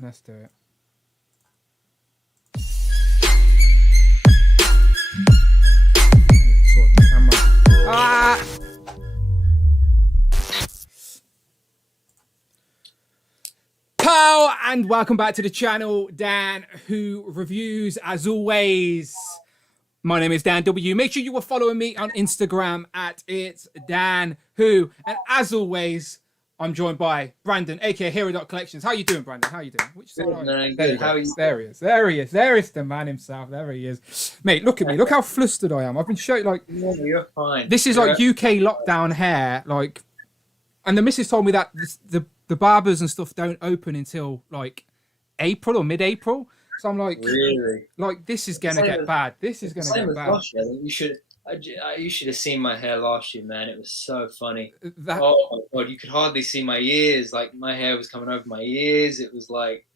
Let's do it. Sort the camera. Ah! Pow! And welcome back to the channel, Dan Who Reviews. As always, my name is Dan W. Make sure you are following me on Instagram at It's Dan Who. And as always, I'm joined by Brandon, aka Hero.Collections. How you doing, Brandon? How you doing? Which side are you? There you go. There he is. There he is. There is the man himself. There he is. Mate, look at me. Look how flustered I am. I've been showing like... Yeah, you're fine. This is like UK lockdown hair. Like, and the missus told me that the barbers and stuff don't open until like April or mid-April. So I'm like, really? Like, this is going to get bad. This is going to get bad. Last year. You should have seen my hair last year, man. It was so funny. That... Oh my god, you could hardly see my ears. Like my hair was coming over my ears. It was like,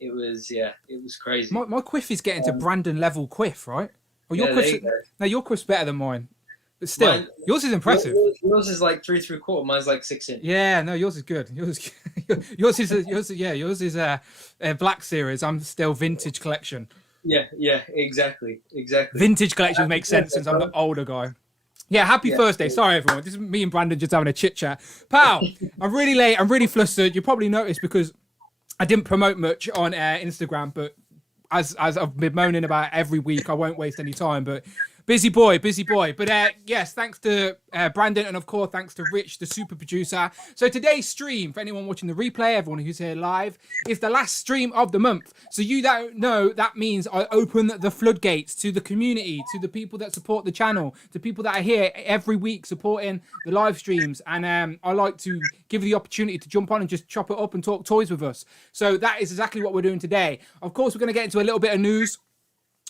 it was crazy. My quiff is getting to Brandon level quiff, right? Oh, your quiff. No, your quiff's better than mine, but still, yours is impressive. Yours is like 3 3/4. Mine's like 6 inch. Yeah, no, yours is good. Yours is a Black Series. I'm still Vintage Collection. Yeah, exactly. Vintage collection makes sense since I'm the older guy. Yeah, happy Thursday. Sorry, everyone. This is me and Brandon just having a chit-chat. Pal, I'm really late. I'm really flustered. You probably noticed because I didn't promote much on Instagram, but as I've been moaning about every week, I won't waste any time, but... Busy boy. But yes, thanks to Brandon, and of course, thanks to Rich, the super producer. So today's stream, for anyone watching the replay, everyone who's here live, is the last stream of the month. So you don't know, that means I open the floodgates to the community, to the people that support the channel, to people that are here every week supporting the live streams. And I like to give you the opportunity to jump on and just chop it up and talk toys with us. So that is exactly what we're doing today. Of course, we're going to get into a little bit of news.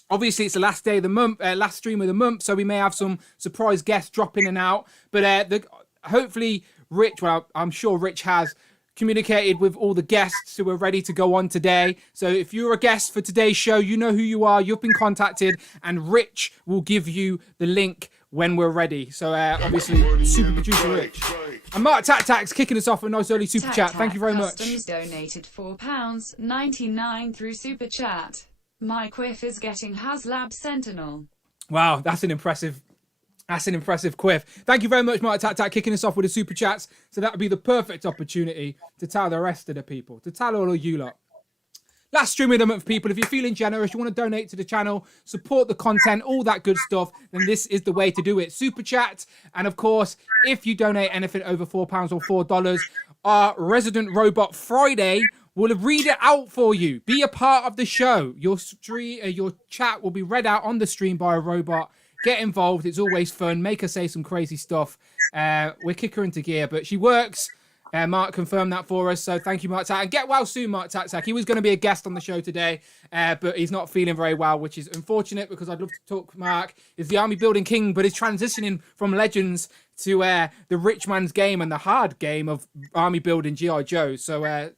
Obviously, it's the last day of the month, last stream of the month, so we may have some surprise guests drop in and out. But hopefully, Rich, well, I'm sure Rich has communicated with all the guests who are ready to go on today. So if you're a guest for today's show, you know who you are, you've been contacted, and Rich will give you the link when we're ready. So obviously, super producer Rich. And Mark Tac kicking us off with a nice early super chat. Thank you very much. Customs donated £4.99 through super chat. My quiff is getting HasLab Sentinel. Wow, that's an impressive quiff. Thank you very much, Mark Tac, kicking us off with the super chats. So that would be the perfect opportunity to tell the rest of the people, to tell all of you lot. Last stream of the month, people. If you're feeling generous, you want to donate to the channel, support the content, all that good stuff, then this is the way to do it. Super chat. And of course, if you donate anything over £4 or $4, our Resident Robot Friday will read it out for you. Be a part of the show. Your chat will be read out on the stream by a robot. Get involved. It's always fun. Make her say some crazy stuff. We'll kick her into gear, but she works. Mark confirmed that for us, so thank you, Mark Tac. And get well soon, Mark Tac. He was going to be a guest on the show today, but he's not feeling very well, which is unfortunate because I'd love to talk. Mark is the army building king, but is transitioning from Legends to the rich man's game and the hard game of army building G.I. Joe. So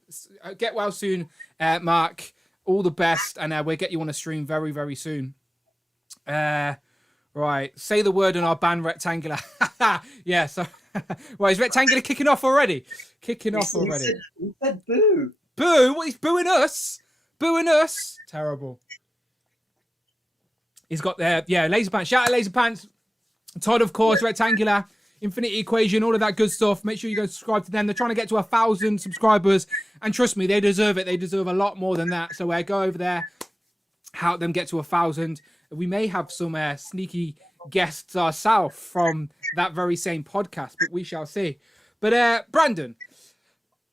get well soon, Mark. All the best, and we'll get you on a stream very, very soon. Right, say the word and I'll ban Rectangular. Yeah, so... Well, is Rectangular kicking off already? He said boo. Boo? What, he's booing us? Booing us? Terrible. He's got there, Laser Pants. Shout out Laser Pants. Todd, of course, Rectangular, Infinity Equation, all of that good stuff. Make sure you go subscribe to them. They're trying to get to 1,000 subscribers. And trust me, they deserve it. They deserve a lot more than that. So go over there, help them get to 1,000. We may have some sneaky guests ourselves from that very same podcast, but we shall see. But Brandon,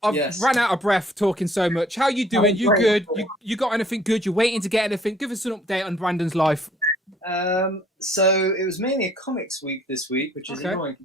I've ran out of breath talking so much. How you doing? You good? You got anything good? You waiting to get anything? Give us an update on Brandon's life. So it was mainly a comics week this week, which is annoying.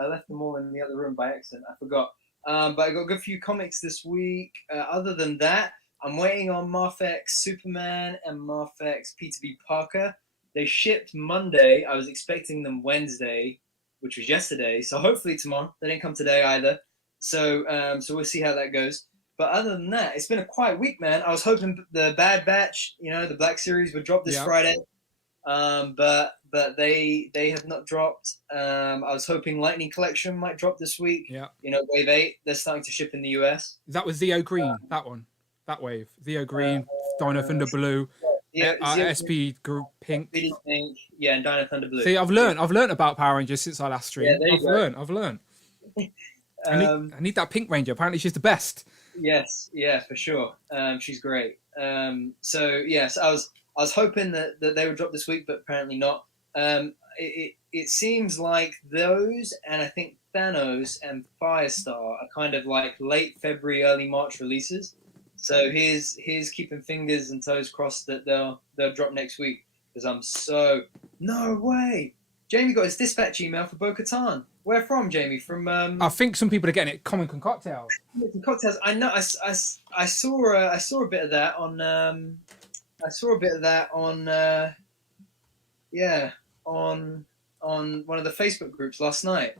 I left them all in the other room by accident. I forgot. But I got a good few comics this week. Other than that, I'm waiting on Marfex Superman and Marfex Peter B. Parker. They shipped Monday. I was expecting them Wednesday, which was yesterday. So hopefully tomorrow. They didn't come today either. So we'll see how that goes. But other than that, it's been a quiet week, man. I was hoping the Bad Batch, the Black Series, would drop this Friday. But they have not dropped. I was hoping Lightning Collection might drop this week. Yeah. Wave 8. They're starting to ship in the US. That was Zeo Green, that one. That wave. Theo Green, Dino Thunder Blue, SP Group Pink. Pink. Yeah, and Dino Thunder Blue. See, I've learned about Power Rangers since our last stream. Yeah, I've learned. I need that Pink Ranger. Apparently, she's the best. Yes, yeah, for sure. She's great. So yes, I was hoping that they would drop this week, but apparently not. It seems like those, and I think Thanos and Firestar are kind of like late February, early March releases. So here's keeping fingers and toes crossed that they'll drop next week, because I'm so no way. Jamie got his dispatch email for Bo-Katan. Where from, Jamie? From I think some people are getting it. Comic and Cocktails. Cocktails. I know. I saw a bit of that on. On one of the Facebook groups last night,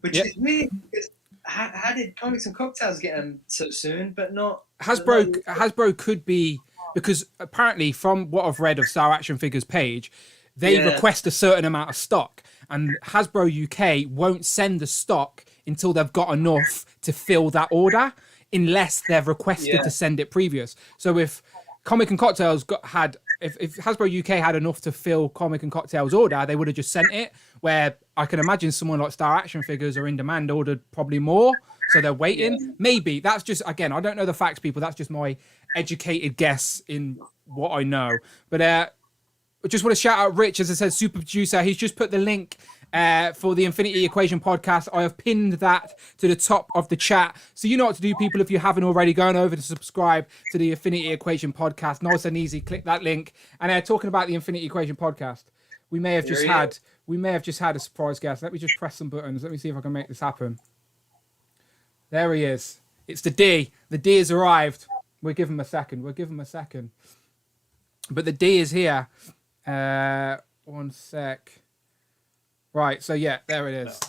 which is weird. Because how did Comics and Cocktails get them so soon, but not Hasbro? Hasbro could be, because apparently from what I've read of Star Action Figures page, they request a certain amount of stock, and Hasbro UK won't send the stock until they've got enough to fill that order, unless they've requested to send it previous. So if Comic and Cocktails if Hasbro UK had enough to fill Comic and Cocktails order, they would have just sent it. Where I can imagine someone like Star Action Figures or In Demand ordered probably more, so they're waiting. Yeah. Maybe that's just, again, I don't know the facts, people. That's just my educated guess in what I know. But I just want to shout out Rich, as I said, super producer. He's just put the link for the Infinity Equation podcast. I have pinned that to the top of the chat. So you know what to do, people, if you haven't already. Going over to subscribe to the Infinity Equation podcast. Nice and easy. Click that link. And talking about the Infinity Equation podcast, we may have just had a surprise guest. Let me just press some buttons. Let me see if I can make this happen. There he is. It's the D. The D has arrived. We'll give him a second. But the D is here. One sec. Right, so yeah, there it is.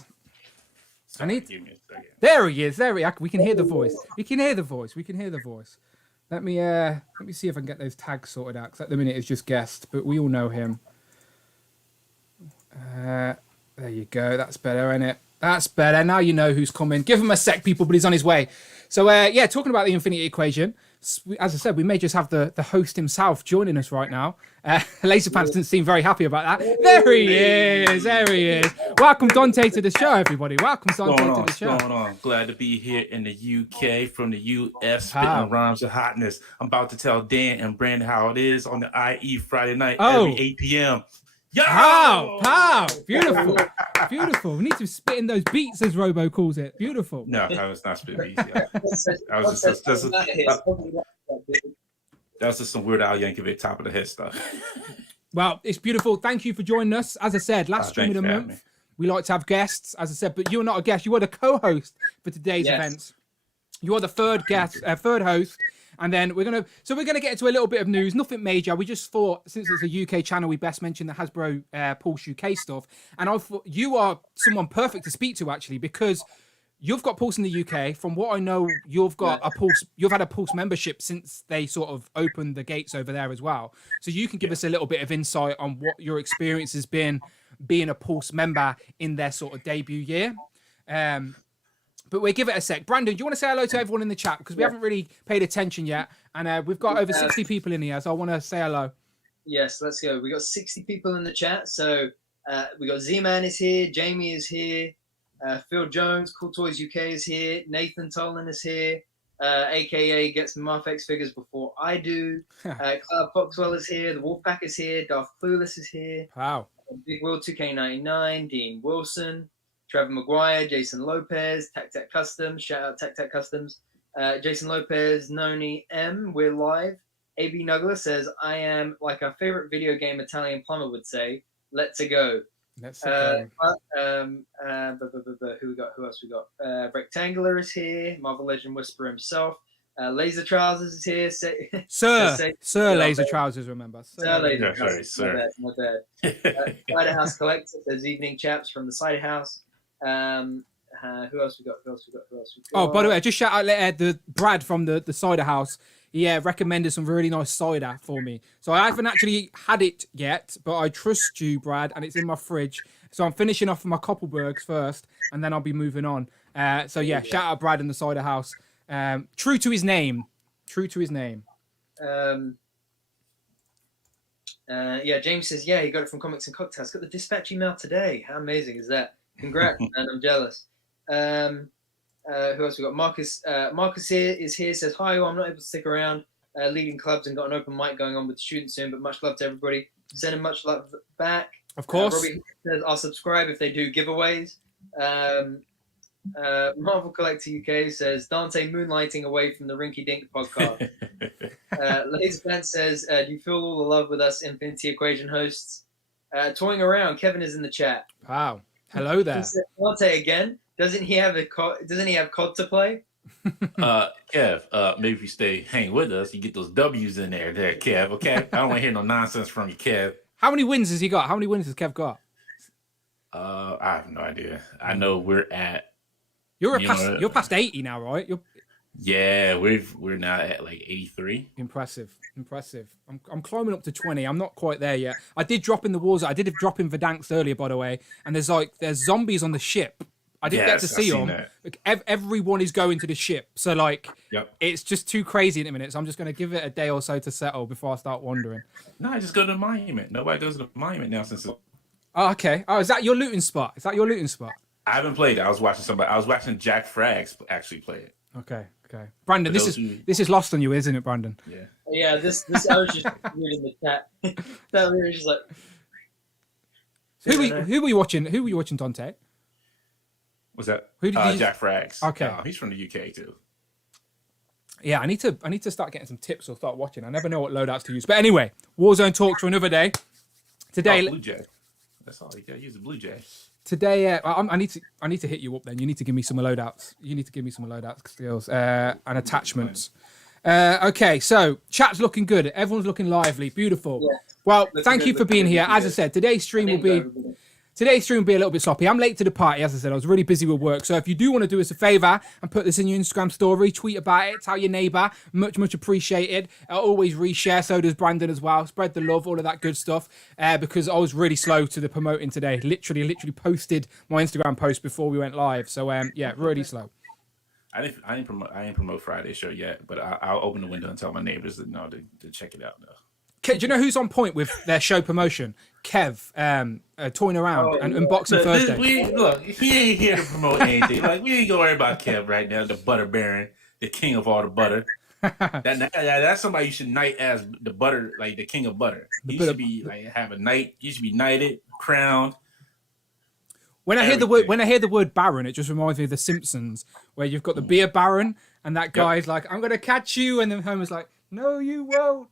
There he is. We can hear the voice. Let me see if I can get those tags sorted out, because at the minute it's just guest, but we all know him. There you go. That's better, isn't it? That's better. Now you know who's coming. Give him a sec, people, but he's on his way. So talking about the Infinity Equation, as I said, we may just have the host himself joining us right now. Laserpants didn't seem very happy about that. There he is. Welcome, Dante, to the show, everybody. Welcome, Dante, to the show. What's going on? Glad to be here in the UK from the US, spitting rhymes of hotness. I'm about to tell Dan and Brandon how it is on the IE Friday night every 8 p.m. Yo! Pow! Beautiful. We need to spit in those beats, as Robo calls it. Beautiful. No, that was not spit beats. Yeah. That was just some Weird Al Yankovic top of the head stuff. Well, it's beautiful. Thank you for joining us. As I said, last stream of the month, we like to have guests, as I said, but you're not a guest. You are the co-host for today's events. You are the third host. And then we're gonna get into a little bit of news, nothing major. We just thought, since it's a UK channel, we best mention the Hasbro Pulse UK stuff. And I thought you are someone perfect to speak to, actually, because you've got Pulse in the UK. From what I know, you've got a Pulse. You've had a Pulse membership since they sort of opened the gates over there as well. So you can give us a little bit of insight on what your experience has been being a Pulse member in their sort of debut year. But we'll give it a sec. Brandon, do you want to say hello to everyone in the chat? Because we haven't really paid attention yet. And we've got over 60 people in here, so I want to say hello. Yes, let's go. We got 60 people in the chat. So we got Z-Man is here. Jamie is here. Phil Jones, Cool Toys UK is here. Nathan Tolan is here. A.K.A. gets Marfex figures before I do. Cloud Foxwell is here. The Wolfpack is here. Darth Clueless is here. Wow. Big Will 2K99. Dean Wilson. Trevor Maguire, Jason Lopez, Tech Customs, shout out Tech Customs, Jason Lopez, Noni M, we're live. AB Nugler says, I am like our favorite video game Italian plumber would say, let's go. Let's go. Who else we got? Rectangular is here, Marvel Legend Whisperer himself. Laser Trousers is here. Sir Laser Trousers, remember. Sir Laser Trousers. My bad. Cider House Collector says, evening chaps from the Cider House. Who else we got? Oh, by the way, just shout out the Brad from the Cider House. He recommended some really nice cider for me. So I haven't actually had it yet, but I trust you, Brad, and it's in my fridge. So I'm finishing off my Koppelbergs first, and then I'll be moving on. Shout out Brad in the Cider House. True to his name. True to his name. Yeah, James says, yeah, he got it from Comics and Cocktails. Got the dispatch email today. How amazing is that? Congrats, man. I'm jealous. Who else we got? Marcus. Marcus is here. Says, hi, I'm not able to stick around. Leading clubs and got an open mic going on with students soon, but much love to everybody. Sending much love back. Of course. Robbie says, I'll subscribe if they do giveaways. Marvel Collector UK says, Dante moonlighting away from the Rinky Dink podcast. Laser Pants says, do you feel all the love with us Infinity Equation hosts? Toying around, Kevin is in the chat. Wow. Hello there. He said, Dante again. Doesn't he have COD to play? Kev, maybe if you hang with us, you get those W's in there, Kev. Okay, I don't want to hear no nonsense from you, Kev. How many wins has he got? How many wins has Kev got? I have no idea. I know we're at. You're past 80 now, right? Yeah, we're now at like 83. Impressive. I'm climbing up to 20. I'm not quite there yet. I did drop in the wars. I did drop in Verdansk earlier, by the way. And there's zombies on the ship. I didn't get to see them. Like, everyone is going to the ship. So it's just too crazy in a minute. So I'm just going to give it a day or so to settle before I start wandering. No, I just go to the monument. Nobody goes to the monument now since. Oh, okay. Oh, is that your looting spot? I haven't played it. I was watching Jack Frags actually play it. Okay. Brandon, this is lost on you, isn't it, Brandon? Yeah. Yeah, this I was just reading the chat. That we were just like. Who were you watching? Who were you watching, Dante? What's that? Jack Frags. Okay. He's from the UK too. Yeah, I need to start getting some tips or start watching. I never know what loadouts to use. But anyway, Warzone talk for another day. Today, Blue Jay. That's all you got to use, a Blue Jay. Today, I need to hit you up then. You need to give me some loadouts. You need to give me some loadouts skills and attachments. Okay, so chat's looking good. Everyone's looking lively. Beautiful. Yeah. Well, thank you for being here. As I said, today's stream will be a little bit sloppy. I'm late to the party, as I said. I was really busy with work. So if you do want to do us a favor and put this in your Instagram story, tweet about it, tell your neighbor, much appreciated. I'll always reshare. So does Brandon as well. Spread the love, all of that good stuff. Because I was really slow to the promoting today. Literally posted my Instagram post before we went live. So really slow. I didn't promote Friday's show yet, but I'll open the window and tell my neighbors to check it out though. Do you know who's on point with their show promotion? Kev, toying around and unboxing Thursday. He ain't here to promote anything. We ain't gonna worry about Kev right now, the butter baron, the king of all the butter. That's somebody you should knight as the butter, like the king of butter. He should be have a knight. You should be knighted, crowned. When I hear the word baron, it just reminds me of The Simpsons, where you've got the beer baron, and that guy's like, "I'm gonna catch you," and then Homer's like, "No, you won't."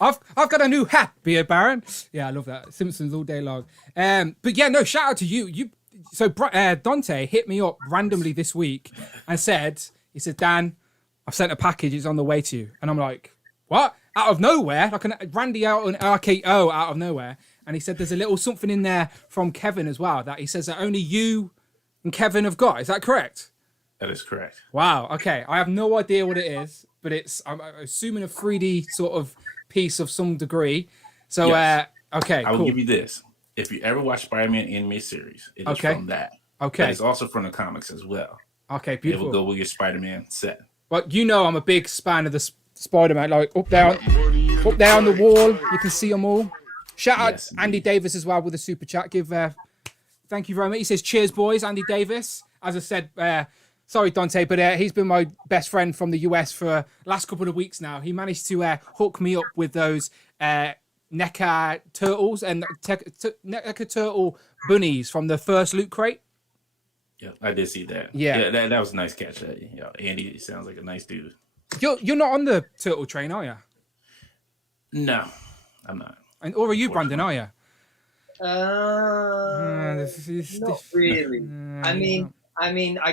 I've got a new hat, beer baron. Yeah, I love that. Simpsons all day long. But yeah, no, shout out to you. So Dante hit me up randomly this week and he said, Dan, I've sent a package. It's on the way to you. And I'm like, what? Out of nowhere? Like a Randy out on RKO out of nowhere. And he said there's a little something in there from Kevin as well that he says that only you and Kevin have got. Is that correct? That is correct. Wow. Okay. I have no idea what it is, but I'm assuming a 3D sort of piece of some degree. So, yes. Okay, I will give you this. If you ever watch Spider-Man animated series, it is from that. Okay. But it's also from the comics as well. Okay, beautiful. It will go with your Spider-Man set. But I'm a big fan of the Spider-Man. Like up there on the wall, you can see them all. Shout out Andy Davis as well with the super chat. Thank you very much. He says, cheers, boys, Andy Davis. As I said, sorry, Dante, but he's been my best friend from the US for last couple of weeks now. He managed to hook me up with those NECA turtles and NECA turtle bunnies from the first loot crate. Yeah, I did see that. Yeah, that was a nice catch. Andy sounds like a nice dude. You're not on the turtle train, are you? No, I'm not. Or are you, Brandon? Are you? Not really. I mean, I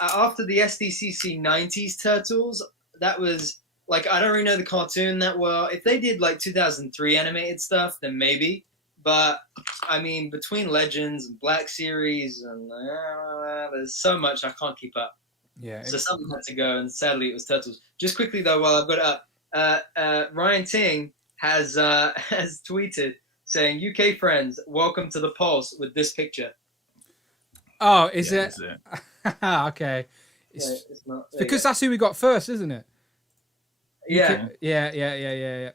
after the SDCC 90s Turtles, that was like, I don't really know the cartoon that well. If they did like 2003 animated stuff, then maybe. But I mean, between Legends and Black Series and there's so much I can't keep up. Yeah. So something had to go, and sadly it was Turtles. Just quickly though, while I've got it up, Ryan Ting has tweeted saying, "UK friends, welcome to the Pulse with this picture." Oh, is it? Okay. It's not, because that's who we got first, isn't it? Yeah. Yeah.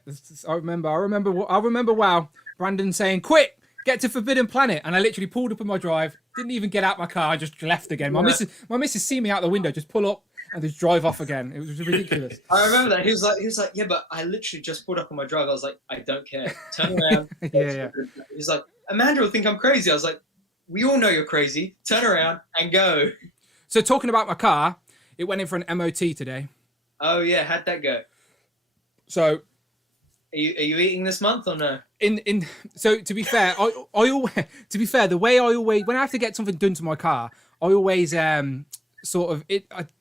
I remember. Wow, Brandon saying, "Quick, get to Forbidden Planet," and I literally pulled up in my drive. Didn't even get out my car. I just left again. My missus see me out the window, just pull up and just drive off again. It was ridiculous. I remember that. He was like, yeah, but I literally just pulled up on my drive. I was like, I don't care. Turn around. Yeah. He's like, Amanda will think I'm crazy. I was like, we all know you're crazy. Turn around and go. So talking about my car, it went in for an MOT today. Oh yeah, how'd that go? So, are you eating this month or no? So to be fair, I always, to be fair, the way I always, when I have to get something done to my car, I always I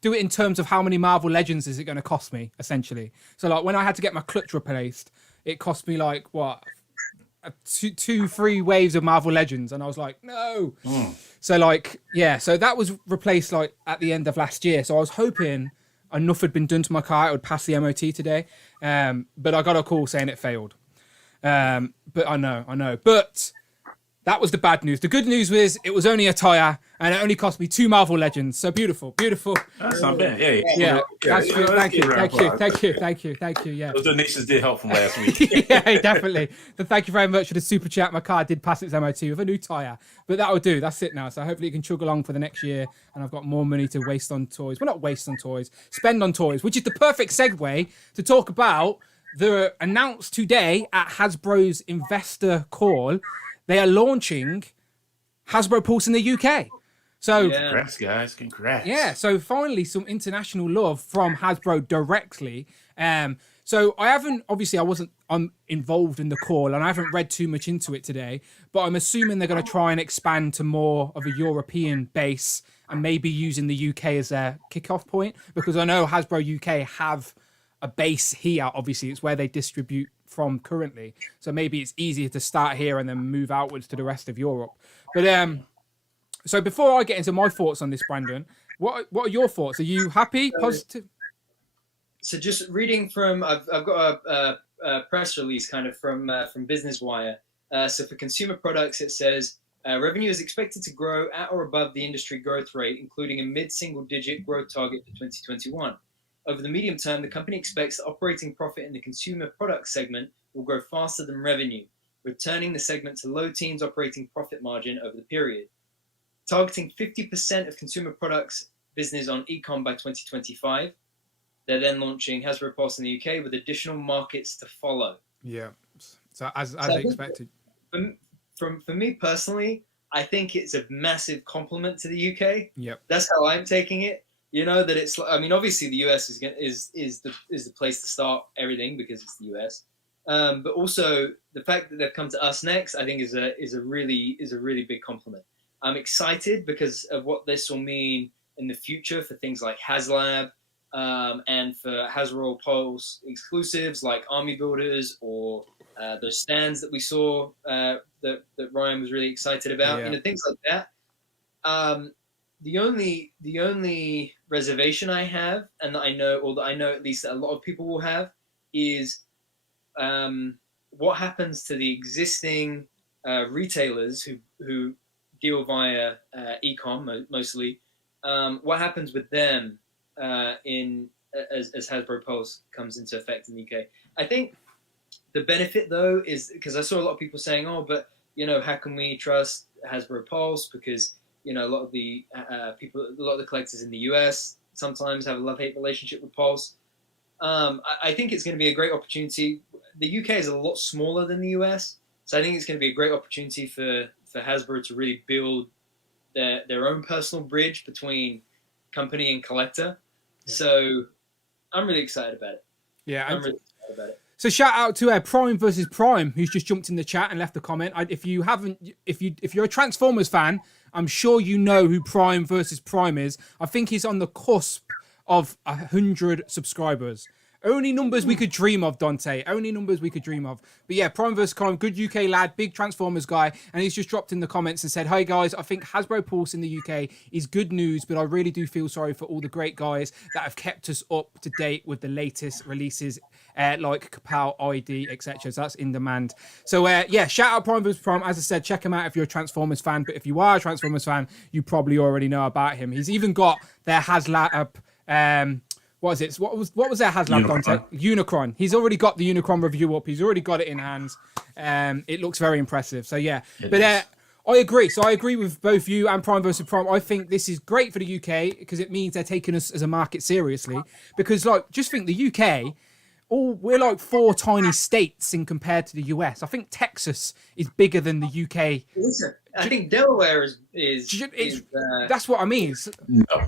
do it in terms of how many Marvel Legends is it going to cost me, essentially. So like when I had to get my clutch replaced, it cost me like what, 2-3 waves of Marvel Legends, and I was like, no. So like, yeah, so that was replaced like at the end of last year. So I was hoping enough had been done to my car, it would pass the MOT today. But I got a call saying it failed. But I know. But that was the bad news. The good news was it was only a tyre, and it only cost me 2 Marvel Legends. So beautiful. That's not bad. Yeah. Thank you. Yeah. Those donations did help from last week. Yeah, definitely. So thank you very much for the super chat. My car did pass its MOT with a new tyre, but that will do. That's it now. So hopefully it can chug along for the next year, and I've got more money to waste on toys. Well, not waste on toys, spend on toys, which is the perfect segue to talk about the announced today at Hasbro's investor call. They are launching Hasbro Pulse in the UK. So, congrats, guys. Congrats. Yeah, so finally some international love from Hasbro directly. So I'm involved in the call, and I haven't read too much into it today, but I'm assuming they're going to try and expand to more of a European base and maybe using the UK as their kickoff point, because I know Hasbro UK have a base here. Obviously, it's where they distribute from currently, so maybe it's easier to start here and then move outwards to the rest of Europe. But so before I get into my thoughts on this, Brandon, what are your thoughts? Are you happy, positive? So just reading from, I've got a press release kind of from Business Wire. So for consumer products, it says revenue is expected to grow at or above the industry growth rate, including a mid-single-digit growth target for 2021. Over the medium term, the company expects that operating profit in the consumer products segment will grow faster than revenue, returning the segment to low teens operating profit margin over the period. Targeting 50% of consumer products business on e-com by 2025. They're then launching Hasbro Pulse in the UK with additional markets to follow. Yeah, so as expected. For me personally, I think it's a massive compliment to the UK. Yep. That's how I'm taking it. You know that it's. I mean, obviously the US is the place to start everything because it's the US. But also the fact that they've come to us next, I think is a really big compliment. I'm excited because of what this will mean in the future for things like HasLab and for Hasbro Pulse exclusives like Army Builders or those stands that we saw that Ryan was really excited about. Yeah. Things like that. The only reservation I have, and that I know at least that a lot of people will have, is what happens to the existing retailers who deal via e-com mostly. What happens with them as Hasbro Pulse comes into effect in the UK? I think the benefit though is because I saw a lot of people saying, "Oh, but how can we trust Hasbro Pulse?" Because a lot of the collectors in the US sometimes have a love-hate relationship with Pulse. I think it's going to be a great opportunity. The UK is a lot smaller than the US, so I think it's going to be a great opportunity for Hasbro to really build their own personal bridge between company and collector. Yeah. So I'm really excited about it. Yeah, I'm really excited about it. So shout out to Prime versus Prime, who's just jumped in the chat and left a comment. If you're a Transformers fan, I'm sure you know who Prime versus Prime is. I think he's on the cusp of 100 subscribers. Only numbers we could dream of, Dante. Only numbers we could dream of. But yeah, Prime vs. Prime, good UK lad, big Transformers guy. And he's just dropped in the comments and said, "Hi guys, I think Hasbro Pulse in the UK is good news, but I really do feel sorry for all the great guys that have kept us up to date with the latest releases like Kapow, ID, etc. So that's in demand. So yeah, shout out Prime vs. Prime. As I said, check him out if you're a Transformers fan. But if you are a Transformers fan, you probably already know about him. He's even got their HasLab What is it? What was their HasLab Dante? Unicron. He's already got the Unicron review up. He's already got it in hands. It looks very impressive. So yeah, I agree. So I agree with both you and Prime vs. Prime. I think this is great for the UK because it means they're taking us as a market seriously. Because like, just think the UK, we're like 4 tiny states in compared to the US. I think Texas is bigger than the UK. I think Delaware is that's what I mean.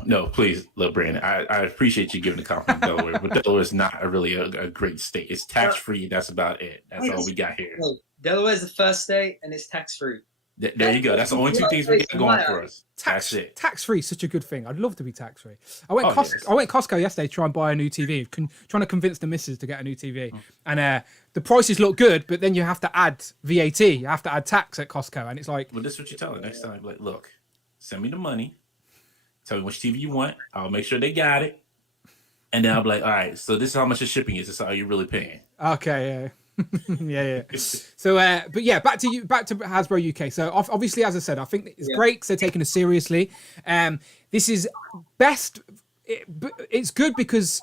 No, please, look, Brandon. I appreciate you giving the compliment, Delaware, but Delaware is not really a great state. It's tax free. That's about it. That's all we got here. Delaware is the first state, and it's tax free. There you go. That's the only 2 things we got going for us. Tax free is such a good thing. I'd love to be tax free. I went Costco yesterday to try and buy a new TV, trying to convince the missus to get a new TV. And the prices look good, but then you have to add VAT. You have to add tax at Costco. And it's like... Well, this is what you tell her next time. Like, look, send me the money. Tell me which TV you want. I'll make sure they got it. And then I'll be like, all right, so this is how much the shipping is. This is how you're really paying. Okay, yeah. yeah. So, but yeah, back to Hasbro UK. So obviously, as I said, I think it's great because they're taking it seriously. This is best. It's good because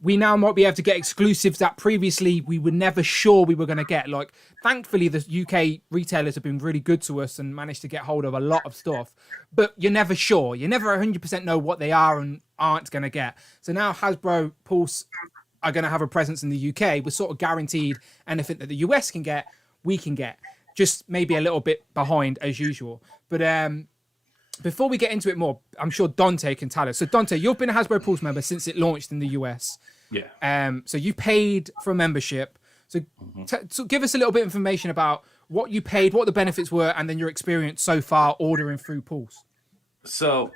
we now might be able to get exclusives that previously we were never sure we were going to get. Like, thankfully, the UK retailers have been really good to us and managed to get hold of a lot of stuff. But you're never sure. You never 100% know what they are and aren't going to get. So now Hasbro Pulse are going to have a presence in the UK. We're sort of guaranteed anything that the US can get, we can get. Just maybe a little bit behind as usual. But before we get into it more, I'm sure Dante can tell us. So Dante, you've been a Hasbro Pulse member since it launched in the US. Yeah. So you paid for a membership. So, so give us a little bit of information about what you paid, what the benefits were, and then your experience so far ordering through Pulse. So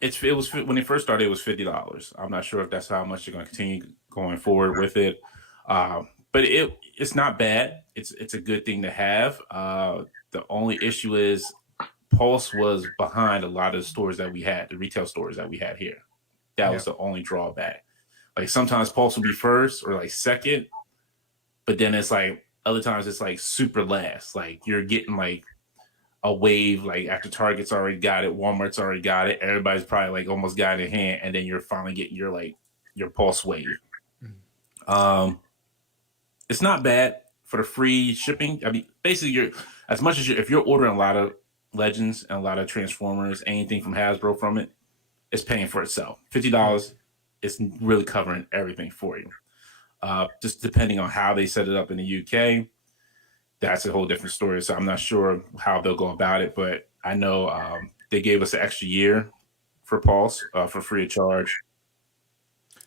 it was when it first started, it was $50. I'm not sure if that's how much you're going to continue going forward with it. But it's not bad. It's a good thing to have. The only issue is Pulse was behind a lot of the stores that we had, the retail stores that we had here. That was the only drawback. Like sometimes Pulse will be first or like second, but then it's like other times it's like super last. Like you're getting like a wave, like after Target's already got it, Walmart's already got it, everybody's probably like almost got it in hand, and then you're finally getting your Pulse wave. It's not bad for the free shipping. I mean, basically, if you're ordering a lot of Legends and a lot of Transformers, anything from Hasbro from it, it's paying for itself. $50 is really covering everything for you. Just depending on how they set it up in the UK, that's a whole different story. So I'm not sure how they'll go about it, but I know they gave us an extra year for Pulse for free of charge.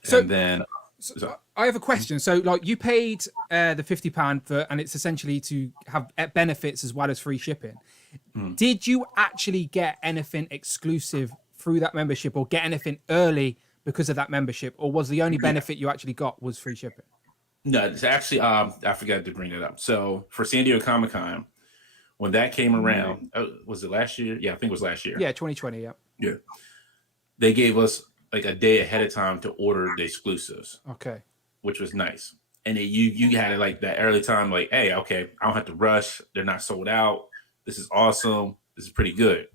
So, and then so I have a question. So like you paid the £50 for, and it's essentially to have benefits as well as free shipping. Did you actually get anything exclusive through that membership or get anything early because of that membership? Or was the only benefit you actually got was free shipping? No, it's actually, I forgot to bring it up. So for San Diego Comic-Con, when that came around, was it last year? Yeah, I think it was last year. Yeah, 2020, yeah. Yeah. They gave us like a day ahead of time to order the exclusives. Okay. Which was nice. And then you had it like that early time, like, hey, okay, I don't have to rush. They're not sold out. This is awesome. This is pretty good.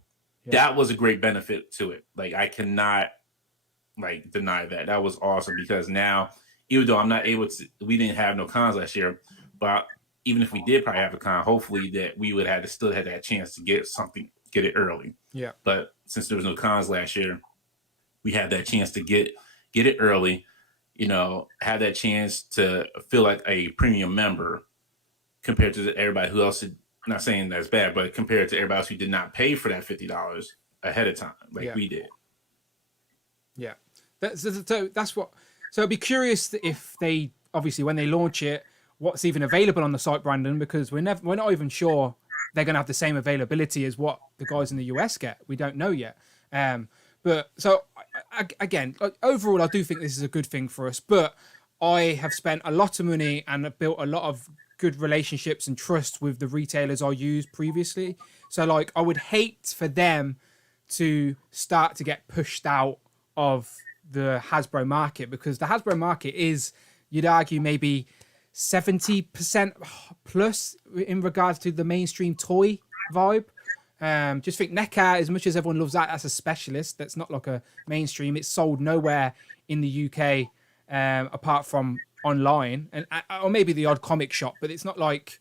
Yeah. That was a great benefit to it. Like I cannot like deny that. That was awesome because now, even though I'm not able to, we didn't have no cons last year, but even if we did probably have a con, hopefully that we would have still had that chance to get it early. Yeah. But since there was no cons last year, we had that chance to get it early, have that chance to feel like a premium member compared to everybody who else had, not saying that's bad, but compared to everybody else who did not pay for that $50 ahead of time, we did. Yeah. That's what. So I'd be curious if they, obviously, when they launch it, what's even available on the site, Brandon, because we're not even sure they're going to have the same availability as what the guys in the US get. We don't know yet. But so again, overall, I do think this is a good thing for us. But I have spent a lot of money and have built a lot of good relationships and trust with the retailers I used previously. So like, I would hate for them to start to get pushed out of the Hasbro market, because the Hasbro market is, you'd argue, maybe 70% plus in regards to the mainstream toy vibe. Just think NECA, as much as everyone loves that, that's a specialist. That's not like a mainstream. It's sold nowhere in the UK apart from online, and or maybe the odd comic shop, but it's not like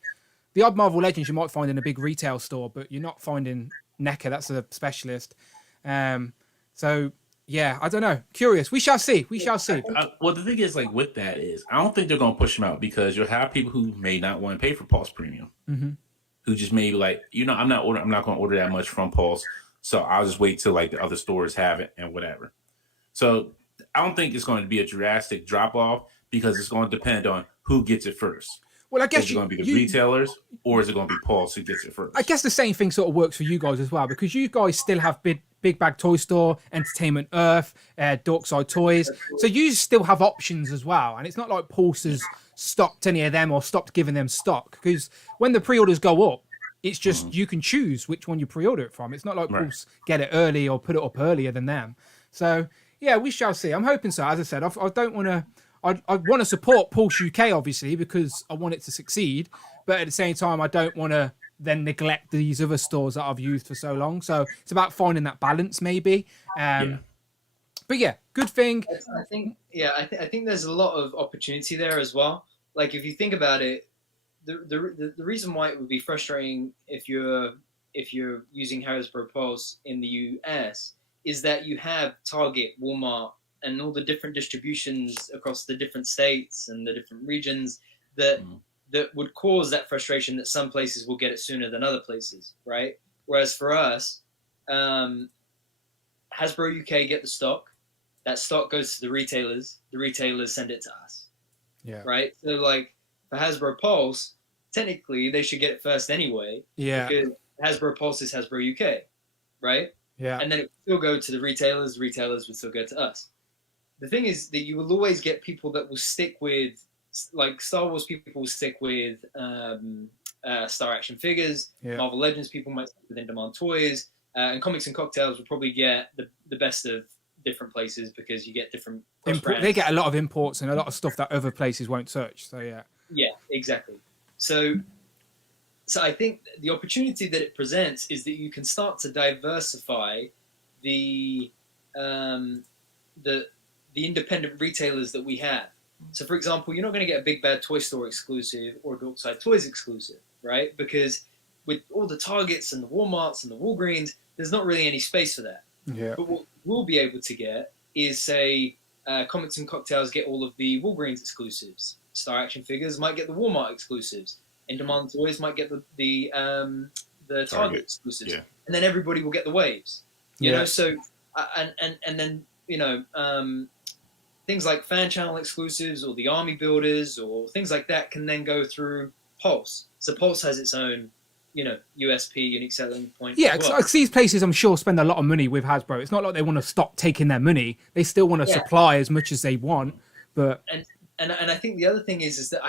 the odd Marvel Legends you might find in a big retail store, but you're not finding NECA. That's a specialist. So yeah, I don't know. Curious. We shall see. We shall see. Well, the thing is, like with that is, I don't think they're going to push them out because you'll have people who may not want to pay for Pulse Premium, who just maybe like, I'm not going to order that much from Pulse, so I'll just wait till like the other stores have it and whatever. So I don't think it's going to be a drastic drop off because it's going to depend on who gets it first. Well, I guess is it going to be the retailers or is it going to be Pulse who gets it first? I guess the same thing sort of works for you guys as well, because you guys still have Big Bag Toy Store, Entertainment Earth, Dorkside Toys. So you still have options as well. And it's not like Pulse has stopped any of them or stopped giving them stock, because when the pre-orders go up, it's just you can choose which one you pre-order it from. It's not like Pulse get it early or put it up earlier than them. So yeah, we shall see. I'm hoping so. As I said, I don't want to. I want to support Pulse UK, obviously, because I want it to succeed. But at the same time, I don't want to then neglect these other stores that I've used for so long. So it's about finding that balance, maybe. But yeah, good thing. I think there's a lot of opportunity there as well. Like if you think about it, the reason why it would be frustrating if you're using Hasbro Pulse in the US is that you have Target, Walmart, and all the different distributions across the different states and the different regions that would cause that frustration that some places will get it sooner than other places, right? Whereas for us, Hasbro UK get the stock. That stock goes to the retailers send it to us. Yeah. Right? So like for Hasbro Pulse, technically they should get it first anyway. Yeah. Because Hasbro Pulse is Hasbro UK, right? Yeah. And then it would still go to the retailers would still go to us. The thing is that you will always get people that will stick with, like Star Wars people will stick with Star Action figures. Yeah. Marvel Legends people might stick with in-demand toys. And Comics and Cocktails will probably get the best of different places because you get different they get a lot of imports and a lot of stuff that other places won't search. So yeah. Yeah, exactly. So I think the opportunity that it presents is that you can start to diversify the independent retailers that we have. So, for example, you're not going to get a Big Bad Toy Store exclusive or a Dorkside Toys exclusive, right? Because with all the Targets and the Walmarts and the Walgreens, there's not really any space for that. Yeah. But what we'll be able to get is, say, Comics and Cocktails get all of the Walgreens exclusives. Star Action Figures might get the Walmart exclusives. In-Demand Toys might get the Target exclusives. Yeah. And then everybody will get the waves. You know, so and then things like fan channel exclusives or the army builders or things like that can then go through Pulse. So Pulse has its own, USP, unique selling point. Yeah, because these places, I'm sure, spend a lot of money with Hasbro. It's not like they want to stop taking their money. They still want to supply as much as they want. But and I think the other thing is that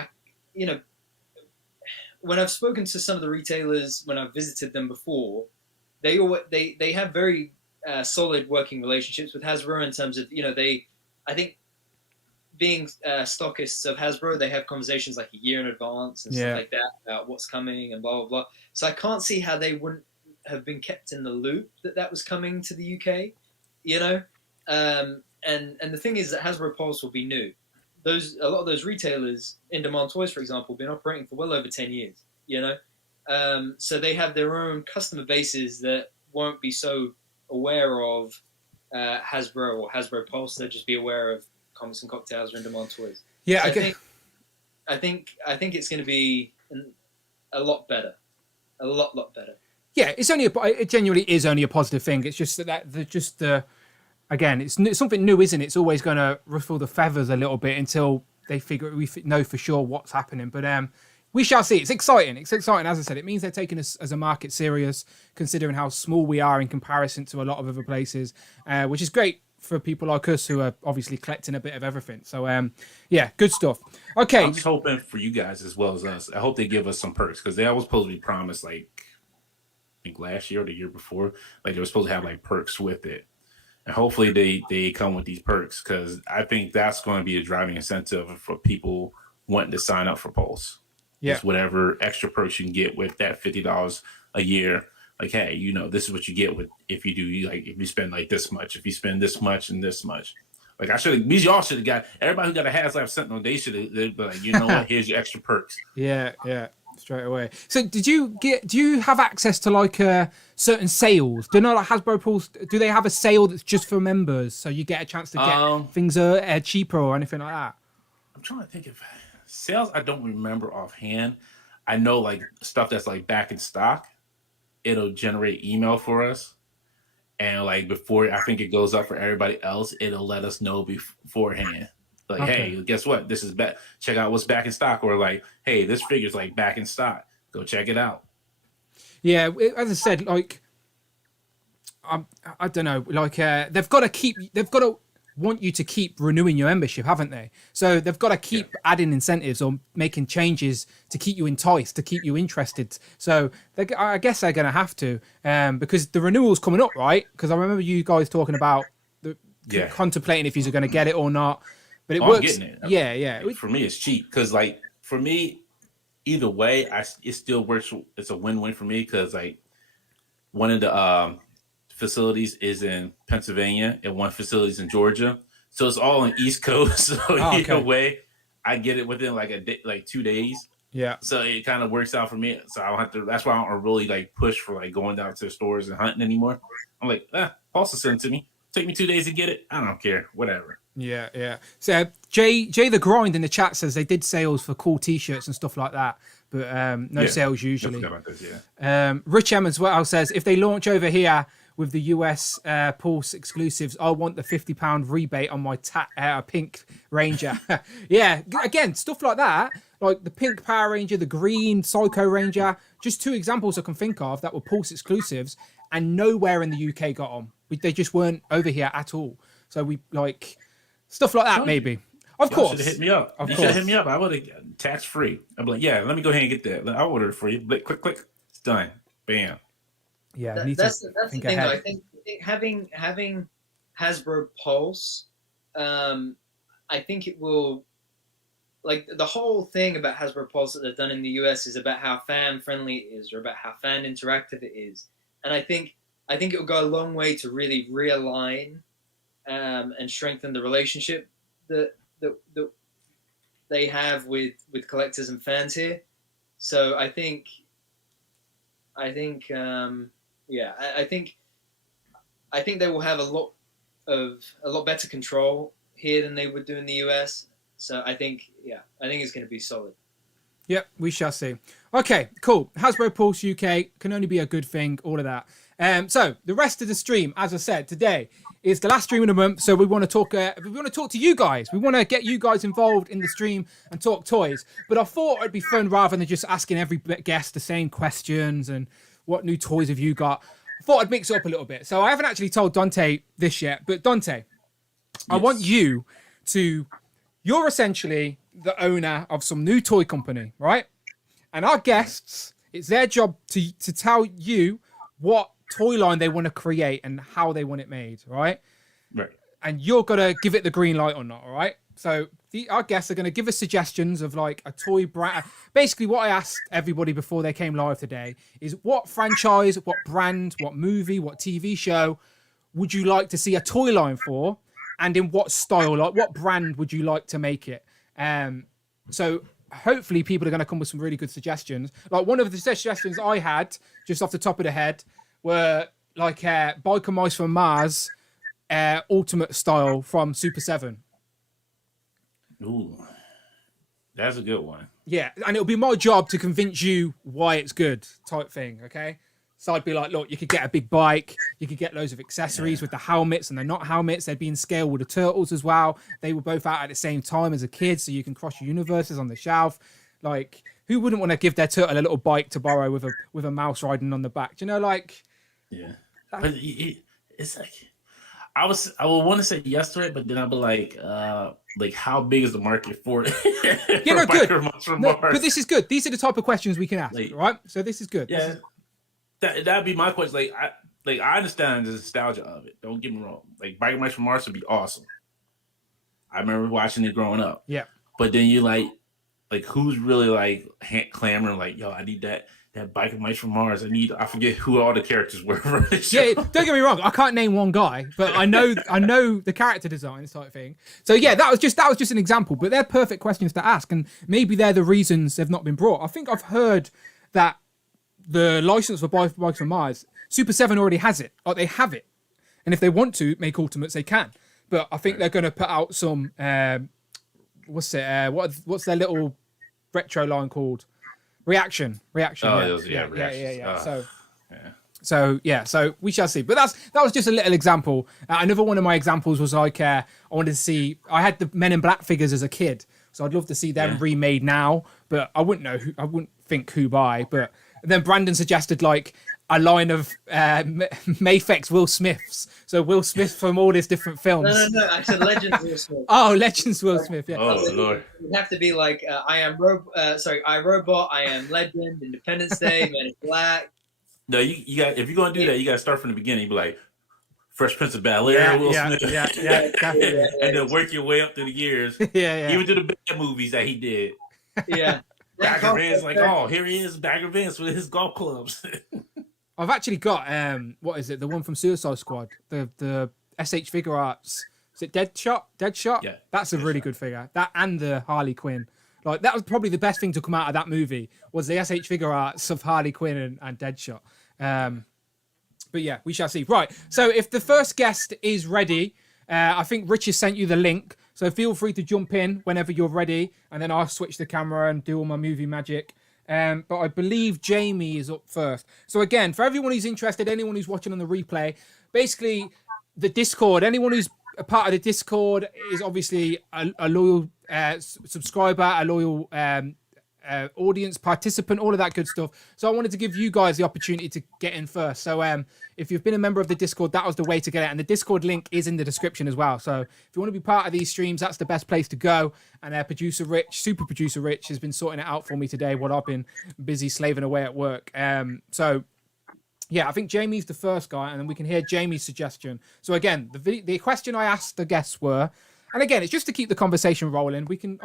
when I've spoken to some of the retailers, when I've visited them before, they have very solid working relationships with Hasbro in terms of, I think being stockists of Hasbro, they have conversations like a year in advance and stuff like that about what's coming and blah, blah, blah. So I can't see how they wouldn't have been kept in the loop that was coming to the UK, And the thing is that Hasbro Pulse will be new. A lot of those retailers, In-Demand Toys, for example, have been operating for well over 10 years, So they have their own customer bases that won't be so aware of Hasbro or Hasbro Pulse. They'll just be aware of Comics and Cocktails or In-Demand Toys. Yeah, so I think it's going to be a lot better, a lot better. Yeah, it genuinely is only a positive thing. It's just again, it's something new, isn't it? It's always going to ruffle the feathers a little bit until we know for sure what's happening. But we shall see. It's exciting. It's exciting. As I said, it means they're taking us as a market serious, considering how small we are in comparison to a lot of other places, which is great for people like us who are obviously collecting a bit of everything. So, yeah, good stuff. Okay. I'm just hoping for you guys as well as us. I hope they give us some perks because they always supposed to be promised, like, I think last year or the year before, like they were supposed to have like perks with it. And hopefully they come with these perks because I think that's going to be a driving incentive for people wanting to sign up for Pulse. Yeah. Just whatever extra perks you can get with that $50 a year. Like, hey, this is what you get with if you spend like this much, if you spend this much and this much. Like I should have. Y'all should have got everybody who got a HasLab Sentinel. They should have. They'd be like, you know what? Here's your extra perks. Yeah, straight away. So do you have access to like certain sales? Do you know like Hasbro Pools? Do they have a sale that's just for members, so you get a chance to get things cheaper or anything like that? I'm trying to think of sales. I don't remember offhand. I know like stuff that's like back in stock. It'll generate email for us. And like before, I think it goes up for everybody else. It'll let us know beforehand. Like, hey, guess what? This is back. Check out what's back in stock. Or like, hey, this figure's like back in stock. Go check it out. Yeah, as I said, like, I don't know. Like, they've got to want you to keep renewing your membership, haven't they? So they've got to keep adding incentives or making changes to keep you enticed, to keep you interested. So I guess they're going to have to, because the renewal's coming up, right? Because I remember you guys talking about contemplating if you're going to get it or not. But it works. I'm getting it. Yeah. For me, it's cheap because, like, for me, either way, it still works. It's a win-win for me because, like, one of the facilities is in Pennsylvania and one facility is in Georgia, so it's all on East Coast. So either way, I get it within like a day, like 2 days. Yeah. So it kind of works out for me. So I don't have to. That's why I don't really like push for like going down to the stores and hunting anymore. I'm like, Pulse will send it to me. Take me 2 days to get it. I don't care. Whatever. Yeah. So Jay the Grind in the chat says they did sales for cool T-shirts and stuff like that, but no sales usually. Rich M as well says if they launch over here with the US Pulse exclusives, I want the £50 rebate on my pink Ranger. Yeah, again, stuff like that, like the pink Power Ranger, the green Psycho Ranger, just two examples I can think of that were Pulse exclusives and nowhere in the UK got on. They just weren't over here at all. So we like stuff like that, maybe. Of course. You should have hit me up. You should have hit me up. I would have tax free. I'm like, yeah, let me go ahead and get that. I'll order it for you. Click. It's done. Bam. Yeah, that's the thing. Though. I think having Hasbro Pulse, I think it will. Like the whole thing about Hasbro Pulse that they've done in the US is about how fan friendly it is, or about how fan interactive it is, and I think it will go a long way to really realign and strengthen the relationship that they have with collectors and fans here. So I think they will have a lot better control here than they would do in the US. So I think it's going to be solid. Yep, we shall see. Okay, cool. Hasbro Pulse UK can only be a good thing, all of that. So the rest of the stream, as I said, today is the last stream of the month. So we want to talk to you guys. We want to get you guys involved in the stream and talk toys. But I thought it'd be fun rather than just asking every guest the same questions and what new toys have you got. I thought I'd mix it up a little bit. So I haven't actually told Dante this yet, but Dante, I want you to. You're essentially the owner of some new toy company, right? And our guests, it's their job to tell you what toy line they want to create and how they want it made, right? Right. And you're going to give it the green light or not, all right? So our guests are going to give us suggestions of like a toy brand. Basically, what I asked everybody before they came live today is what franchise, what brand, what movie, what TV show would you like to see a toy line for? And in what style, like what brand would you like to make it? So hopefully people are going to come with some really good suggestions. Like one of the suggestions I had just off the top of the head were like Biker Mice from Mars, Ultimate style from Super 7. Ooh, that's a good one. Yeah, and it'll be my job to convince you why it's good type thing, okay? So I'd be like, look, you could get a big bike. You could get loads of accessories with the helmets, and they're not helmets. They'd be in scale with the Turtles as well. They were both out at the same time as a kid, so you can cross your universes on the shelf. Like, who wouldn't want to give their turtle a little bike to borrow with a mouse riding on the back? Do you know, like... Yeah. But it's like... I would want to say yes to it, but then I'd be like how big is the market for it? Yeah, no, good. No, but this is good. These are the type of questions we can ask, right? So this is good. Yeah. That'd be my question. I understand the nostalgia of it. Don't get me wrong. Like Biker Mice from Mars would be awesome. I remember watching it growing up. Yeah. But then you like who's really like clamoring like, yo, I need that. that biker mice from Mars. I forget who all the characters were. Yeah, don't get me wrong. I can't name one guy, but I know the character designs type thing. So yeah, that was just an example. But they're perfect questions to ask, and maybe they're the reasons they've not been brought. I think I've heard that the license for Bikes from Mars, Super 7 already has it. Or they have it, and if they want to make Ultimates, they can. But I think they're going to put out some what's their little retro line called? Reaction. Oh, yeah. Reaction. So we shall see. But that was just a little example. Another one of my examples was like I wanted to see. I had the Men in Black figures as a kid, so I'd love to see them remade now. But I wouldn't know. I wouldn't think who by. But then Brandon suggested like a line of Mafex Will Smiths. So Will Smith from all these different films. No. I said Legends Will Smith. Oh, Legends Will Smith. Yeah. Oh Lord. It'd have to be like I Robot, I Am Legend, Independence Day, Men in Black. No, you got. If you're gonna do that, you got to start from the beginning. You be like Fresh Prince of Bel-Air, Will Smith, Definitely. and then work your way up through the years. Yeah. Even to the bad movies that he did. Yeah. Bagger Vance, like, oh, here he is, Bagger Vance with his golf clubs. I've actually got what is it? The one from Suicide Squad, the SH Figure Arts. Is it Deadshot? Yeah, that's a really good figure. That and the Harley Quinn. Like that was probably the best thing to come out of that movie was the SH Figure Arts of Harley Quinn and Deadshot. But yeah, we shall see. Right. So if the first guest is ready, I think Rich has sent you the link. So feel free to jump in whenever you're ready, and then I'll switch the camera and do all my movie magic. But I believe Jamie is up first. So again, for everyone who's interested, anyone who's watching on the replay, basically the Discord, anyone who's a part of the Discord is obviously a loyal subscriber, a loyal audience participant, all of that good stuff. So I wanted to give you guys the opportunity to get in first. So if you've been a member of the Discord, that was the way to get it. And the Discord link is in the description as well. So if you want to be part of these streams, that's the best place to go. And super producer Rich has been sorting it out for me today while I've been busy slaving away at work. So yeah, I think Jamie's the first guy, and then we can hear Jamie's suggestion. So again, the question I asked the guests were, and again, it's just to keep the conversation rolling. We can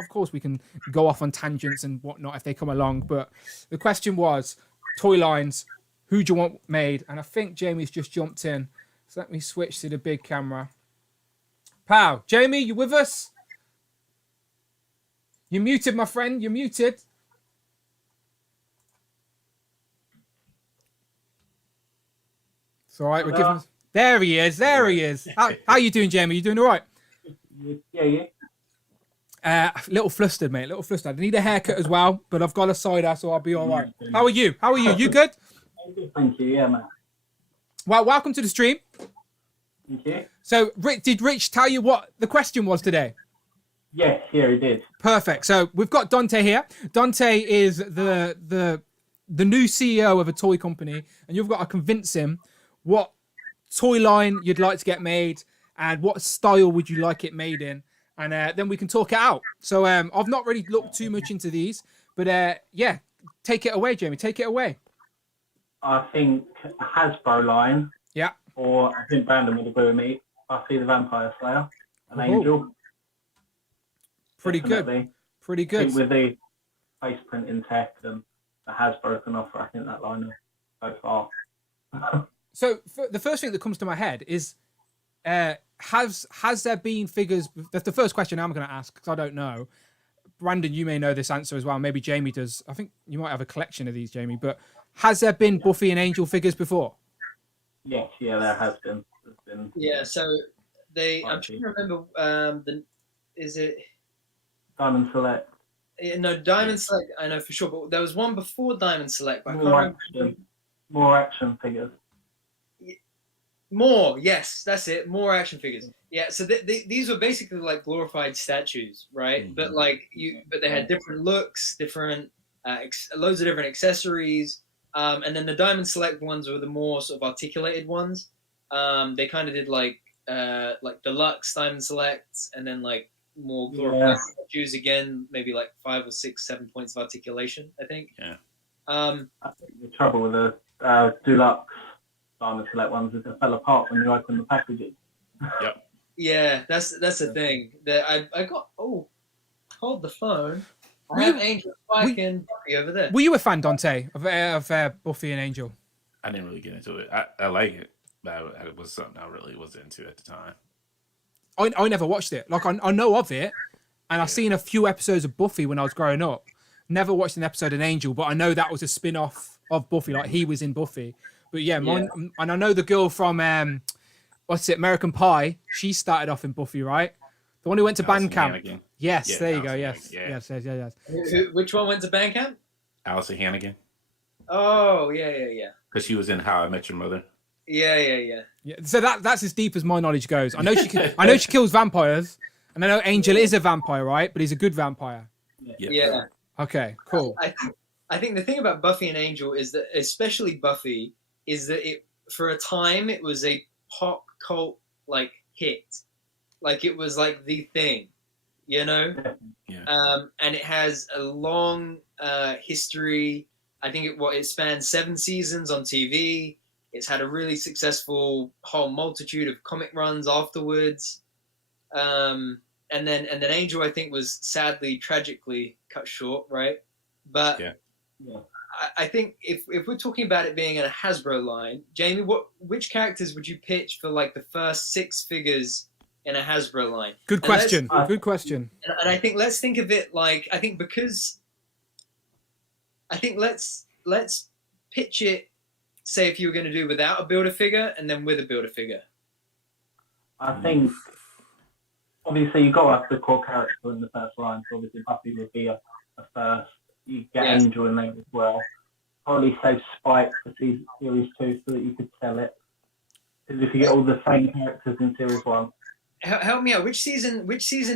go off on tangents and whatnot if they come along. But the question was, toy lines, who do you want made? And I think Jamie's just jumped in. So let me switch to the big camera. Pow, Jamie, you with us? You're muted, my friend. You're muted. It's all right. We're giving. There he is. There he is. How you doing, Jamie? You doing all right? Yeah. A little flustered, mate. A little flustered. I need a haircut as well, but I've got a cider, so I'll be all right. How are you? You good? Thank you. Yeah, man. Well, welcome to the stream. Thank you. So, did Rich tell you what the question was today? Yes, yeah, he did. Perfect. So we've got Dante here. Dante is the new CEO of a toy company, and you've got to convince him what toy line you'd like to get made and what style would you like it made in, and then we can talk it out. So I've not really looked too much into these, but yeah, take it away, Jamie. Take it away. I think a Hasbro line. Yeah. Or I think Brandon would agree with me. Buffy the Vampire Slayer, an Angel. Pretty Definitely. good. Pretty good. With the face print in tech and the Hasbro can offer, I think that line will go far. So the first thing that comes to my head is, has there been figures? That's the first question I'm going to ask because I don't know. Brandon, you may know this answer as well. Maybe Jamie does. I think you might have a collection of these, Jamie. But has there been Buffy and Angel figures before? Yes, yeah, there has been. Yeah, so I'm trying to remember. Is it Diamond Select? Yeah, no, Diamond Select. I know for sure, but there was one before Diamond Select. But More action figures. More, yes, that's it. More action figures. Yeah, so these were basically like glorified statues, right? Mm-hmm. But they had different looks, different loads of different accessories. And then the Diamond Select ones were the more sort of articulated ones. They kind of did like deluxe Diamond Selects, and then like more glorified statues again, maybe like 5 or 6, 7 points of articulation, I think. Yeah. I think the trouble with the deluxe Diamond Select ones is they fell apart when you open the packages. Yep. Yeah, that's the thing. That I got. Oh, hold the phone. I have Angel, Spike, and Buffy over there. Were you a fan, Dante, of Buffy and Angel? I didn't really get into it. I like it, but it was something I really was into at the time. I never watched it. Like I know of it, and I've seen a few episodes of Buffy when I was growing up. Never watched an episode of Angel, but I know that was a spin-off of Buffy. Like he was in Buffy. But yeah, and I know the girl from American Pie. She started off in Buffy, right? The one who went to band camp. Yes, yeah, there you go. Yes. Which one went to band camp? Allison Hannigan. Oh, yeah. Because she was in How I Met Your Mother. Yeah. So that's as deep as my knowledge goes. I know she kills vampires, and I know Angel is a vampire, right? But he's a good vampire. Yeah. Okay, cool. I think the thing about Buffy and Angel is that, especially Buffy, is that it for a time it was a pop cult like hit, like it was like the thing, you know. Yeah. And it has a long history. I think it spans 7 seasons on TV. It's had a really successful whole multitude of comic runs afterwards. And then Angel, I think, was sadly, tragically cut short, right? But I think if we're talking about it being in a Hasbro line, Jamie, which characters would you pitch for like the first 6 figures in a Hasbro line? Good question. Good question. And I think let's think of it like let's pitch it. Say if you were going to do without a Build-A-Figure and then with a Build-A-Figure. I think obviously you've got to have the core character in the first line. So obviously Buffy would be a first. You get Angel in there as well. Probably save Spike for series 2 so that you could sell it. Because if you get all the same characters in series 1. Help me out. Which season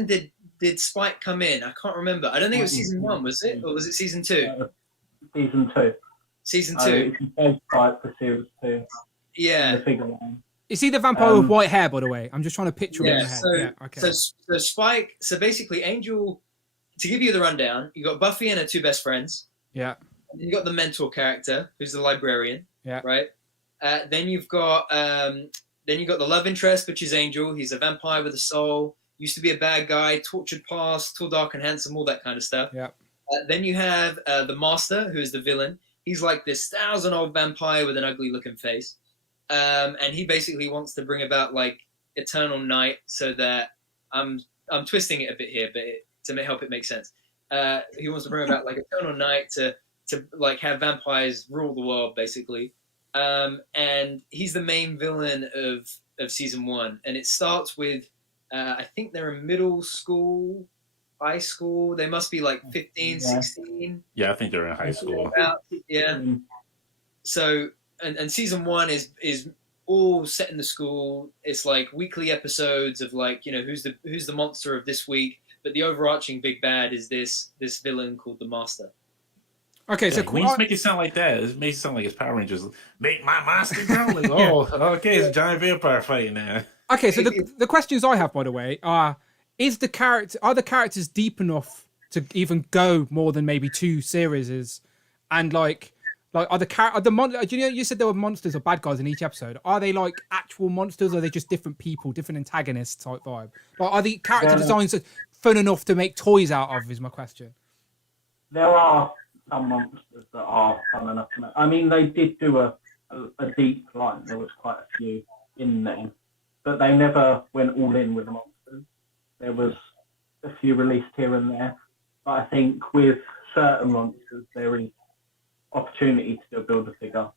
did Spike come in? I can't remember. I don't think it was season 1, was it? Or was it season 2? Season 2. Season 2. If you save Spike for series 2. Yeah. The figure line. Is he the vampire with white hair, by the way? I'm just trying to picture him in my head. Okay. So Spike. So basically, Angel. To give you the rundown, you got Buffy and her 2 best friends. Yeah. And you got the mentor character, who's the librarian. Yeah. Right. Then you've got the love interest, which is Angel. He's a vampire with a soul. Used to be a bad guy, tortured past, tall, dark, and handsome, all that kind of stuff. Yeah. Then you have the master, who is the villain. He's like this 1,000-old vampire with an ugly-looking face. And he basically wants to bring about like eternal night, so that I'm twisting it a bit here, but to help it make sense. He wants to bring about like eternal night to like have vampires rule the world, basically. And he's the main villain of season 1, and it starts with I think they're in middle school, high school. They must be like 15, 16. Yeah, I think they're in high school. So and season 1 is all set in the school. It's like weekly episodes of like, you know, who's the monster of this week, but the overarching big bad is this villain called the Master. Okay, so when you make it sound like that, it makes it sound like it's Power Rangers. Make my monster grow. Like, okay, it's a giant vampire fighting now. Okay, so the questions I have, by the way, are the characters deep enough to even go more than maybe 2 series? And like you said there were monsters or bad guys in each episode. Are they like actual monsters, or are they just different people, different antagonists type vibe? Like, are the character designs fun enough to make toys out of? Is my question. There are some monsters that are fun enough to make. I mean, they did do a deep line. There was quite a few in there, but they never went all in with the monsters. There was a few released here and there, but I think with certain monsters there is opportunity to do a Build-A-Figure.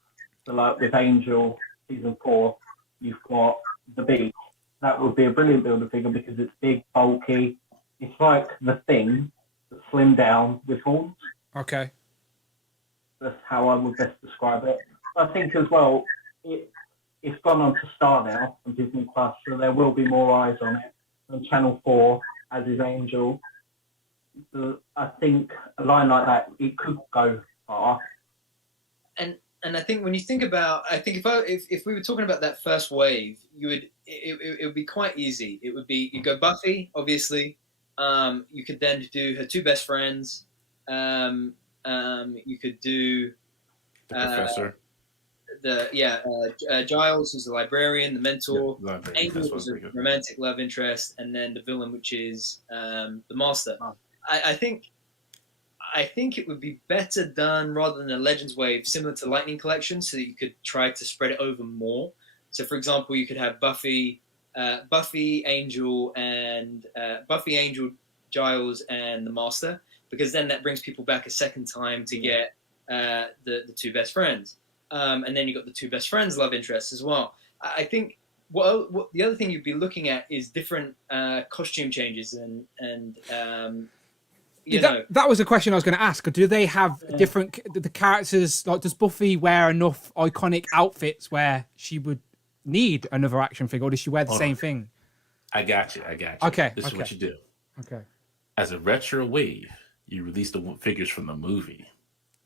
So like with Angel season 4, you've got the Beast. That would be a brilliant Build-A-Figure because it's big, bulky. It's like the Thing, but slimmed down with horns. Okay. That's how I would best describe it. I think as well, it's gone on to Star now on Disney Plus, so there will be more eyes on it. On Channel 4, as is Angel. I think a line like that, it could go far. And I think when you think about, I think if we were talking about that first wave, it would be quite easy. It would be, you go Buffy, obviously. You could then do her 2 best friends. You could do the professor. Giles, who's the librarian, the mentor. Yeah, Angel, who's a romantic love interest, and then the villain, which is the Master. I think I think it would be better done rather than a Legends wave, similar to Lightning Collection, so that you could try to spread it over more. So, for example, you could have Buffy, Angel, Giles, and the Master, because then that brings people back a second time to get the two best friends, and then you got the two best friends love interests as well. I think what the other thing you'd be looking at is different costume changes and that was a question I was going to ask. Do they have different the characters? Like, does Buffy wear enough iconic outfits where she would need another action figure, or does she wear the same thing? I got you. Okay. This is what you do. Okay. As a retro wave, you release the figures from the movie.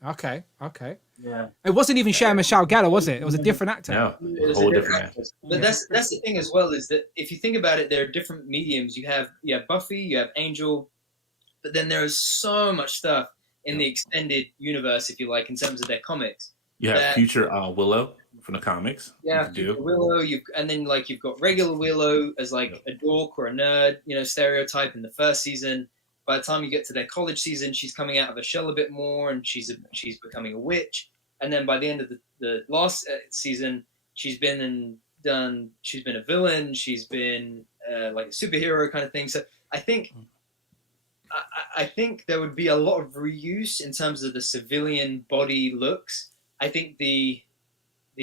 Okay. Yeah. It wasn't even Sarah Michelle Gellar, was it? It was a different actor. No, it was a whole different actor. But that's the thing as well, is that if you think about it, there are different mediums. You have Buffy, you have Angel, but then there is so much stuff in the extended universe, if you like, in terms of their comics. You have future Willow from the comics. Yeah, Willow. You've got regular Willow as like a dork or a nerd, stereotype in the first season. By the time you get to their college season, she's coming out of her shell a bit more, and she's becoming a witch. And then by the end of the last season, she's been a villain. She's been like a superhero kind of thing. So I think there would be a lot of reuse in terms of the civilian body looks. I think the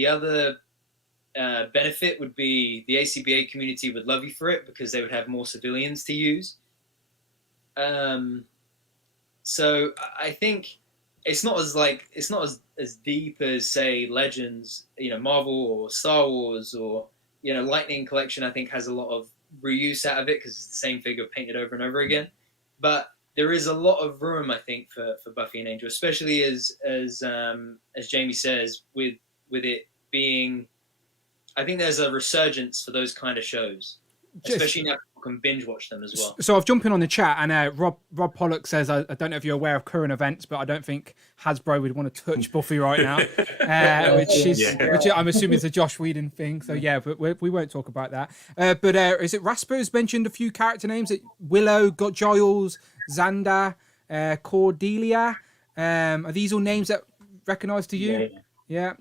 other benefit would be the ACBA community would love you for it, because they would have more civilians to use. So I think it's not as deep as, say, Legends, Marvel or Star Wars or Lightning Collection. I think has a lot of reuse out of it because it's the same figure painted over and over again. But there is a lot of room, I think, for Buffy and Angel, especially as Jamie says, with it being. I think there's a resurgence for those kind of shows, especially now people can binge watch them as well. So I've jumped in on the chat, and Rob Pollock says, I don't know if you're aware of current events, but I don't think Hasbro would want to touch Buffy right now, which I'm assuming is a Josh Whedon thing. So but we won't talk about that. But is it Rasper's mentioned a few character names? Willow, got Giles, Xander, Cordelia. Are these all names that recognise to you? Yeah.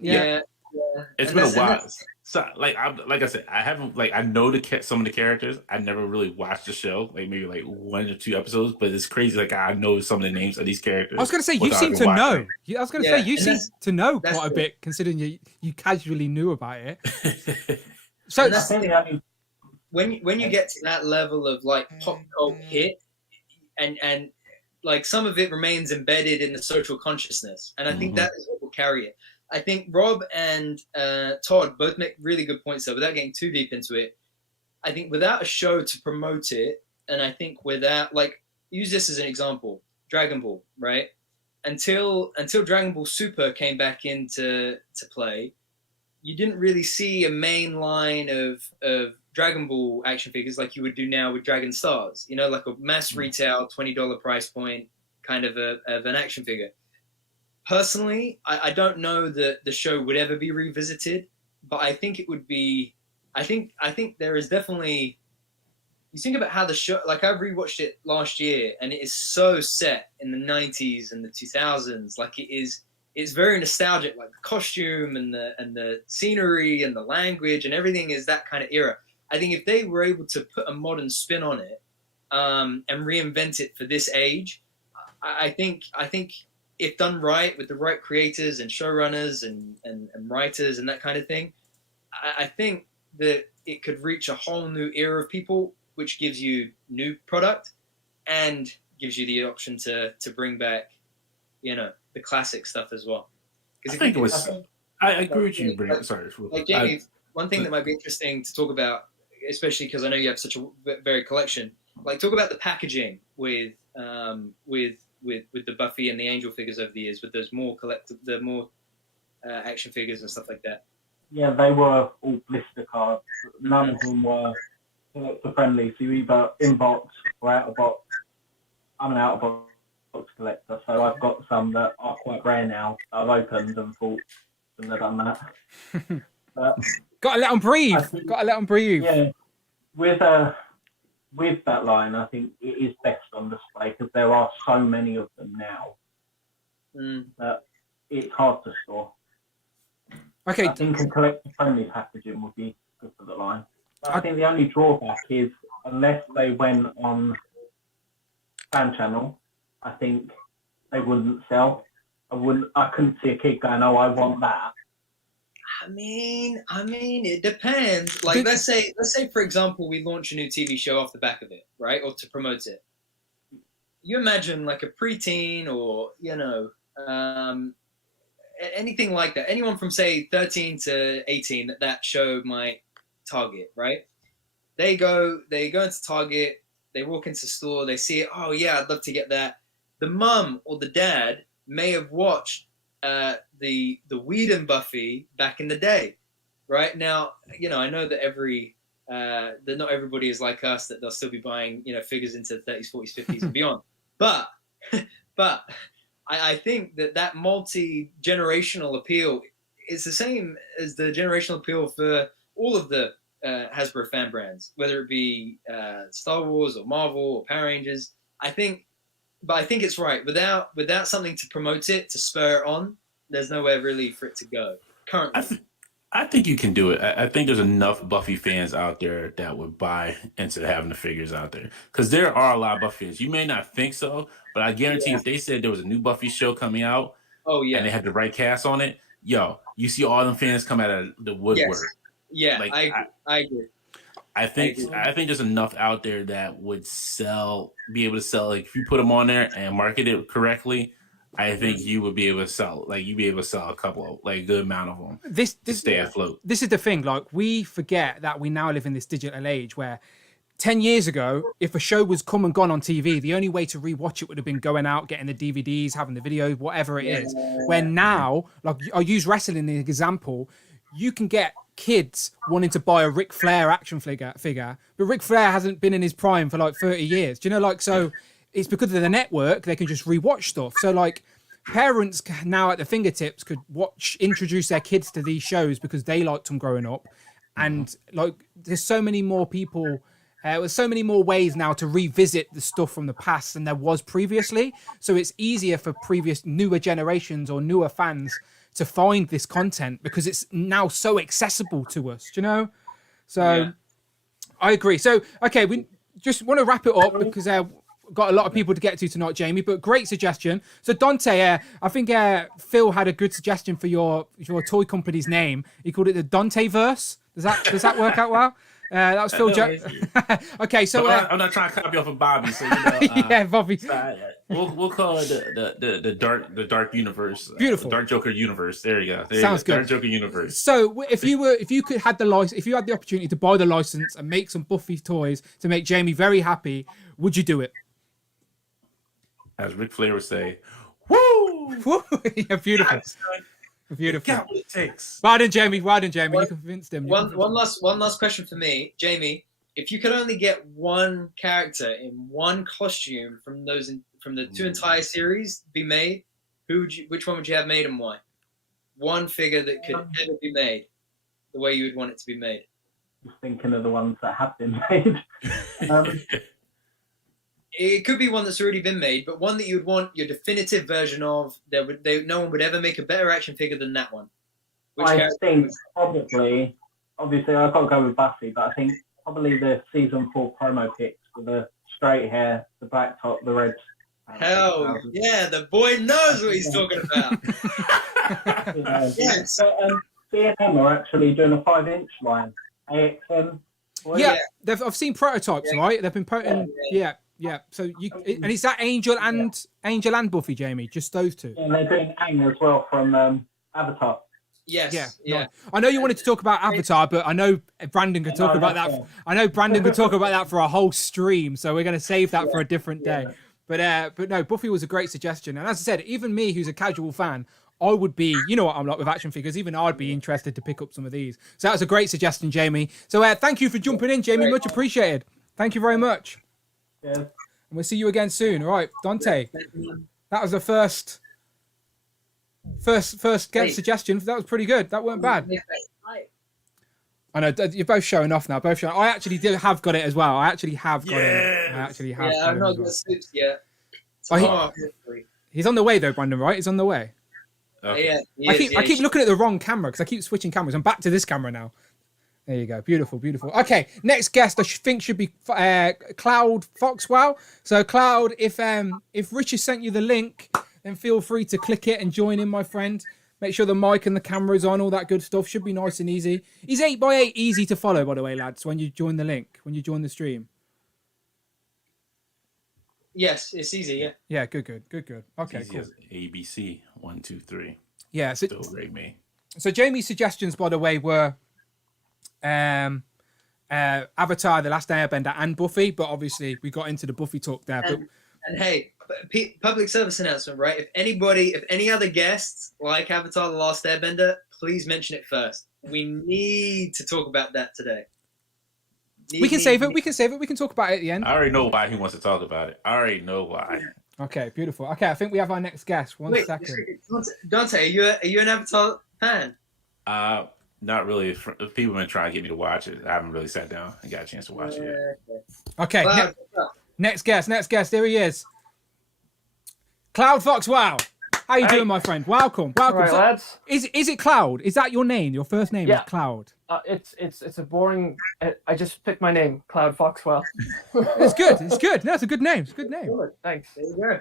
It's been a while. So, like I said, I haven't I know some of the characters. I never really watched the show, maybe 1 or 2 episodes. But it's crazy. I know some of the names of these characters. I was going to say you seem to know. I was going to say you seem to know quite a bit, considering you casually knew about it. So that's the thing. When you get to that level of pop cult hit, and some of it remains embedded in the social consciousness, and I think that is what will carry it. I think Rob and Todd both make really good points there. Without getting too deep into it, I think without a show to promote it, and I think without use this as an example, Dragon Ball, right? Until Dragon Ball Super came back into play, you didn't really see a main line of Dragon Ball action figures like you would do now with Dragon Stars. Like a mass retail $20 price point kind of an action figure. Personally, I don't know that the show would ever be revisited, but I think it would be. I think there is definitely. You think about how the show. I rewatched it last year, and it is so set in the 90s and the 2000s. It's very nostalgic. The costume and the scenery and the language and everything is that kind of era. I think if they were able to put a modern spin on it, and reinvent it for this age, I think. If done right with the right creators and showrunners and writers and that kind of thing, I think that it could reach a whole new era of people, which gives you new product and gives you the option to bring back, the classic stuff as well. I agree with you. Sorry. Jamie, one thing that might be interesting to talk about, especially because I know you have such a varied collection, talk about the packaging with the Buffy and the Angel figures over the years, with those more action figures and stuff like that. Yeah, they were all blister cards. None of them were collector friendly. So you either in box or out of box. I'm an out of box collector, so I've got some that are quite rare now that I've opened and thought, shouldn't have done that. Got to let them breathe. Yeah, with that line, I think it is best on display because there are so many of them now But it's hard to store. Okay. I think a collector-friendly packaging would be good for the line. But I think the only drawback is unless they went on fan channel, I think they wouldn't sell. I couldn't see a kid going, "Oh, I want that." I mean, it depends. Like, let's say, for example, we launch a new TV show off the back of it, right? Or to promote it. You imagine like a preteen or, anything like that. Anyone from, say, 13 to 18 that show might target, right? They go into Target, they walk into the store, they see it, oh yeah, I'd love to get that. The mum or the dad may have watched the Whedon Buffy back in the day, right? Now, I know that that not everybody is like us, that they'll still be buying, figures into the 30s, 40s, 50s and beyond. But I think that multi-generational appeal is the same as the generational appeal for all of the Hasbro fan brands, whether it be Star Wars or Marvel or Power Rangers. I think it's right. Without something to promote it, to spur it on, there's nowhere really for it to go currently. I think you can do it. I think there's enough Buffy fans out there that would buy into having the figures out there. Because there are a lot of Buffy fans. You may not think so, but I guarantee if they said there was a new Buffy show coming out, and they had the right cast on it, you see all them fans come out of the woodwork. Yes. Yeah, like, I agree. I think there's enough out there that would be able to sell. Like if you put them on there and market it correctly, I think you would be able to sell. Like you'd be able to sell a couple of, like, a good amount of them. This to stay afloat. This is the thing. Like, we forget that we now live in this digital age where 10 years ago, if a show was come and gone on TV, the only way to rewatch it would have been going out, getting the DVDs, having the video, whatever it is. Where now, like, I'll use wrestling as an example. You can get kids wanting to buy a Ric Flair action figure, but Ric Flair hasn't been in his prime for like 30 years. Do you know, like, so it's because of the network, they can just rewatch stuff. So like parents now at their fingertips could introduce their kids to these shows because they liked them growing up. And like, there's so many more people, there's so many more ways now to revisit the stuff from the past than there was previously. So it's easier for newer generations or newer fans to find this content because it's now so accessible to us, do you know? So I agree. So, okay, we just want to wrap it up because got a lot of people to get to tonight, Jamie, but great suggestion. So Dante, I think Phil had a good suggestion for your toy company's name. He called it the Dante Verse. Does that work out well? That was Phil. Okay, so I'm not trying to copy off of Bobby. So yeah, Bobby. We'll call it the dark universe. Beautiful, Dark Joker universe. There you go. Sounds good. Dark Joker universe. So if you had the opportunity to buy the license and make some Buffy toys to make Jamie very happy, would you do it? As Ric Flair would say, "Woo!" Yeah, beautiful. Beautiful. Got what it takes. Well done, Jamie. You convinced him. One last question for me, Jamie. If you could only get one character in one costume from the two entire series be made, which one would you have made and why? One figure that could ever be made, the way you would want it to be made. Just thinking of the ones that have been made. It could be one that's already been made, but one that you'd want your definitive version of. No one would ever make a better action figure than that one. I think probably, obviously, I've got to go with Buffy, but I think probably the season 4 promo pics with the straight hair, the black top, the red. Hell yeah, the boy knows what he's talking about. Yes. But B&M are actually doing a 5-inch line. AXM. I've seen prototypes, right? They've been putting, yeah. So and is that Angel and Buffy, Jamie? Just those two? Yeah, and they're doing Aang as well from Avatar. Yes. Yeah. No. I know you wanted to talk about Avatar, but I know Brandon could talk about that. I know Brandon could talk about that for a whole stream, so we're going to save that for a different day. But no, Buffy was a great suggestion, and as I said, even me, who's a casual fan, I would be, you know what I'm like with action figures, even I'd be interested to pick up some of these. So that was a great suggestion, Jamie. So thank you for jumping in, Jamie. Much appreciated. Thank you very much. Yeah. And we'll see you again soon. All right, Dante. That was the first guest suggestion. That was pretty good. That weren't bad. I know you're both showing off now. I actually have got it as well. I actually have got it. I've not got Soups yet. He's on the way though, Brandon. Right? He's on the way. Okay. Yeah, I keep looking at the wrong camera because I keep switching cameras. I'm back to this camera now. There you go. Beautiful, beautiful. Okay, next guest I think should be Cloud Foxwell. So Cloud, if Rich has sent you the link, then feel free to click it and join in, my friend. Make sure the mic and the camera is on, all that good stuff. Should be nice and easy. He's 8x8 easy to follow, by the way, lads, when you join the link, when you join the stream. Yes, it's easy, yeah. Yeah, good. Okay, Easy cool. as ABC 1, 2, 3. Yeah, so, Still rate me. so Jamie's suggestions, by the way, were Avatar, The Last Airbender, and Buffy, but obviously we got into the Buffy talk there. And hey, public service announcement, right? If any other guests like Avatar: The Last Airbender, please mention it first. We need to talk about that today. We can save it. We can talk about it at the end. I already know why he wants to talk about it. I already know why. Okay, beautiful. Okay, I think we have our next guest. One second. Dante, are you an Avatar fan? Not really. If people have been trying to get me to watch it, I haven't really sat down and got a chance to watch it yet. Okay, Well, next guest. Here he is. Cloud Fox. Wow. How you doing, my friend? Welcome. All right, lads. Is it Cloud? Is that your name? Your first name is Cloud. It's a boring. I just picked my name, Cloud Foxwell. It's good. No, it's a good name. Good, thanks. there you go.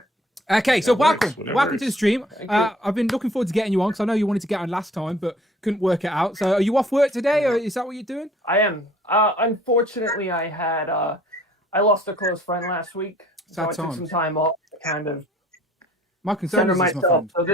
Okay, so welcome works. to the stream. I've been looking forward to getting you on because I know you wanted to get on last time, but couldn't work it out. So, are you off work today, or is that what you're doing? I am. Unfortunately, I lost a close friend last week, so I took some time off to kind of my center concerns, my myself. friend. So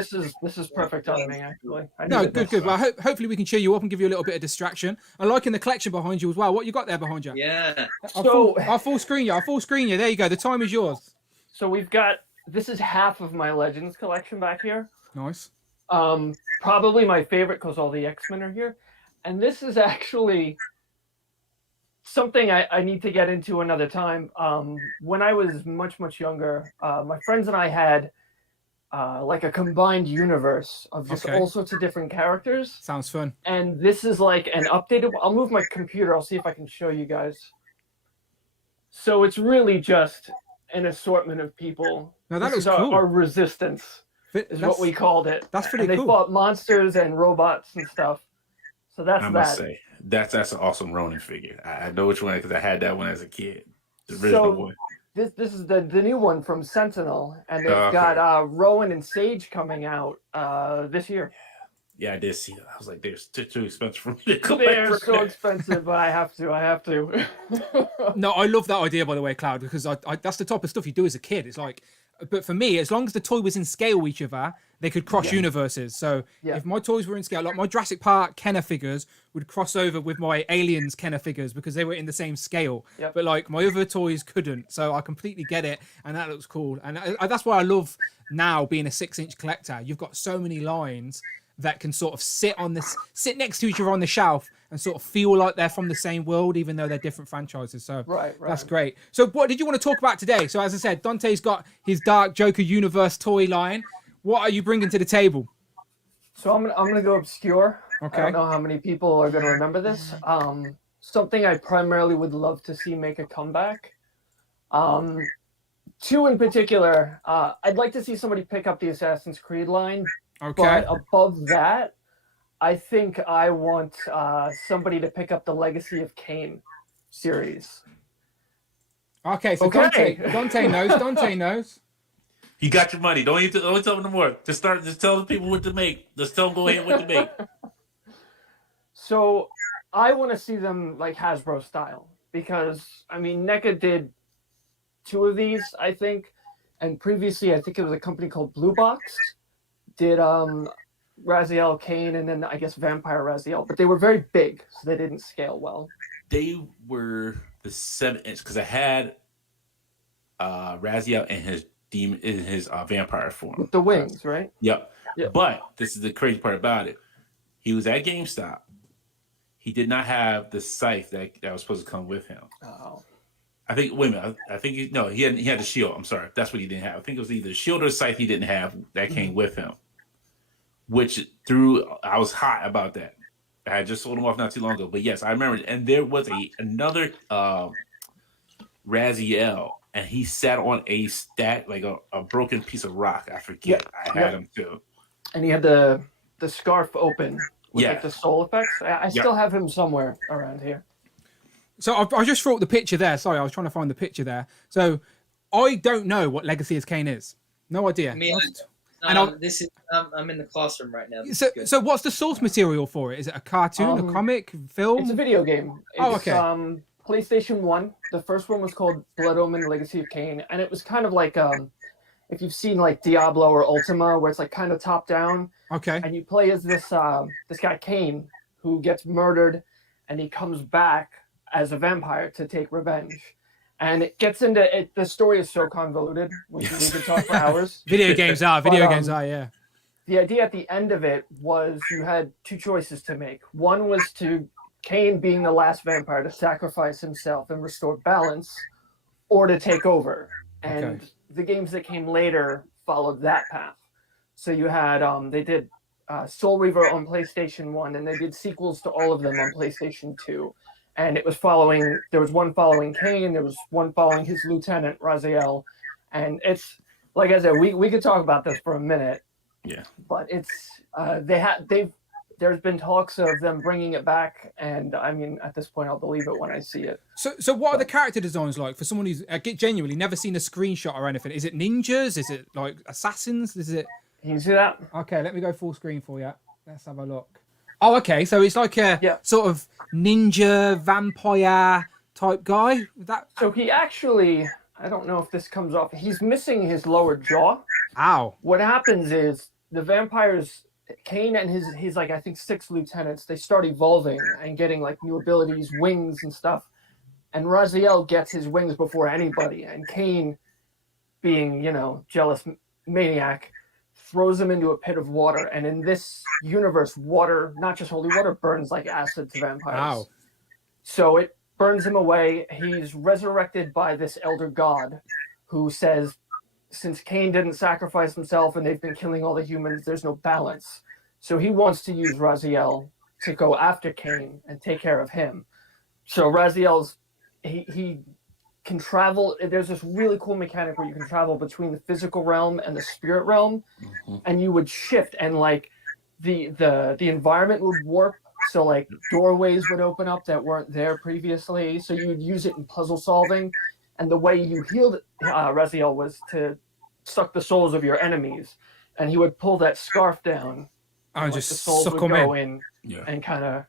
this is perfect timing, actually. No, good. Well, hopefully we can cheer you up and give you a little bit of distraction. I'm liking the collection behind you as well. What you got there behind you? Yeah. I'll full screen you. There you go. The time is yours. So we've got. This is half of my Legends collection back here. Nice. Probably my favorite because all the X-Men are here. And this is actually something I need to get into another time. When I was much, much younger, my friends and I had like a combined universe of just all sorts of different characters. Sounds fun. And this is like an updated. I'll move my computer. I'll see if I can show you guys. So it's really just an assortment of people. No, that this looks is cool. Our resistance is what we called it. That's pretty cool. They fought monsters and robots and stuff. So that's I must say that's an awesome Ronin figure. I know which one because I had that one as a kid. The original one. This is the new one from Sentinel, and they've got Rowan and Sage coming out this year. Yeah, I did see it. I was like, they're too expensive for me to collect. They're so expensive, but I have to. No, I love that idea, by the way, Cloud, because I that's the type of stuff you do as a kid. It's like, but for me, as long as the toy was in scale with each other, they could cross universes. So if my toys were in scale, like my Jurassic Park Kenner figures would cross over with my Aliens Kenner figures because they were in the same scale. Yep. But like my other toys couldn't. So I completely get it. And that looks cool. And that's why I love now being a 6-inch collector. You've got so many lines that can sort of sit next to each other on the shelf and sort of feel like they're from the same world, even though they're different franchises. So right. That's great. So what did you want to talk about today? So as I said, Dante's got his Dark Joker Universe toy line. What are you bringing to the table? So I'm gonna go obscure. Okay. I don't know how many people are gonna remember this. Something I primarily would love to see make a comeback. Two in particular. I'd like to see somebody pick up the Assassin's Creed line. Okay. But above that, I think I want somebody to pick up the Legacy of Kain series. Okay, so Dante knows. You got your money. Don't tell them no more. Just tell the people what to make. Just tell them go ahead what to make. So I want to see them like Hasbro style because I mean NECA did 2 of these, I think, and previously I think it was a company called Blue Box did Raziel Kane and then I guess Vampire Raziel, but they were very big, so they didn't scale well. They were the 7-inch because I had Raziel in his vampire form with the wings, right? Yep. But this is the crazy part about it. He was at GameStop. He did not have the scythe that was supposed to come with him. Oh. I think. Wait a minute. I think he had the shield. I'm sorry. That's what he didn't have. I think it was either the shield or the scythe he didn't have that came with him. Which I was hot about that. I had just sold him off not too long ago. But yes, I remember. And there was another Raziel and he sat on a stack, like a broken piece of rock. I forget. I had him too. And he had the scarf open with Yeah. like the soul effects. I still have him somewhere around here. So I just thought the picture there. Sorry, I was trying to find the picture there. So I don't know what Legacy of Kain is. No idea. This is I'm in the classroom right now. So what's the source material for it? Is it a cartoon, a comic, film? It's a video game. It's, okay. PlayStation 1. The first one was called Blood Omen Legacy of Kain, and it was kind of like if you've seen like Diablo or Ultima, where it's like kind of top down. Okay. And you play as this guy Kain, who gets murdered, and he comes back as a vampire to take revenge. And it gets into it. The story is so convoluted. We could talk for hours. Video games are, yeah. The idea at the end of it was you had two choices to make. One was to Kain, being the last vampire, to sacrifice himself and restore balance, or to take over. And the games that came later followed that path. So you had, they did Soul Reaver on PlayStation 1, and they did sequels to all of them on PlayStation 2. And it was there was one following Kain, there was one following his lieutenant, Raziel. And it's, like I said, we could talk about this for a minute. Yeah. But it's, there's been talks of them bringing it back, and I mean, at this point, I'll believe it when I see it. So what are the character designs like for someone who's genuinely never seen a screenshot or anything? Is it ninjas? Is it like assassins? Is it? Can you see that? Okay, let me go full screen for you. Let's have a look. Oh, okay. So it's like a sort of ninja vampire type guy. So he actually, I don't know if this comes off. He's missing his lower jaw. Ow. What happens is the vampires, Kain and his like I think 6 lieutenants, they start evolving and getting like new abilities, wings and stuff. And Raziel gets his wings before anybody. And Kain, being, jealous maniac, throws him into a pit of water. And in this universe, water, not just holy water, burns like acid to vampires. Wow. So it burns him away. He's resurrected by this elder god who says, since Kain didn't sacrifice himself and they've been killing all the humans, there's no balance. So he wants to use Raziel to go after Kain and take care of him. So Raziel's, he can travel. There's this really cool mechanic where you can travel between the physical realm and the spirit realm, and you would shift, and like the environment would warp. So like doorways would open up that weren't there previously. So you would use it in puzzle solving. And the way you healed Raziel was to suck the souls of your enemies, and he would pull that scarf down, and like just the souls suck would him go in and kind of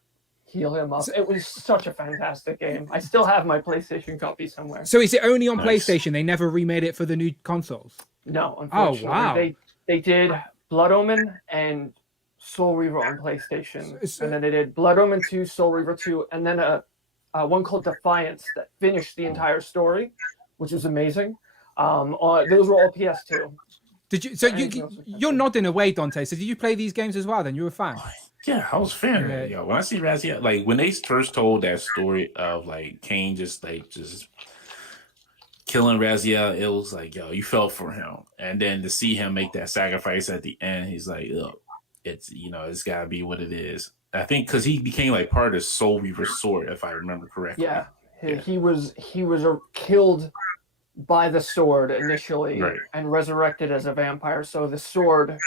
heal him up. It was such a fantastic game. I still have my PlayStation copy somewhere. So is it only on PlayStation? They never remade it for the new consoles? No, unfortunately. Oh, wow. They did Blood Omen and Soul Reaver on PlayStation, and then they did Blood Omen 2, Soul Reaver 2, and then one called Defiance that finished the entire story, which was amazing. Those were all PS2. Did you? So you're nodding away, Dante. So did you play these games as well? Then you were a fan. Yeah, I was a fan of it. Yo, when I see Raziel, like when they first told that story of like Kain just killing Raziel, it was like, yo, you felt for him. And then to see him make that sacrifice at the end, he's like, look, it's it's gotta be what it is. I think because he became like part of the Soul Reaver sword, if I remember correctly. Yeah, he was killed by the sword initially, and resurrected as a vampire. So the sword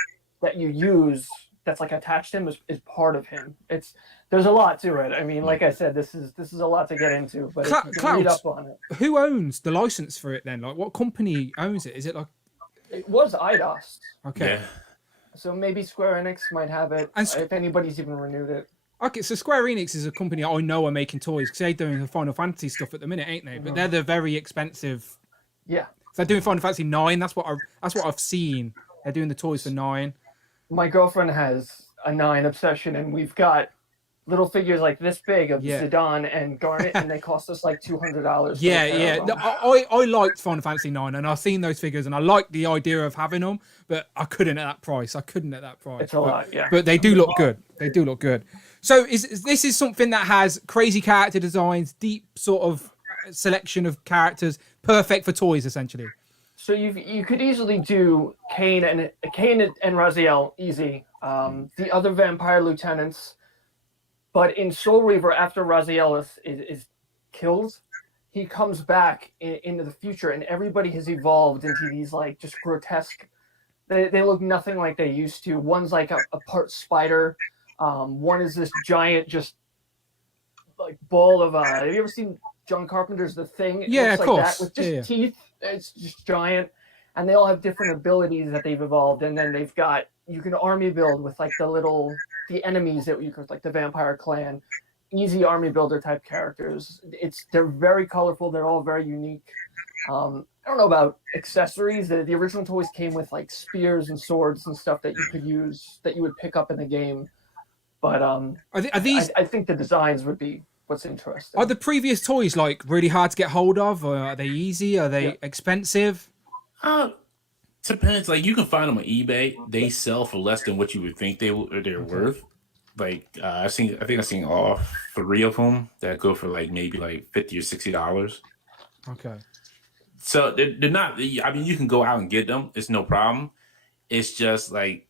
that you use, that's like attached to him, is part of him. There's a lot to it. I mean, like I said, this is a lot to get into, but you can read up on it. Who owns the license for it then? Like, what company owns it? Is it like? It was IDOS. Okay. Yeah. So maybe Square Enix might have it, if anybody's even renewed it. Okay, so Square Enix is a company I know are making toys because they're doing the Final Fantasy stuff at the minute, ain't they? But they're the very expensive. Yeah. They're doing Final Fantasy 9. That's what I've seen. They're doing the toys for 9. My girlfriend has a 9 obsession, and we've got little figures like this big of Zidane and Garnet, and they cost us like $200. Yeah. I liked Final Fantasy 9, and I've seen those figures, and I liked the idea of having them, but I couldn't at that price. It's a lot, yeah. But they do look good. So this is something that has crazy character designs, deep sort of selection of characters, perfect for toys, essentially. So you could easily do Kain and Raziel easy. The other vampire lieutenants, but in Soul Reaver, after Raziel is killed, he comes back into the future, and everybody has evolved into these like just grotesque. They look nothing like they used to. One's like a part spider. One is this giant, just like ball of. Have you ever seen John Carpenter's The Thing? It Yeah, looks of like course. that with just teeth. It's just giant, and they all have different abilities that they've evolved. And then they've got you can army build with like the enemies that you could like the vampire clan. Easy army builder type characters. They're very colorful. They're all very unique. I don't know about accessories. The original toys came with like spears and swords and stuff that you could use that you would pick up in the game. But are these? I think the designs would be what's interesting. Are the previous toys like really hard to get hold of, or are they easy? Are they expensive? Depends. Like you can find them on eBay. They sell for less than what you would think they're worth. Like I think I've seen all 3 of them that go for like maybe like $50 or $60. Okay. So they're not. I mean, you can go out and get them. It's no problem. It's just like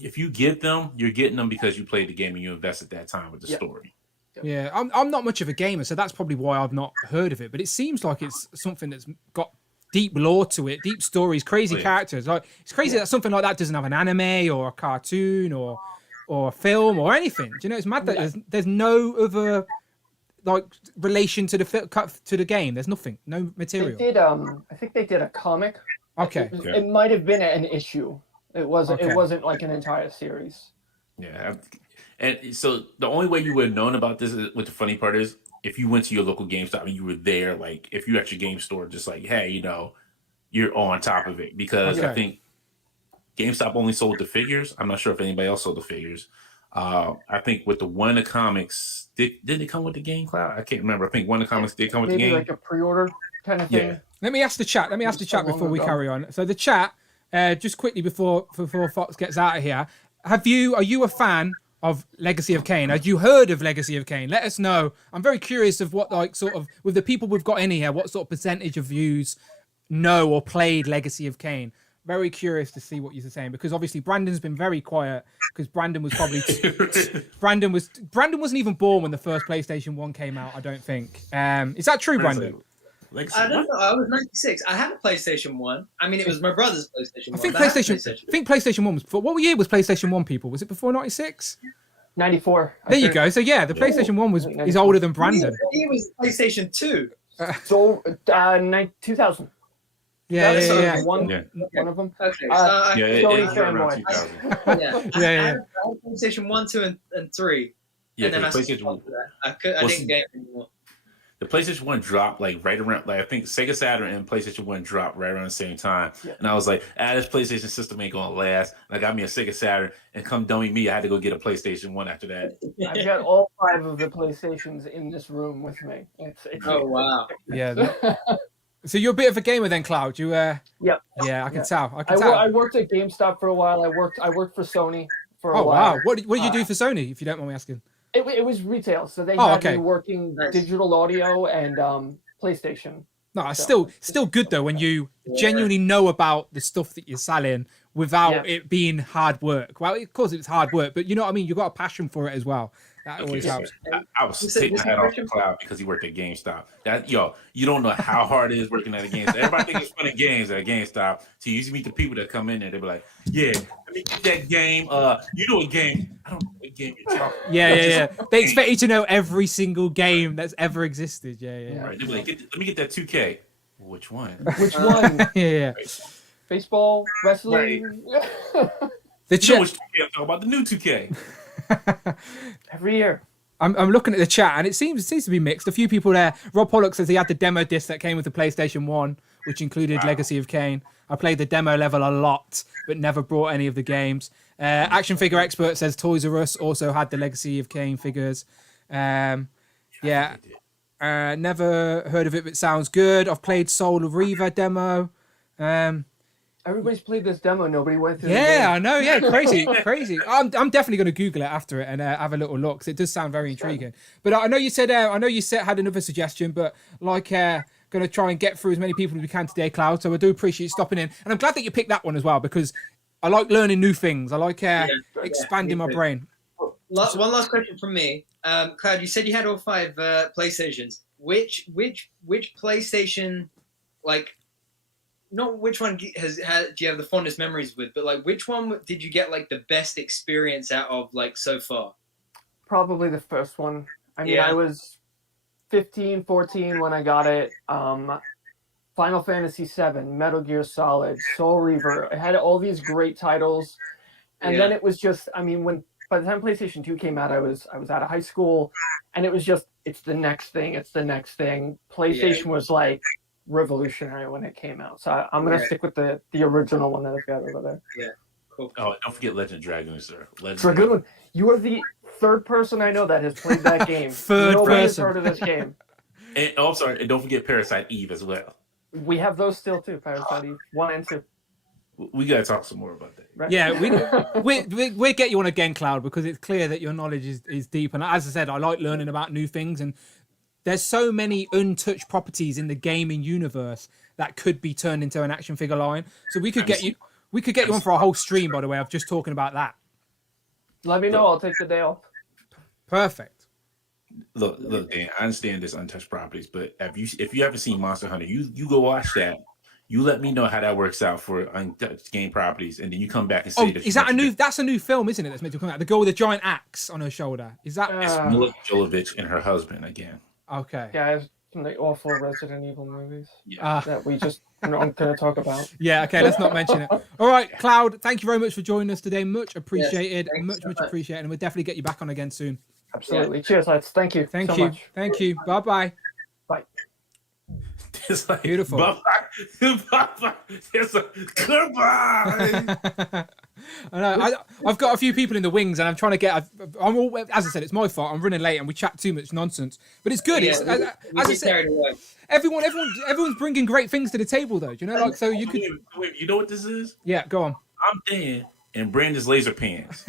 if you get them, you're getting them because you played the game and you invested that time with the story. Yeah, I'm not much of a gamer, so that's probably why I've not heard of it. But it seems like it's something that's got deep lore to it, deep stories, crazy characters. Like it's crazy that something like that doesn't have an anime or a cartoon or a film or anything. Do you know? It's mad that there's no other like relation to the game. There's nothing, no material. They did. I think they did a comic. Okay. It might have been an issue. It wasn't. Okay. It wasn't like an entire series. Yeah, and so the only way you would have known about this, what the funny part is, if you went to your local GameStop and you were there, like if you at your game store, just like, hey, you're on top of it because I think GameStop only sold the figures. I'm not sure if anybody else sold the figures. I think with the one of the comics, did it come with the game, Cloud? I can't remember. I think one of the comics did come with the game. Maybe like a pre-order kind of thing. Yeah. Let me ask the chat. Before we carry on. So the chat, just quickly before Fox gets out of here, are you a fan of Legacy of Kain? Had you heard of Legacy of Kain? Let us know. I'm very curious of what like sort of with the people we've got in here, what sort of percentage of views know or played Legacy of Kain. Very curious to see what you're saying because obviously Brandon's been very quiet because Brandon was probably Brandon wasn't even born when the first PlayStation 1 came out. I don't think. Is that true, Brandon? I don't know. I was 96. I had a PlayStation 1. I mean, it was my brother's PlayStation 1. I think PlayStation 1 was before. What year was PlayStation 1, people? Was it before 96? 94. There you go. So yeah, the PlayStation 1 is older than Brandon. He was PlayStation 2. So 2000. Yeah. One of them. Okay. Sony fanboy. I had PlayStation 1, 2, and 3. Yeah, and then I PlayStation 1. I didn't get it anymore. The PlayStation 1 dropped like right around, like I think Sega Saturn and PlayStation 1 dropped right around the same time. Yeah. And I was like, this PlayStation system ain't gonna last. And I got me a Sega Saturn, and come dummy me, I had to go get a PlayStation 1 after that. I've got all 5 of the PlayStations in this room with me. It's oh wow. Yeah. So you're a bit of a gamer then, Cloud. You Yep. Yeah, I can tell. I worked at GameStop for a while. I worked for Sony for a while. Oh wow. What did you do for Sony, if you don't mind me asking? It was retail, so they had me working digital audio and PlayStation. No, it's still good though when you genuinely know about the stuff that you're selling without it being hard work. Well, of course it's hard work, but you know what I mean. You've got a passion for it as well. That always helps. I was taking my hat off to Cloud because he worked at GameStop. You don't know how hard it is working at a GameStop. Everybody thinks it's fun at games at GameStop. So you usually meet the people that come in there. They be like, "Yeah, let me get that game. You know what game? I don't know what game you're talking about." Yeah. They expect you to know every single game that's ever existed. Yeah. Right. They be like, "Let me get that 2K." Which one? Which one? Yeah. Baseball, wrestling. Right. Which 2K? I'm talking about the new 2K. Every year. I'm looking at the chat and it seems to be mixed. A few people there. Rob Pollock says he had the demo disc that came with the PlayStation 1, which included Legacy of Kain. I played the demo level a lot, but never brought any of the games. Action Figure Expert says Toys R Us also had the Legacy of Kain figures. Never heard of it, but it sounds good. I've played Soul of Reaver demo. Everybody's played this demo. Nobody went through. Yeah, I know. Yeah, crazy. I'm definitely going to Google it after it and have a little look because it does sound very intriguing. But I know you said had another suggestion, but like going to try and get through as many people as we can today, Cloud. So I do appreciate you stopping in, and I'm glad that you picked that one as well because I like learning new things. I like expanding my brain. One last question from me, Cloud. You said you had all 5 PlayStations. which PlayStation, like, not which one do you have the fondest memories with, but like which one did you get like the best experience out of like so far? Probably the first one. I mean, Yeah. I was 15, 14 when I got it. Final Fantasy VII, Metal Gear Solid, Soul Reaver. It had all these great titles, and then it was just. I mean, by the time PlayStation 2 came out, I was out of high school, and it was just it's the next thing. It's the next thing. PlayStation was like revolutionary when it came out, so I'm gonna stick with the original one that I've got over there. Yeah, cool. Oh, don't forget Legend Dragoon, sir. It's a good one. You are the third person I know that has played that game. Third Nobody's person. heard of this game. And sorry, and don't forget Parasite Eve as well. We have those still too. Parasite Eve 1 and 2. We gotta talk some more about that. Right? Yeah, we'll get you on again, Cloud, because it's clear that your knowledge is deep. And as I said, I like learning about new things, and there's so many untouched properties in the gaming universe that could be turned into an action figure line. So we could get you on for a whole stream, by the way, of just talking about that. Let me know. I'll take the day off. Perfect. Look, Dan, I understand there's untouched properties, but if you haven't seen Monster Hunter, you go watch that. You let me know how that works out for untouched game properties, and then you come back and say, "Oh, is that a new? That's a new film, isn't it? That's meant to come out. The girl with the giant axe on her shoulder. Is that? It's Mila Jovovich and her husband again. Okay. Guys, from the awful Resident Evil movies Yeah. that we just aren't going to talk about. Yeah. Okay. Let's not mention it. All right, Cloud. Thank you very much for joining us today. Much appreciated. Yes, much appreciated, and we'll definitely get you back on again soon. Absolutely. Cheers, lads. Thank you. Thank so you. much. Thank you. Bye bye. Bye. It's like, Beautiful. Bye-bye. It's a goodbye. I know. I've got a few people in the wings, and I'm trying to get. As I said, it's my fault. I'm running late, and we chat too much nonsense. But it's good. Yeah, It's we as I get said, carried away. everyone's bringing great things to the table, though. Do you know, like so you could. Wait, you know what this is? Yeah, go on. I'm Dan and Brandon's laser pants.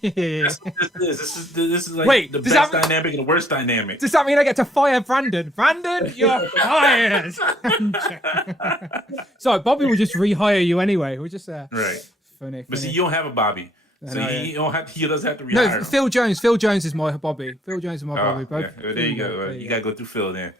Yeah. This is like Wait, the does best that- dynamic and the worst dynamic. Does that mean I get to fire Brandon? Brandon, you're fired. So Bobby will just rehire you anyway. We're just Right. funny. But see, you don't have a Bobby. So know, he doesn't have to rehire No, him. Phil Jones. Phil Jones is my Bobby. Phil Jones is my Oh, Bobby. Both. yeah. Well, there you go. You gotta go through Phil then.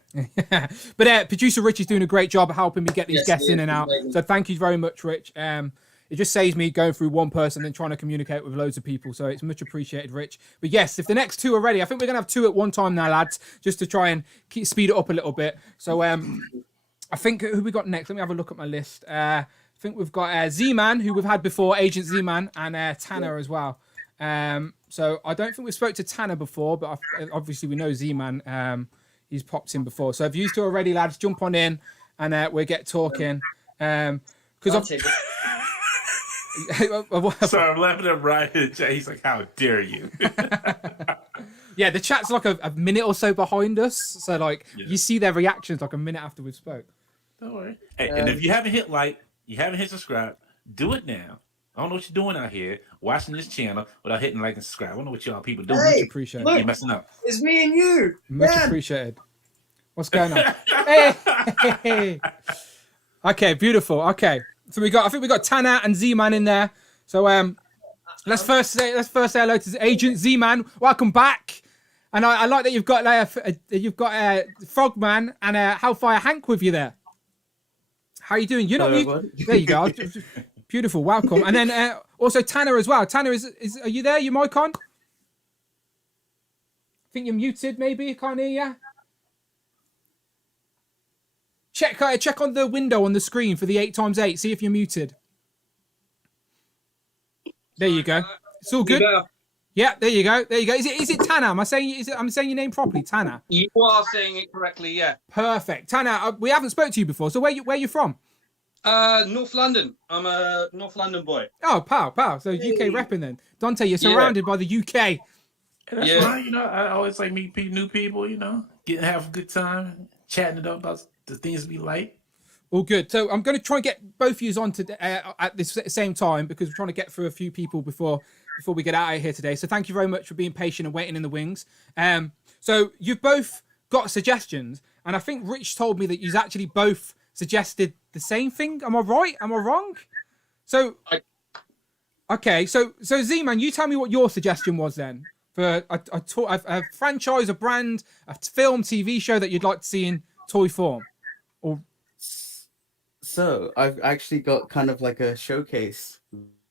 But producer Rich is doing a great job helping me get these Yes, guests he in is. and out. Amazing. So thank you very much, Rich. It just saves me going through one person and trying to communicate with loads of people. So it's much appreciated, Rich. But yes, if the next two are ready, I think we're gonna have two at one time now, lads, just to try and speed it up a little bit. So I think who we got next? Let me have a look at my list. I think we've got Z-Man, who we've had before, Agent Z-Man, and Tanner as well. So I don't think we spoke to Tanner before, but obviously we know Z-Man. He's popped in before. So if you two are ready, lads, jump on in and we'll get talking. Because Sorry, I'm laughing at Ryan in the chat. He's like, "How dare you?" yeah, the chat's like a minute or so behind us. So like you see their reactions like a minute after we spoke. Don't worry. Hey, and if you haven't hit like, you haven't hit subscribe, do it now. I don't know what you're doing out here watching this channel without hitting like and subscribe. I don't know what y'all people doing. Hey, Appreciate look. it. You're messing up. It's me and you. Much Man. appreciated. What's going on? Hey. Okay, beautiful. Okay, so I think we got Tanner and Z-Man in there. So let's first say hello to Agent Z-Man. Welcome back. And I like that you've got Frogman and Hellfire Hank with you there. How you doing? You're not. There you go. Beautiful. Welcome. And then also Tanner as well. Tanner, are you there? Your mic on? I think you're muted. Maybe I can't hear you. Check on the window on the screen for the 8x8. See if you're muted. There you go. It's all good. Yeah, there you go. There you go. Is it Tanner? I'm saying your name properly, Tanner. You are saying it correctly, yeah. Perfect. Tanner, we haven't spoke to you before. So where you from? North London. I'm a North London boy. Oh, pal. So UK repping then. Dante, you're surrounded by the UK. That's Yeah. fine. I always like meet new people. Have a good time, chatting it up about the things we like. All good. So I'm going to try and get both of you on at this same time because we're trying to get through a few people before we get out of here today. So thank you very much for being patient and waiting in the wings. So you've both got suggestions, and I think Rich told me that you've actually both suggested the same thing. Am I right? Am I wrong? So, okay. So Z-Man, you tell me what your suggestion was then for a franchise, a brand, a film, TV show that you'd like to see in toy form? Or So I've actually got kind of like a showcase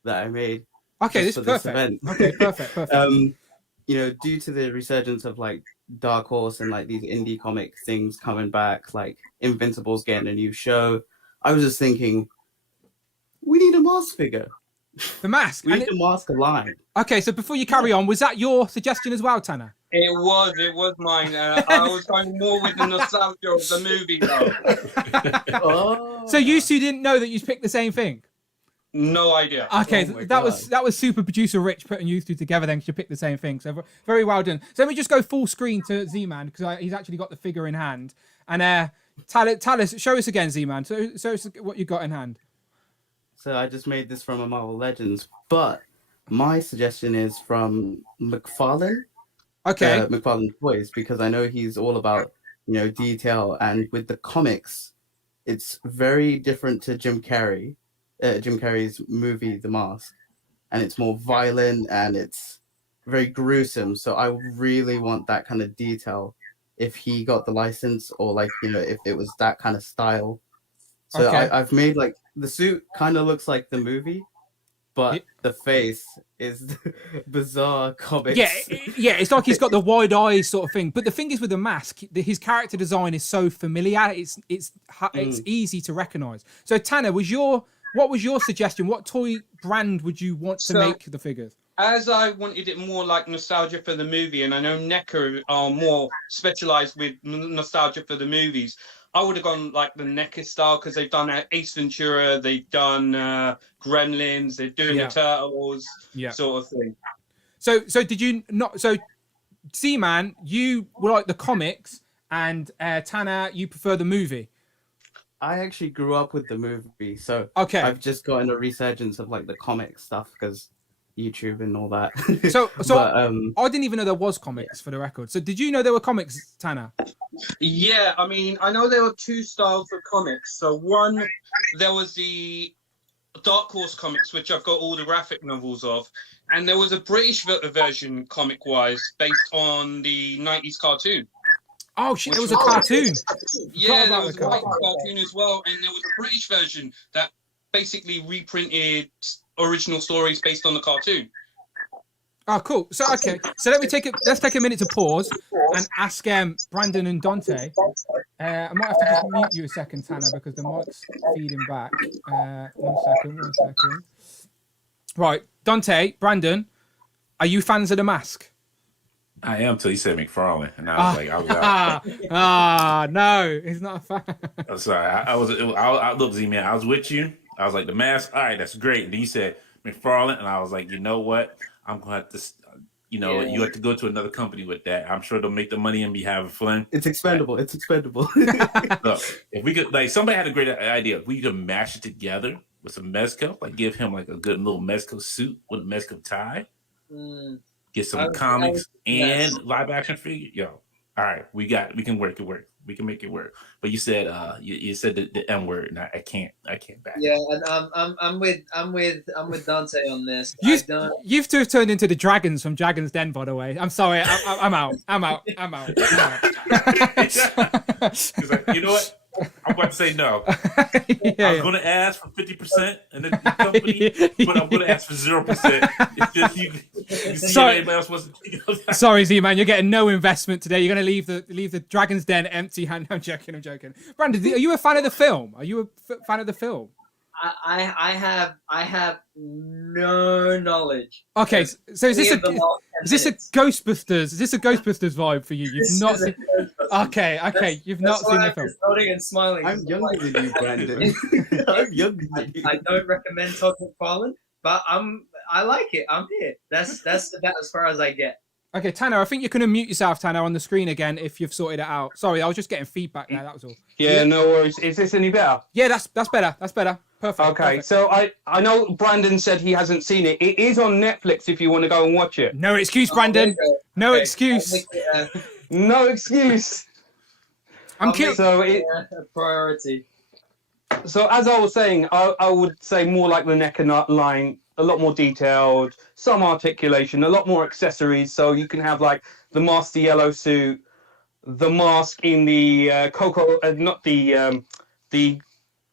that I made. okay, this is perfect. Event. Okay, perfect. You know, due to the resurgence of like Dark Horse and like these indie comic things coming back, like Invincible's getting a new show, I was just thinking, we need a mask figure. The mask. We need a mask line. Okay, so before you carry on, was that your suggestion as well, Tanner? It was mine. I was going more with the nostalgia of the movie, though. Oh. So you two didn't know that you picked the same thing? No idea. Okay, Oh my that God. was super producer Rich putting you two together then, because you picked the same thing. So very well done. So let me just go full screen to Z-Man, because he's actually got the figure in hand. And tell us, show us again, Z-Man. So us what you got in hand. So I just made this from a Marvel Legends, but my suggestion is from McFarlane. Okay. McFarlane Toys, because I know he's all about, you know, detail, and with the comics, it's very different to Jim Carrey's movie The Mask, and it's more violent and it's very gruesome. So I really want that kind of detail if he got the license, or like, you know, if it was that kind of style. So Okay. I've made like the suit kind of looks like the movie, but the face is bizarre comics. Yeah, it's like he's got the wide eyes sort of thing. But the thing is with the mask, his character design is so familiar. It's easy to recognise. So Tanner, what was your suggestion? What toy brand would you want to make the figures? As I wanted it more like nostalgia for the movie, and I know NECA are more specialised with nostalgia for the movies, I would have gone like the NECA style, because they've done Ace Ventura, they've done Gremlins, they're doing the Turtles, sort of thing. So did you not? So Z-Man, you were like the comics, and Tanner, you prefer the movie. I actually grew up with the movie, so okay, I've just gotten a resurgence of like the comic stuff because YouTube and all that. So but, I didn't even know there was comics, for the record. So did you know there were comics, Tanner? Yeah, I mean, I know there were two styles of comics. So one, there was the Dark Horse comics, which I've got all the graphic novels of, and there was a British version, comic-wise, based on the 90s cartoon. Oh shit, there was a cartoon. Yeah, there was a cartoon as well, and there was a British version that basically reprinted original stories based on the cartoon. Oh, cool. So okay, so let's take a minute to pause and ask Brandon and Dante. I might have to just mute you a second, Tanner, because the mic's feeding back. One second. Right, Dante, Brandon, are you fans of The Mask? I am, till you said McFarlane, and I was out. No, he's not a fan. I'm sorry. I look, Z-Man, I was with you. I was like, The Mask, all right, that's great. And then you said McFarlane, and I was like, you know what? I'm going to have to, you have to go to another company with that. I'm sure they'll make the money and be having fun. It's expendable. Look, if we could, like, somebody had a great idea. If we could mash it together with some mezco, like give him like a good little mezco suit with a mezco tie. Get some comics and live action figure. Yo, all right, we can work it work. We can make it work. But you said you said the M word, and I can't back. Yeah, and I'm with Dante on this. You've two have turned into the dragons from Dragon's Den, by the way. I'm sorry, I'm out. You know what? I'm about to say no. I was going to ask for 50% in the company, but I'm going to ask for 0%. It's just you see sorry, anybody else wants to. Sorry, Z-Man, you're getting no investment today. You're going to leave the Dragon's Den empty hand. I'm joking. Brandon, are you a fan of the film? Are you a fan of the film? I have no knowledge. Okay, so is this a Ghostbusters? Is this a Ghostbusters vibe for you? You've not seen. Okay, you've not seen the film. Nodding and smiling. I'm younger than you, Brandon. I'm younger than you. I don't recommend Todd McFarlane, but I like it. I'm here. That's about as far as I get. Okay, Tanner, I think you can unmute yourself, Tanner, on the screen again if you've sorted it out. Sorry, I was just getting feedback there. That was all. Yeah, no worries. Is this any better? Yeah, that's better. That's better. Perfect. Okay, perfect. so I know Brandon said he hasn't seen it. It is on Netflix if you want to go and watch it. No excuse, Brandon. No excuse. No excuse. I'm curious. So a priority. So as I was saying, I would say more like the NECA line a lot more detailed, some articulation, a lot more accessories. So you can have like the mask, the yellow suit, the mask in the Coco, not the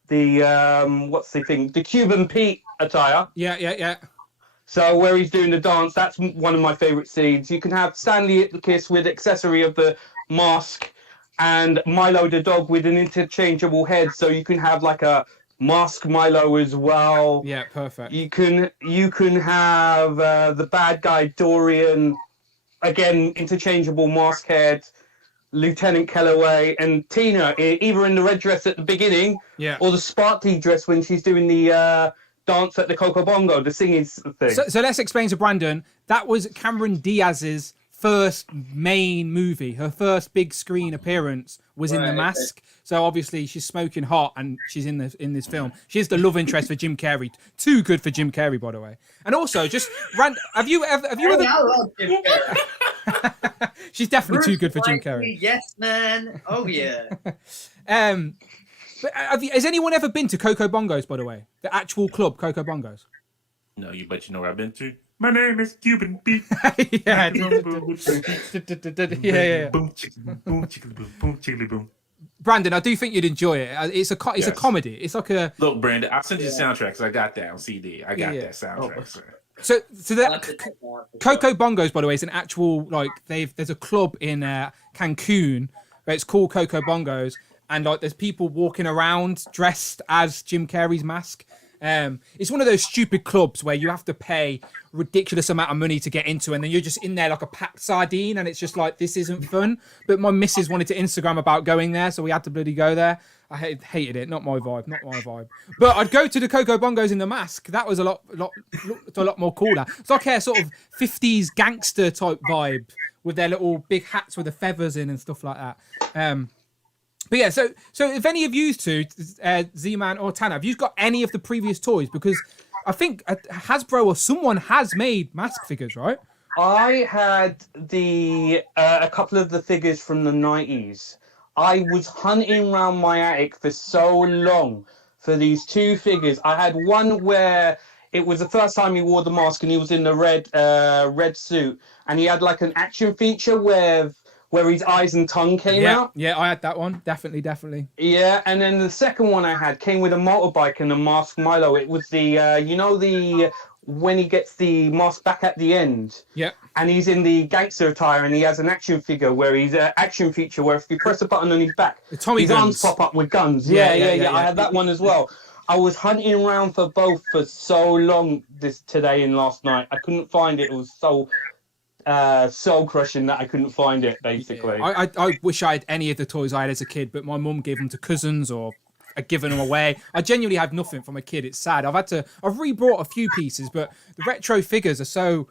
what's the thing? The Cuban Pete attire. Yeah. So where he's doing the dance, that's one of my favorite scenes. You can have Stanley Itkiss with accessory of the mask, and Milo the dog with an interchangeable head. So you can have like a mask Milo as well. Yeah, perfect. You can have the bad guy Dorian, again interchangeable mask head. Lieutenant Kellaway and Tina, either in the red dress at the beginning, or the sparkly dress when she's doing the dance at the Coco Bongo, the singing thing. So let's explain to Brandon. That was Cameron Diaz's first main movie. Her first big screen appearance was in The Mask. Okay. So obviously she's smoking hot, and she's in this film. She's the love interest for Jim Carrey. Too good for Jim Carrey, by the way. And also, just have you ever? I love Jim Carrey. She's definitely too good for Jim Carrey. Yes, man. Oh yeah. But has anyone ever been to Coco Bongos, by the way? The actual club, Coco Bongos? No, but you know where I've been to? My name is Cuban Pete. Yeah. Boom, chickly boom. Brandon, I do think you'd enjoy it. It's a comedy. It's like a... Look, Brandon, I'll send you the soundtrack, because I got that on CD. I got that soundtrack, sir. So the Coco Bongos, by the way, is an actual, like, there's a club in Cancun where it's called Coco Bongos, and like there's people walking around dressed as Jim Carrey's mask. It's one of those stupid clubs where you have to pay ridiculous amount of money to get into, and then you're just in there like a packed sardine, and it's just like, this isn't fun. But my missus wanted to Instagram about going there, so we had to bloody go there. I hated it. Not my vibe. But I'd go to the Coco Bongos in The Mask. That was a lot more cooler. It's like a sort of 50s gangster type vibe with their little big hats with the feathers in and stuff like that. But yeah, so if any of you two, Z-Man or Tanner, have you got any of the previous toys? Because I think Hasbro or someone has made mask figures, right? I had a couple of the figures from the 90s. I was hunting around my attic for so long for these two figures. I had one where it was the first time he wore the mask, and he was in the red suit, and he had like an action feature where his eyes and tongue came out. Yeah, I had that one. Definitely. Yeah, and then the second one I had came with a motorbike and a mask Milo. It was the when he gets the mask back at the end. Yeah. And he's in the gangster attire, and he has an action figure where he's an action feature where if you press a button on his back, his arms pop up with guns. Yeah. I had that one as well. I was hunting around for both for so long today and last night. I couldn't find it. It was so soul crushing that I couldn't find it, basically. Yeah. I wish I had any of the toys I had as a kid, but my mum gave them to cousins or I'd given them away. I genuinely have nothing from a kid. It's sad. I've re-brought a few pieces, but the retro figures are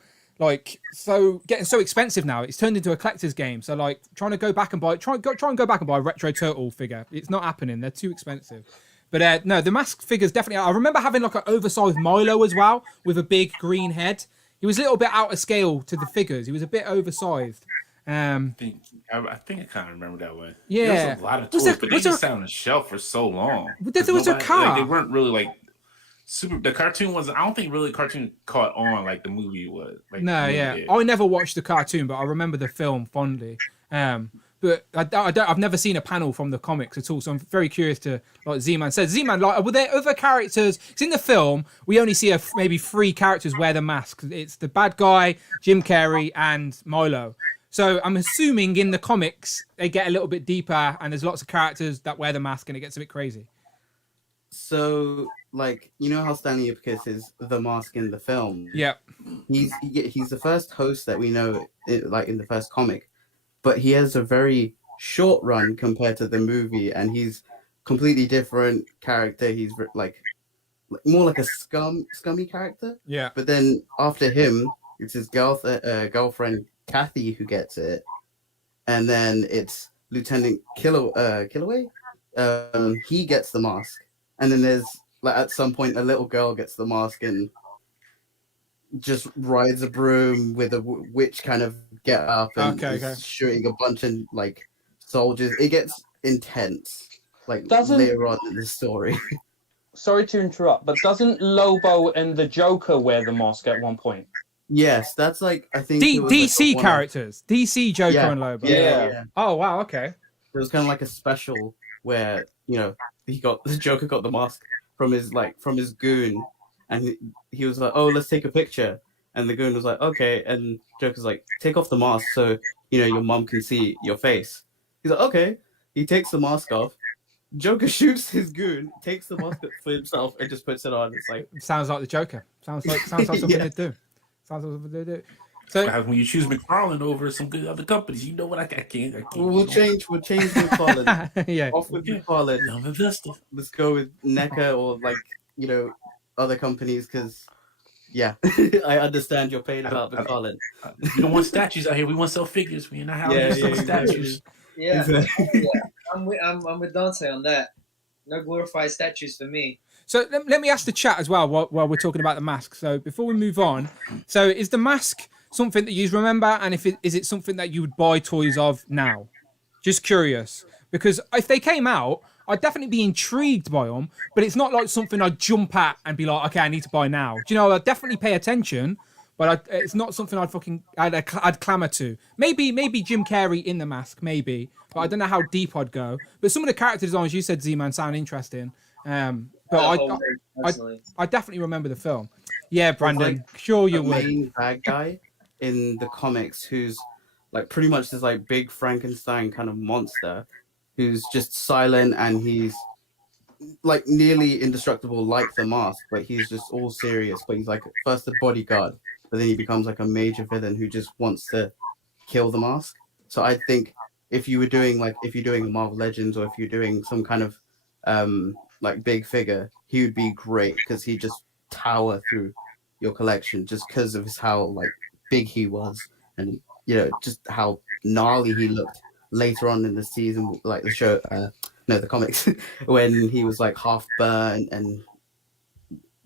getting so expensive now. It's turned into a collector's game. So like trying to go back and buy a retro turtle figure. It's not happening. They're too expensive. But no, the mask figures definitely. I remember having like an oversized Milo as well with a big green head. He was a little bit out of scale to the figures. He was a bit oversized. I think I kind of remember that one. Yeah, there was a lot of toys, but they just sat on the shelf for so long. There was a car. Like, they weren't really like super. The cartoon was. I don't think really cartoon caught on like the movie was. Like, no, yeah. I never watched the cartoon, but I remember the film fondly. But I've never seen a panel from the comics at all, so I'm very curious to, like Z-Man said. Z-Man, like, were there other characters? Because in the film, we only see maybe 3 characters wear the mask. It's the bad guy, Jim Carrey, and Milo. So I'm assuming in the comics, they get a little bit deeper, and there's lots of characters that wear the mask, and it gets a bit crazy. So, like, you know how Stanley Ipkiss is the mask in the film? Yeah. He's the first host that we know, like, in the first comic. But he has a very short run compared to the movie, and he's completely different character. He's like more like a scummy character. Yeah. But then after him, it's his girlfriend Kathy who gets it, and then it's Lieutenant Killaway. He gets the mask, and then there's like at some point a little girl gets the mask and just rides a broom with a witch kind of get up and is shooting a bunch of like soldiers. It gets intense, like later on in the story. sorry to interrupt, but doesn't Lobo and the Joker wear the mask at one point? Yes, that's like I think it was DC like characters, DC Joker Yeah. and Lobo. Yeah. Oh wow, okay. It was kind of like a special where the Joker got the mask from his goon, and he was like, "Oh, let's take a picture," and the goon was like, "Okay," and Joker's like, "Take off the mask so your mom can see your face." He's like, "Okay." He takes the mask off. Joker shoots his goon, takes the mask for himself, and just puts it on. It's like sounds like the Joker. Sounds like something Yeah. they do. Sounds like something they do. So So when you choose McFarlane over some good other companies, you know what I can't. we'll change McFarlane. yeah, Off with McFarlane. I'm invested. Let's go with NECA or other companies because I understand you're paid about McFarlane. We don't want statues out here. We want sell figures. We in the house. Statues. Yeah, Exactly. I'm with Dante on that. No glorified statues for me. So let me ask the chat as well while we're talking about the mask. So before we move on, so is the mask something that you remember, and is it something that you would buy toys of now? Just curious, because if they came out, I'd definitely be intrigued by them, but it's not like something I'd jump at and be like, okay, I need to buy now. Do you know? I'd definitely pay attention, but it's not something I'd clamor to. Maybe Jim Carrey in the mask, maybe, but I don't know how deep I'd go. But some of the character designs you said, Z-Man, sound interesting. But I definitely remember the film. Yeah, Brandon, sure you would. The main bad guy in the comics who's like pretty much this like big Frankenstein kind of monster who's just silent and he's like nearly indestructible like the mask, but he's just all serious. But he's like first a bodyguard, but then he becomes like a major villain who just wants to kill the mask. So I think if you're doing Marvel Legends or if you're doing some kind of like big figure, he would be great because he just tower through your collection just because of how like big he was and just how gnarly he looked later on in the season, like the show the comics when he was like half burnt and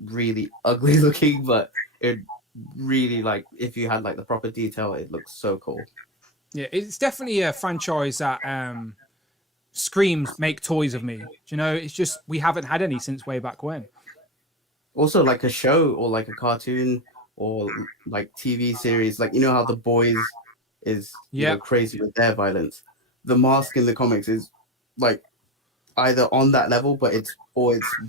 really ugly looking, but it really like if you had like the proper detail, it looks so cool. Yeah, it's definitely a franchise that screams make toys of me. Do you know, it's just we haven't had any since way back when. Also like a show or like a cartoon or like TV series, like how The Boys is crazy with their violence. The mask in the comics is like either on that level, but it's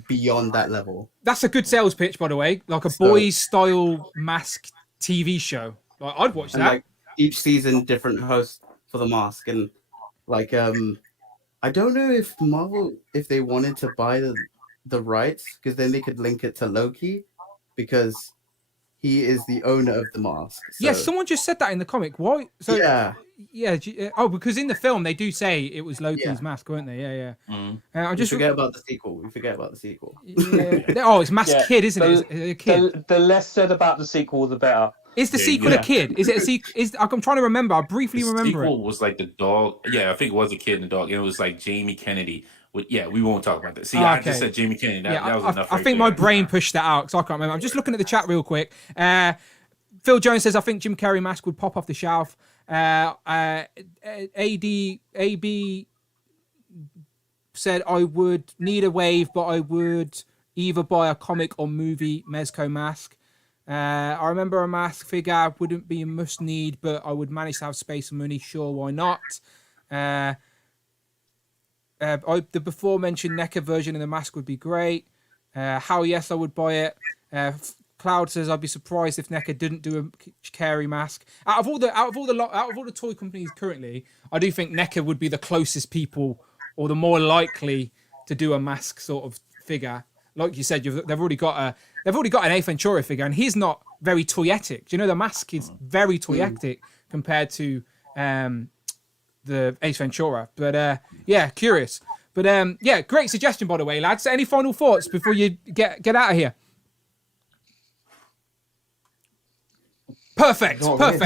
beyond that level. That's a good sales pitch, by the way. Like a boys style mask TV show. Like I'd watch that. Like each season, different host for the mask, and like I don't know if Marvel if they wanted to buy the rights because then they could link it to Loki because he is the owner of the mask. So. Yes, someone just said that in the comic. Why? So yeah. Oh, because in the film they do say it was Loki's mask, weren't they? Yeah. I just forget about the sequel. We forget about the sequel. Yeah. Oh, it's Masked Kid, isn't it? It's a kid. The less said about the sequel, the better. Is the sequel a kid? Is it a sequel? I'm trying to remember. I briefly remember it. The sequel was like the dog. Yeah, I think it was a kid and the dog. And it was like Jamie Kennedy. We won't talk about that. See, I just said Jamie Kennedy. That was enough. I think my brain pushed that out because I can't remember. I'm just looking at the chat real quick. Phil Jones says, I think Jim Carrey mask would pop off the shelf. AB said, I would need a wave, but I would either buy a comic or movie Mezco mask. I remember a mask figure wouldn't be a must need, but I would manage to have space and money. Sure, why not? The before mentioned NECA version of the mask would be great. How yes, I would buy it. Cloud says I'd be surprised if NECA didn't do a Carey mask. Out of all the toy companies currently, I do think NECA would be the closest people or the more likely to do a mask sort of figure. Like you said, they've already got an Ace Ventura figure, and he's not very toyetic. Do you know the mask is very toyetic compared to the Ace Ventura? But curious. But great suggestion by the way, lads. Any final thoughts before you get out of here? Perfect. No, like,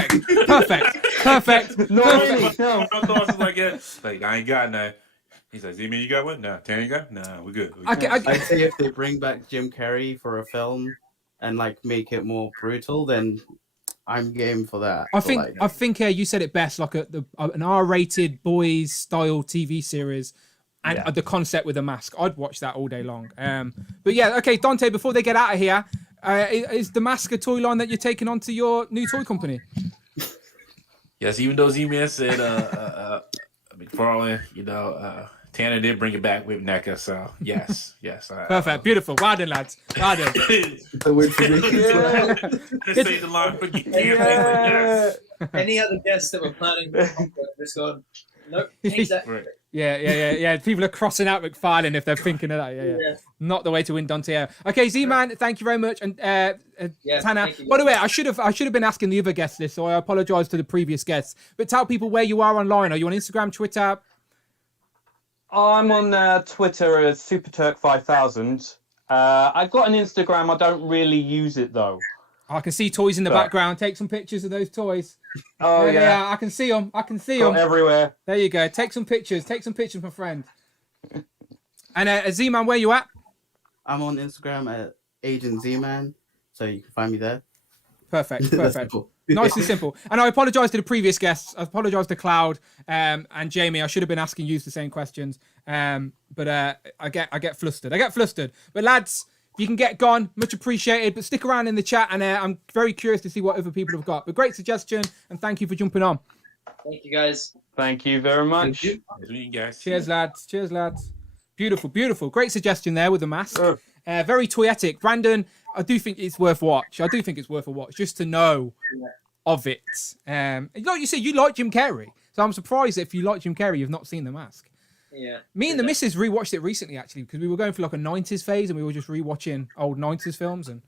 I ain't got none. He's like, Z-Man, you got one? No. Terry, you got? No, we're good. I'd say if they bring back Jim Carrey for a film and like make it more brutal, then I'm game for that. I think you said it best, like an R-rated boys style TV series, and the concept with a mask. I'd watch that all day long. But yeah, okay, Dante, before they get out of here, is the mask a toy line that you're taking onto your new toy company? Yes, even though Z-Man said McFarlane, Tanner did bring it back with NECA, so yes. Perfect, beautiful. Well done, lads. Well done. Just say the line for you. Any other guests that were planning just gone, nope, change that. Right. Yeah. People are crossing out McFarlane if they're thinking of that. Yeah. Not the way to win Dante. Okay, Z-Man, thank you very much. And Tanner, by the way, I should have been asking the other guests this, so I apologize to the previous guests. But tell people where you are online. Are you on Instagram, Twitter? I'm on Twitter as SuperTurk5000. I've got an Instagram. I don't really use it though. I can see toys in the background. Take some pictures of those toys. Oh yeah, I can see them. Everywhere. There you go. Take some pictures, my friend. And Z-Man, where you at? I'm on Instagram at Agent Z-Man, so you can find me there. Perfect. Nice and simple. And I apologise to the previous guests. I apologise to Cloud and Jamie. I should have been asking you the same questions. But I get flustered. But lads, if you can get gone, much appreciated. But stick around in the chat, and I'm very curious to see what other people have got. But great suggestion, and thank you for jumping on. Thank you, guys. Thank you very much. Cheers, lads. Beautiful. Great suggestion there with the mask. Very toyetic. Brandon, I do think it's worth a watch. Just to know of it. Like you said, you like Jim Carrey. So I'm surprised that if you like Jim Carrey, you've not seen The Mask. Yeah. Me and the missus rewatched it recently, actually, because we were going for like a 90s phase and we were just rewatching old 90s films and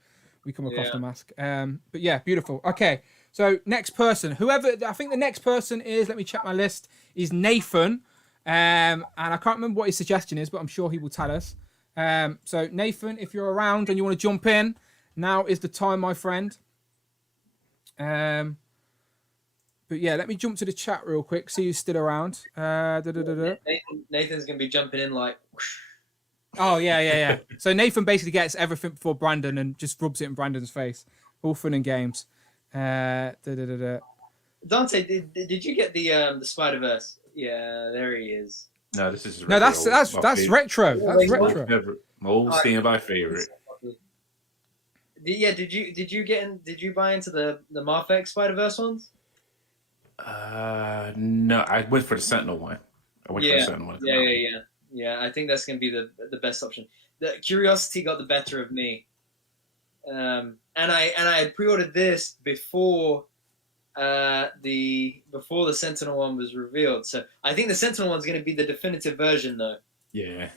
we come across The Mask. But yeah, beautiful. Okay, so next person. I think the next person is, let me check my list, is Nathan. And I can't remember what his suggestion is, but I'm sure he will tell us. So Nathan, if you're around and you want to jump in, now is the time, my friend. But yeah, let me jump to the chat real quick. See who's still around. Nathan's gonna be jumping in like. Oh yeah. So Nathan basically gets everything before Brandon and just rubs it in Brandon's face. All fun and games. Dante, did you get the Spider-Verse? Yeah, there he is. No, this is retro. No, that's retro. That's retro. My old standby favorite. Yeah, did you buy into the Marfex Spider-Verse ones? No, I went for the Sentinel one. Yeah. I think that's gonna be the best option. The curiosity got the better of me, and I had pre-ordered this before the Sentinel one was revealed. So I think the Sentinel one's gonna be the definitive version, though. Yeah.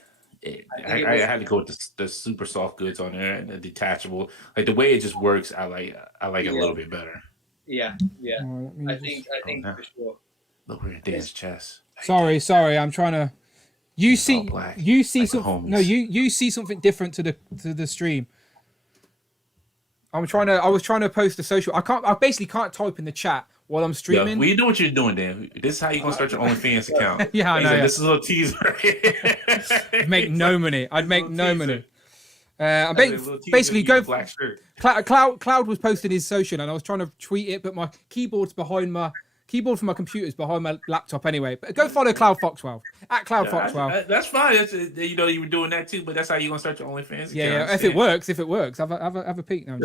I had to go with the super soft goods on there and the detachable. Like the way it just works, I like it a little bit better. Yeah. I think for sure. Look where Dan's chest. Sorry, I'm trying to. You see something. No, you see something different to the stream. I was trying to post a social. I basically can't type in the chat while I'm streaming. We know what you're doing, Dan. This is how you're gonna start your OnlyFans account. Yeah, I know. This is a teaser. I'd make no money. Basically go. Cloud was posting his social, and I was trying to tweet it, but my keyboard for my computer is behind my laptop anyway. But go follow Cloud Fox 12 at Cloud Fox 12. That's fine. You were doing that too, but that's how you're gonna start your OnlyFans account. Yeah. If it works, have a peek. No, I'm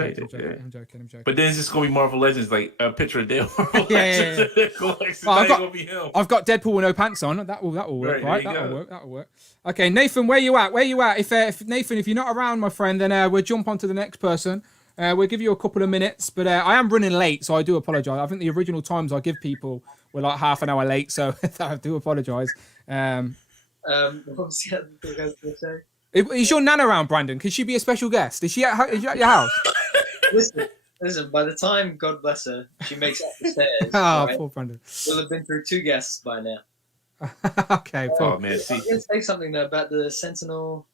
joking. But then it's just gonna be Marvel Legends, like a picture of Dale. Yeah. I've got Deadpool with no pants on. That will work, right? That'll work. Okay, Nathan, where you at? If Nathan, if you're not around, my friend, then we'll jump on to the next person. We'll give you a couple of minutes, but I am running late, so I do apologise. I think the original times I give people were like half an hour late, so I do apologise. What was the other thing I was going to say? Is your nan around, Brandon? Can she be a special guest? Is she at your house? Listen, by the time, God bless her, she makes it up the stairs. Poor Brandon. We'll have been through 2 guests by now. Okay, oh man, I was going to say something though about the Sentinel.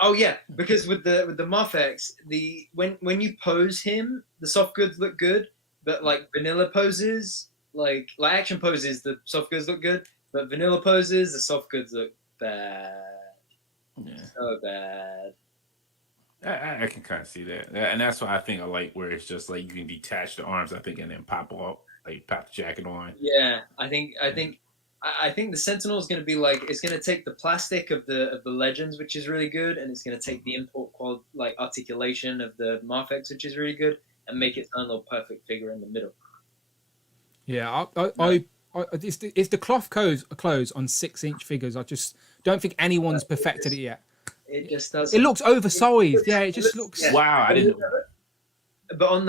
Oh yeah, because with the Marfex, when you pose him, the soft goods look good, but like vanilla poses, like action poses, the soft goods look good, but vanilla poses, the soft goods look bad. Yeah. So bad. I can kind of see that, and that's why I think I like where it's just like you can detach the arms, I think, and then pop the jacket on. Yeah, I think I think the Sentinel is going to be like, it's going to take the plastic of the Legends, which is really good, and it's going to take the import like articulation of the Marfex, which is really good, and make its own little perfect figure in the middle. Yeah, it's the cloth clothes on 6-inch figures. I just don't think anyone's perfected it yet. It just does. It looks oversized. Yeah, it just looks. Yeah. Wow, I didn't. But on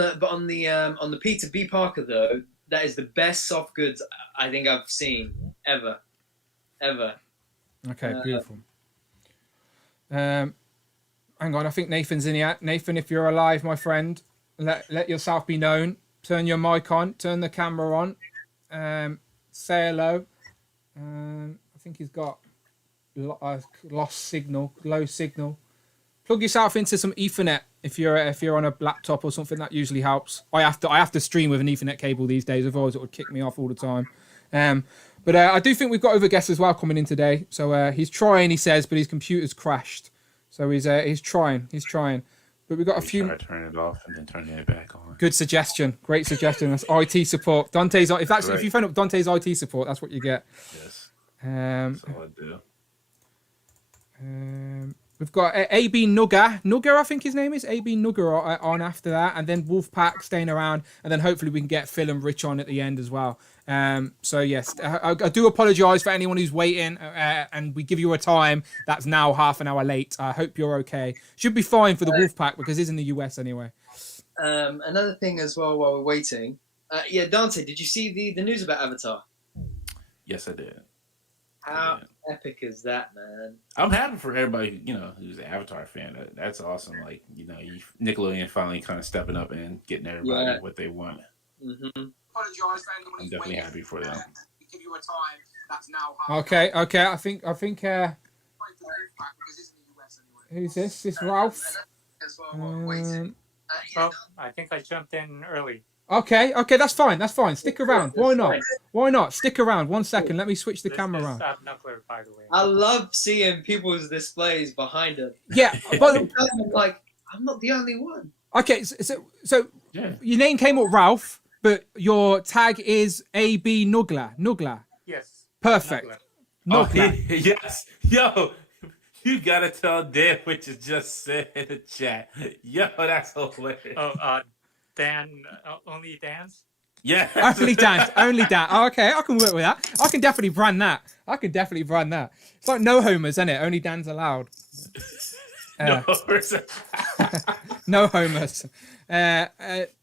the Peter B. Parker though, that is the best soft goods I think I've seen ever. Okay, beautiful. Hang on, I think Nathan's in here. Nathan, if you're alive, my friend, let yourself be known. Turn your mic on. Turn the camera on. Say hello. I think he's got low signal. Plug yourself into some Ethernet if you're on a laptop or something. That usually helps. I have to stream with an Ethernet cable these days, otherwise it would kick me off all the time. But I do think we've got other guests as well coming in today. So he's trying, he says, but his computer's crashed. So he's trying. But we've got a few. Try to turn it off and then turn it back on. Good suggestion. Great suggestion. That's IT support. Dante's. If you phone up Dante's IT support, that's what you get. Yes. That's all I do. We've got AB Nugger, I think his name is AB Nugger on after that, and then Wolfpack staying around, and then hopefully we can get Phil and Rich on at the end as well. So yes, I do apologise for anyone who's waiting, and we give you a time that's now half an hour late. I hope you're okay. Should be fine for the Wolfpack because he's in the US anyway. Another thing as well while we're waiting, Dante, did you see the news about Avatar? Yes, I did. How epic is that, man? I'm happy for everybody, who's an Avatar fan. That's awesome. Like, Nickelodeon finally kind of stepping up and getting everybody what they want. Mm-hmm. I'm definitely happy for them. Okay. I think. Who's this? This Ralph. I think I jumped in early. Okay, that's fine. Stick around. Why not? Stick around. 1 second. Let me switch the camera around. Knuckler, by the way. I love seeing people's displays behind them. Yeah, but like, I'm not the only one. Okay, so Yeah. Your name came up Ralph, but your tag is AB Nugla. Yes. Perfect. Nugla. Oh, yes. Yo, you gotta tell Dan what you just said in the chat. Yo, that's hilarious. Oh, Dan, only dance? Yeah. Only dance. Oh, okay, I can work with that. I can definitely brand that. It's like no homers, isn't it? Only Dan's allowed. No homers. No homers.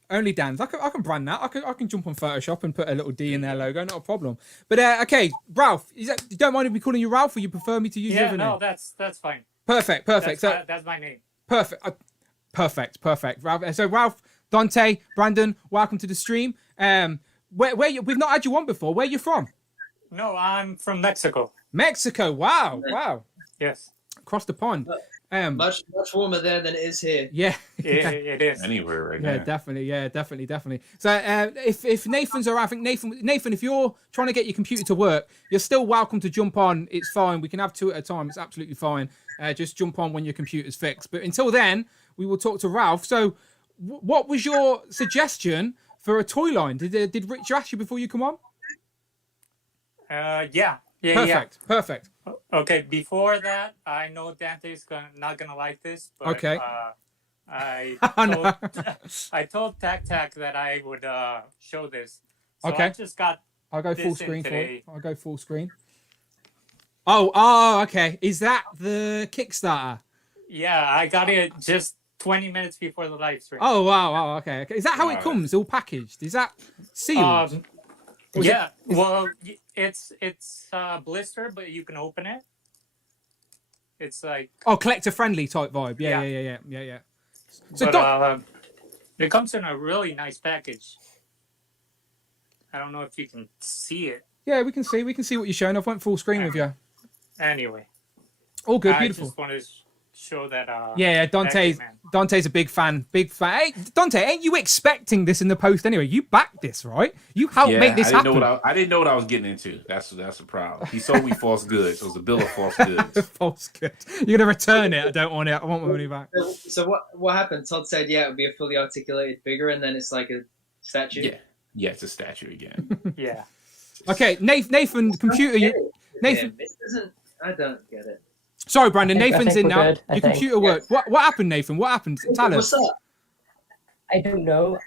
Only Dan's. I can brand that. I can jump on Photoshop and put a little D in their logo. Not a problem. But okay, Ralph. You don't mind me calling you Ralph, or you prefer me to use your other name? No, that's fine. Perfect. That's my name. Perfect. Ralph. So Ralph, Dante, Brandon, welcome to the stream. We've not had you on before. Where are you from? No, I'm from Mexico. Mexico. Wow. Yes. Across the pond. Much warmer there than it is here. Yeah. It is. Anywhere right now. Yeah, definitely. So if Nathan's around, I think Nathan, if you're trying to get your computer to work, you're still welcome to jump on. It's fine. We can have two at a time. It's absolutely fine. Just jump on when your computer's fixed. But until then, we will talk to Ralph. So what was your suggestion for a toy line? Did Rich ask you before you come on? Yeah. Perfect. Okay, before that, I know Dante's not gonna like this, but okay. I I told Tac that I would show this. So okay. I just got. I'll go full screen for it. I'll go full screen. Okay. Is that the Kickstarter? Yeah, I got it just 20 minutes before the live stream. Oh wow. Okay. Is that how it comes? All packaged? Is that sealed? Yeah. Well, it's blister, but you can open it. It's like collector friendly type vibe. Yeah. So but, it comes in a really nice package. I don't know if you can see it. Yeah, we can see what you're showing. I went full screen with you. Anyway. All good, beautiful. I just wanted to show that. Yeah. Dante's a big fan. Hey, Dante, ain't you expecting this in the post anyway? You backed this, right? You helped make this happen. I didn't know what I was getting into. That's the problem. He sold me false goods. It was a bill of false goods. False goods. You're gonna return it. I don't want it. I want my money back. So what happened? Todd said, it would be a fully articulated figure, and then it's like a statue. Yeah, it's a statue again. Yeah. Okay, Nathan, computer. Nathan, this isn't. I don't get it. Sorry, Brandon. I Nathan's think in we're now. good, I Your think. computer worked. What happened, Nathan? What happened? Tell us. What's up? I don't know.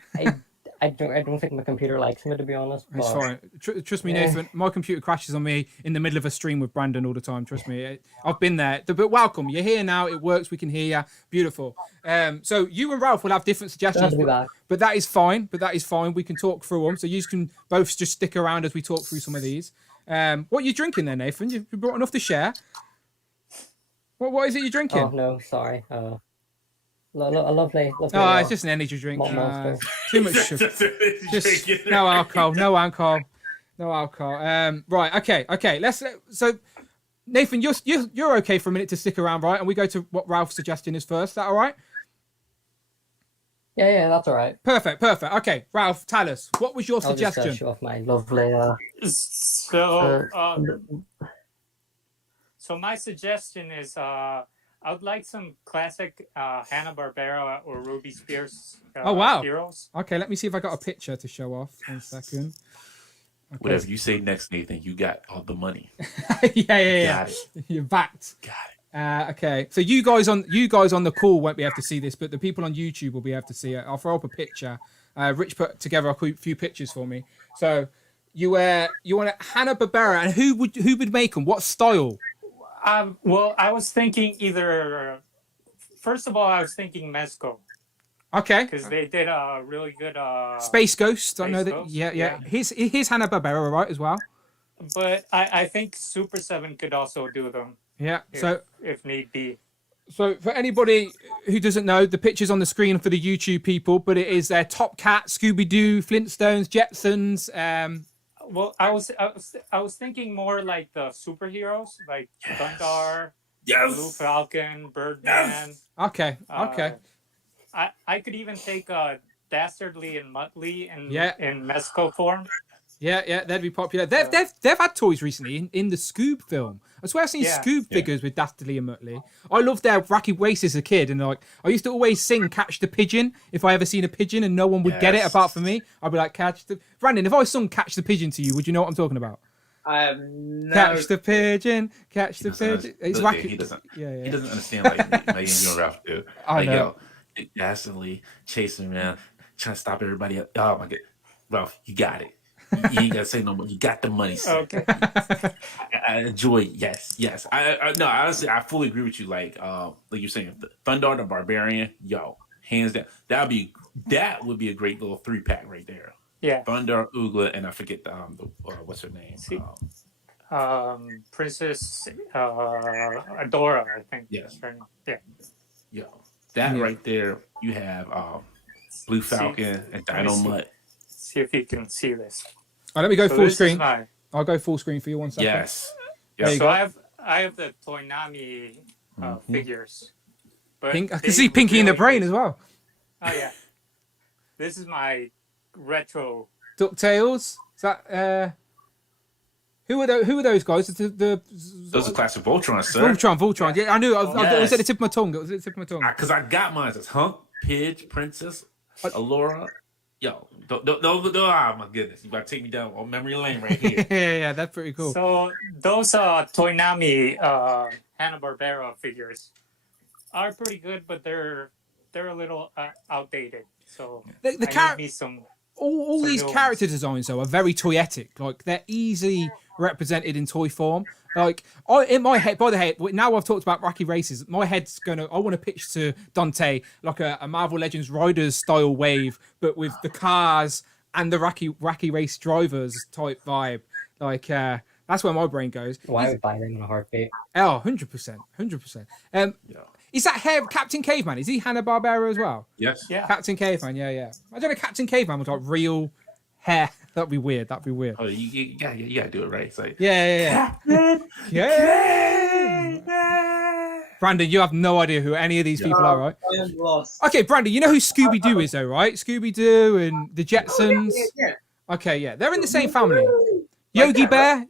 I don't think my computer likes me, to be honest. It's but- fine. Trust me, Nathan. My computer crashes on me in the middle of a stream with Brandon all the time. Trust me. I've been there. But welcome. You're here now. It works. We can hear you. Beautiful. So you and Ralph will have different suggestions. Glad to be back. But that is fine. We can talk through them. So you can both just stick around as we talk through some of these. What are you drinking there, Nathan? You've brought enough to share. What is it you're drinking? Oh no, sorry. A lovely. Oh, it's just an energy drink. Monster. Too much sugar. Just no alcohol. Right. Okay. So, Nathan, you're okay for a minute to stick around, right? And we go to what Ralph's suggestion is first. Is that all right? Yeah, that's all right. Perfect. Okay, Ralph, tell us, what was your suggestion? I'll just show off my lovely. So my suggestion is I would like some classic Hanna-Barbera or Ruby Spears Oh wow! heroes. Okay, let me see if I got a picture to show off. 1 second. Okay. Whatever you say next, Nathan, you got all the money. yeah. Got it. You're backed. Got it. Okay, so you guys on the call won't be able to see this, but the people on YouTube will be able to see it. I'll throw up a picture. Rich put together a few pictures for me. So you want a Hanna-Barbera, and who would make them? What style? Well, I was thinking either. First of all, I was thinking Mezco. Okay. Because they did a really good. Space Ghost. I know that. Ghost, Yeah. Here's Hanna-Barbera, right, as well. But I think Super 7 could also do them. Yeah. If need be. So for anybody who doesn't know, the picture's on the screen for the YouTube people, but it is Top Cat, Scooby-Doo, Flintstones, Jetsons. Well, I was thinking more like the superheroes, like Thundar, Blue Falcon, Birdman. Okay. I could even take Dastardly and Muttley in Mezco form. Yeah, they'd be popular. They've had toys recently in the Scoob film. I swear I've seen Scoob figures with Dastardly and Muttley. I loved their wacky race as a kid, and I used to always sing "Catch the Pigeon" if I ever seen a pigeon, and no one would get it apart from me. I'd be like, Brandon, if I sung "Catch the Pigeon" to you, would you know what I'm talking about? I have no. Catch the pigeon, catch the pigeon. It's wacky. He doesn't. Yeah. He doesn't understand like you and Ralph do. I know. Dastardly chasing around, trying to stop everybody. Oh my God, Ralph, you got it. You ain't gotta say no more. You got the money. Son. Okay. I enjoy. Yes. I no. Honestly, I fully agree with you. Like you're saying, Thundar the Barbarian. Yo, hands down. That would be a great little 3-pack right there. Yeah. Thundar, Oogla, and I forget the what's her name? Princess Adora, I think. Yes. Yeah. Yo, that right there. You have Blue Falcon and Dino Mutt. See if you can see this. Let me go full screen. I'll go full screen for you 1 second. Yes. So I have the Toynami figures. But I can see Pinky in the Brain as well. Oh yeah. This is my retro. DuckTales. Is that who are those guys? Those are classic Voltron, sir. Voltron. Yeah, I knew. It was at the tip of my tongue. Because I got mine. It's Hunk, Pidge, Princess, Allura. Yo, don't, oh my goodness. You got to take me down on memory lane right here. yeah, that's pretty cool. So those Toynami Hanna-Barbera figures are pretty good, but they're a little outdated. So I need me some. All these character designs though are very toyetic. Like they're easily represented in toy form. Like in my head, now I've talked about wacky races. My head's I want to pitch to Dante like a Marvel Legends Riders style wave, but with the cars and the wacky race drivers type vibe. Like that's where my brain goes. I would buy them in a heartbeat. Oh, 100%. Is that Captain Caveman? Is he Hanna-Barbera as well? Yes. Yeah. Captain Caveman, yeah. I don't know. Captain Caveman was like real hair. That'd be weird. Oh, you gotta do it right. It's like yeah. Brandon, you have no idea who any of these people are, right? I am lost. Okay, Brandon, you know who Scooby-Doo is, though, right? Scooby-Doo and the Jetsons. Yeah. Okay, yeah, they're in the same family. Yogi Bear.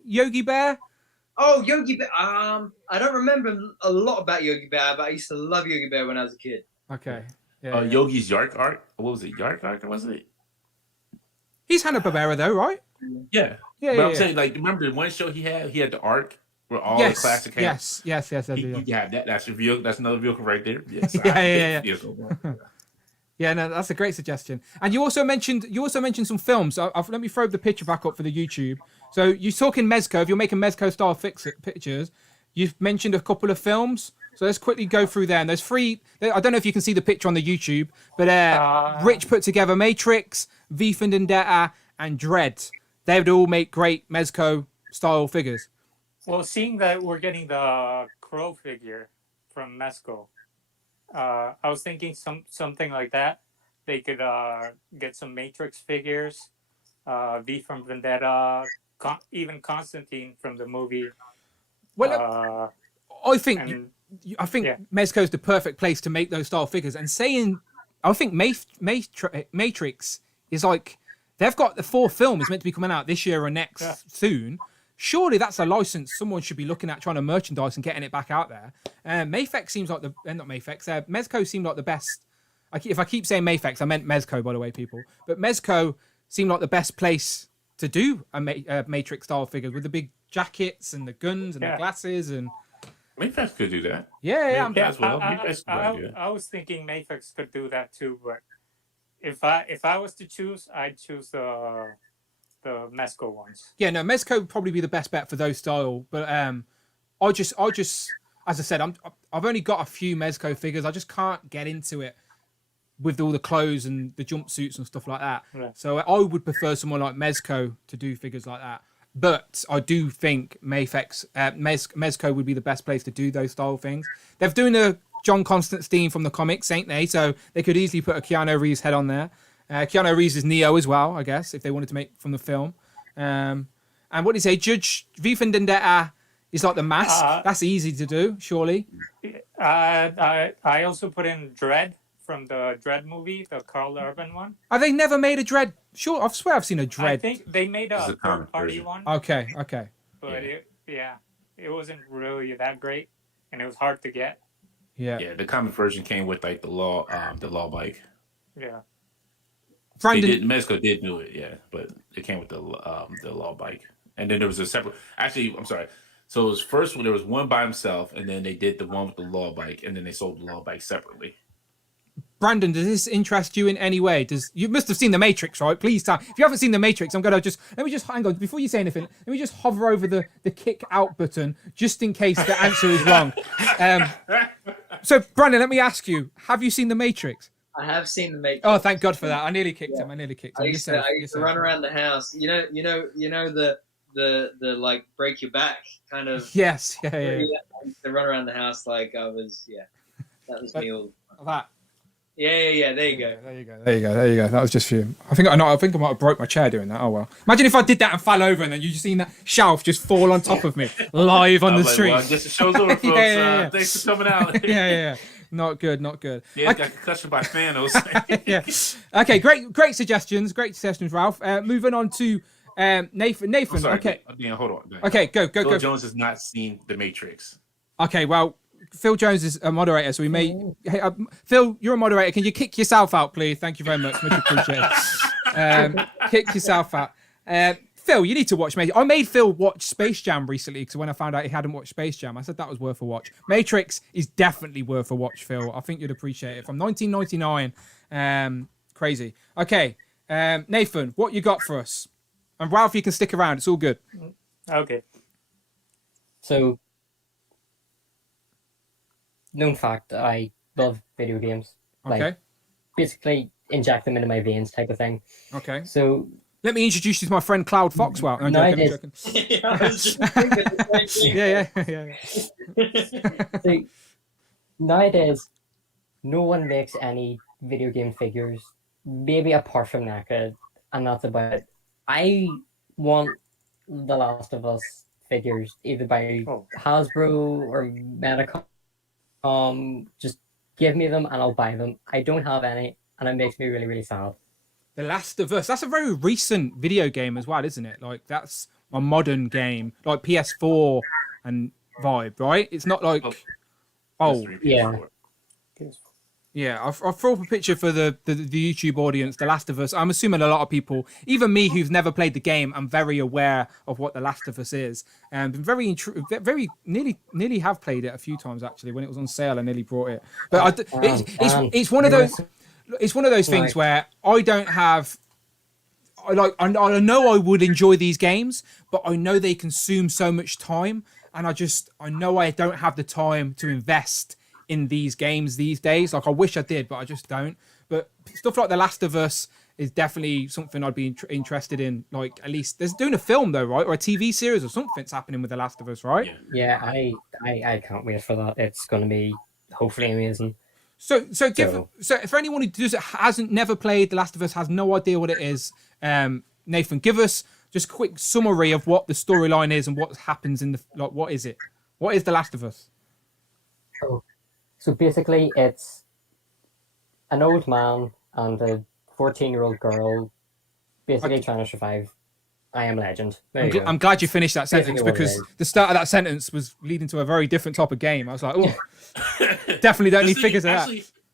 Oh, Yogi Bear. I don't remember a lot about Yogi Bear, but I used to love Yogi Bear when I was a kid. Okay. Yeah. Yogi's Yark Art. What was it? Yark Art? Was it? He's Hanna-Barbera though, right? Yeah. Yeah, But I'm saying, like, remember the one show he had? He had the Ark where all the classic had. Yes. I do, You have that. That's a vehicle. That's another vehicle right there. Yes. Yeah. Vehicle. Yeah, no, that's a great suggestion. And you also mentioned some films. Let me throw the picture back up for the YouTube. So you're talking Mezco. If you're making Mezco style pictures, you've mentioned a couple of films. So let's quickly go through there. And there's 3. I don't know if you can see the picture on the YouTube, but Rich put together Matrix, V for Vendetta, and Dread. They would all make great Mezco style figures. Well, seeing that we're getting the Crow figure from Mezco, I was thinking something like that. They could get some Matrix figures, V from Vendetta, even Constantine from the movie. Well, I think Mezco is the perfect place to make those style figures. And I think Matrix is like, they've got the 4th film is meant to be coming out this year or next soon. Surely that's a license someone should be looking at, trying to merchandise and getting it back out there. Mafex seems like Mezco seemed like the best. If I keep saying Mafex, I meant Mezco, by the way, people. But Mezco seemed like the best place to do a Matrix style figure with the big jackets and the guns and the glasses and. Mafex could do that. Yeah. I was thinking Mafex could do that too, but if I was to choose, I'd choose the Mezco ones. Yeah, no, Mezco would probably be the best bet for those style. But I just, as I said, I've only got a few Mezco figures. I just can't get into it with all the clothes and the jumpsuits and stuff like that. Yeah. So I would prefer someone like Mezco to do figures like that. But I do think Mezco would be the best place to do those style things. They're doing a John Constantine from the comics, ain't they? So they could easily put a Keanu Reeves head on there. Keanu Reeves is Neo as well, I guess, if they wanted to make from the film. And what do you say? Judge V for Vendetta is like the mask. That's easy to do, surely. I also put in Dread from the Dread movie, the Carl Urban one. Have they never made a Dread? Sure, I swear I've seen a Dread. I think they made a third-party one. Okay. But it wasn't really that great, and it was hard to get. Yeah, the comic version came with like the law bike. Yeah. Mezco did do it, but it came with the law bike, and then there was a separate. Actually, I'm sorry. So it was first when there was one by himself, and then they did the one with the law bike, and then they sold the law bike separately. Brandon, does this interest you in any way? You must have seen The Matrix, right? Please tell. If you haven't seen The Matrix, let me just hang on before you say anything. Let me just hover over the kick out button just in case the answer is wrong. So Brandon, let me ask you: have you seen The Matrix? I have seen The Matrix. Oh, thank God for that! I nearly kicked him. I used to run around the house. You know the like break your back kind of. Yes, yeah. I used to run around the house like I was. Yeah, that was me all. That. Yeah. There you go. There you go. That was just for you. I think I might have broke my chair doing that. Oh well. Imagine if I did that and fell over and then you just seen that shelf just fall on top of me live on the street. Well, just the show's over, folks. Thanks for coming out. Yeah. Not good. Yeah, got concussion by Thanos. Yeah. Okay, great suggestions. Great suggestions, Ralph. Moving on to Nathan. I'm sorry, okay. Hold on. Okay, go. Phil Jones has not seen The Matrix. Okay, well, Phil Jones is a moderator, so we may. Hey, Phil, you're a moderator. Can you kick yourself out, please? Thank you very much. Much appreciated. Kick yourself out. Phil, you need to watch Matrix. I made Phil watch Space Jam recently because when I found out he hadn't watched Space Jam, I said that was worth a watch. Matrix is definitely worth a watch, Phil. I think you'd appreciate it. From 1999. Crazy. Okay, Nathan, what you got for us? And Ralph, you can stick around. It's all good. Okay. So, known fact, I love video games. Okay. Like, basically, inject them into my veins type of thing. Okay. So, let me introduce you to my friend Cloud Foxwell. I'm joking. I was just thinking the same thing. Yeah. So, nowadays, no one makes any video game figures, maybe apart from NECA, and that's about it. I want The Last of Us figures, either by Hasbro or Medicom. Just give me them and I'll buy them. I don't have any, and it makes me really, really sad. The Last of Us. That's a very recent video game as well, isn't it? Like, that's a modern game, like PS4 and vibe, right? It's not like old. Yeah. Yeah, I'll throw up a picture for the YouTube audience. The Last of Us. I'm assuming a lot of people, even me, who's never played the game, I'm very aware of what The Last of Us is, and been very nearly have played it a few times actually. When it was on sale, I nearly bought it. But it's one of those. It's one of those things where I don't have. I know I would enjoy these games, but I know they consume so much time, and I know I don't have the time to invest in these games these days. Like I wish I did, but I just don't. But stuff like The Last of Us is definitely something I'd be interested in. Like at least there's doing a film though, right? Or a TV series or something's happening with The Last of Us, right? Yeah, I can't wait for that. It's going to be hopefully amazing. So for anyone who hasn't never played The Last of Us, has no idea what it is, Nathan, give us just a quick summary of what the storyline is and what happens in what is it? What is The Last of Us? So basically, it's an old man and a 14-year-old girl basically trying to survive I Am Legend. I'm glad you finished that sentence because the start of that sentence was leading to a very different type of game. I was like, oh, definitely don't need figures of that.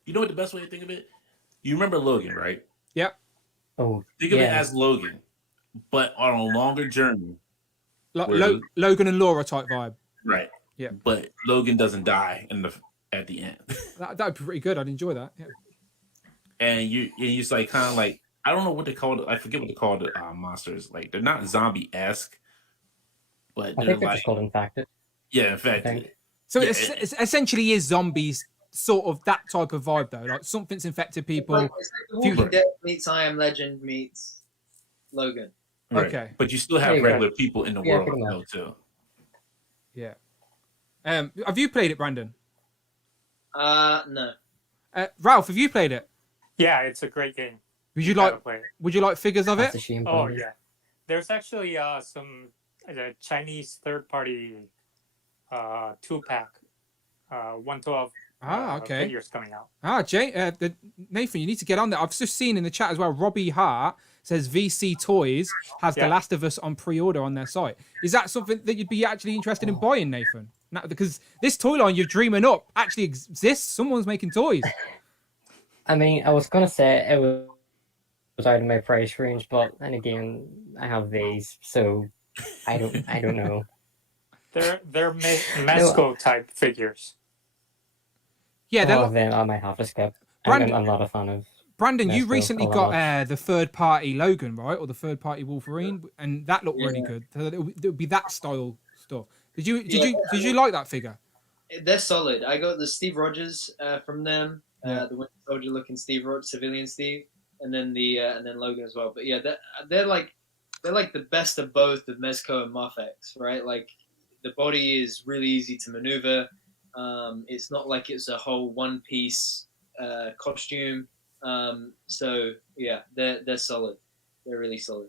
You know what the best way to think of it? You remember Logan, right? Yeah. Oh, think of it as Logan, but on a longer journey. Logan and Laura type vibe. Right. Yeah. But Logan doesn't die at the end. That would be pretty good. I'd enjoy that. Yeah. And you just like kind of like I don't know what they call it. I forget what they call the monsters. Like they're not zombie-esque, but I think they're just called infected. Yeah, infected. So it essentially is zombies, sort of that type of vibe though. Like something's infected people. It's like The Walking Dead meets I Am Legend meets Logan. Right. Okay. But you still have regular people in the world though too. Yeah. Have you played it, Brandon? No. Ralph, have you played it? Yeah, it's a great game. Would you like figures of it? That's a shame. Oh yeah, there's actually some Chinese third-party 2-pack 112 figures coming out. Nathan, you need to get on there. I've just seen in the chat as well. Robbie Hart says VC Toys has The Last of Us on pre-order on their site. Is that something that you'd be actually interested in buying, Nathan? Because this toy line you're dreaming up actually exists. Someone's making toys. I mean, I was gonna say it was out of my price range, but then again, I have these, so I don't know. They're Mesco type figures. Yeah, then I might have to skip. Brandon, I'm not a fan of. Brandon, you recently got the third-party Logan, right, or the third-party Wolverine, and that looked really good. So it would be that style stuff. Did you like that figure? They're solid. I got the Steve Rogers from them, the Winter Soldier looking Steve Rogers, civilian Steve, and then and then Logan as well. But yeah, they're like the best of both of Mezco and Mafex, right? Like the body is really easy to maneuver. It's not like it's a whole one-piece costume. So yeah, they're solid. They're really solid.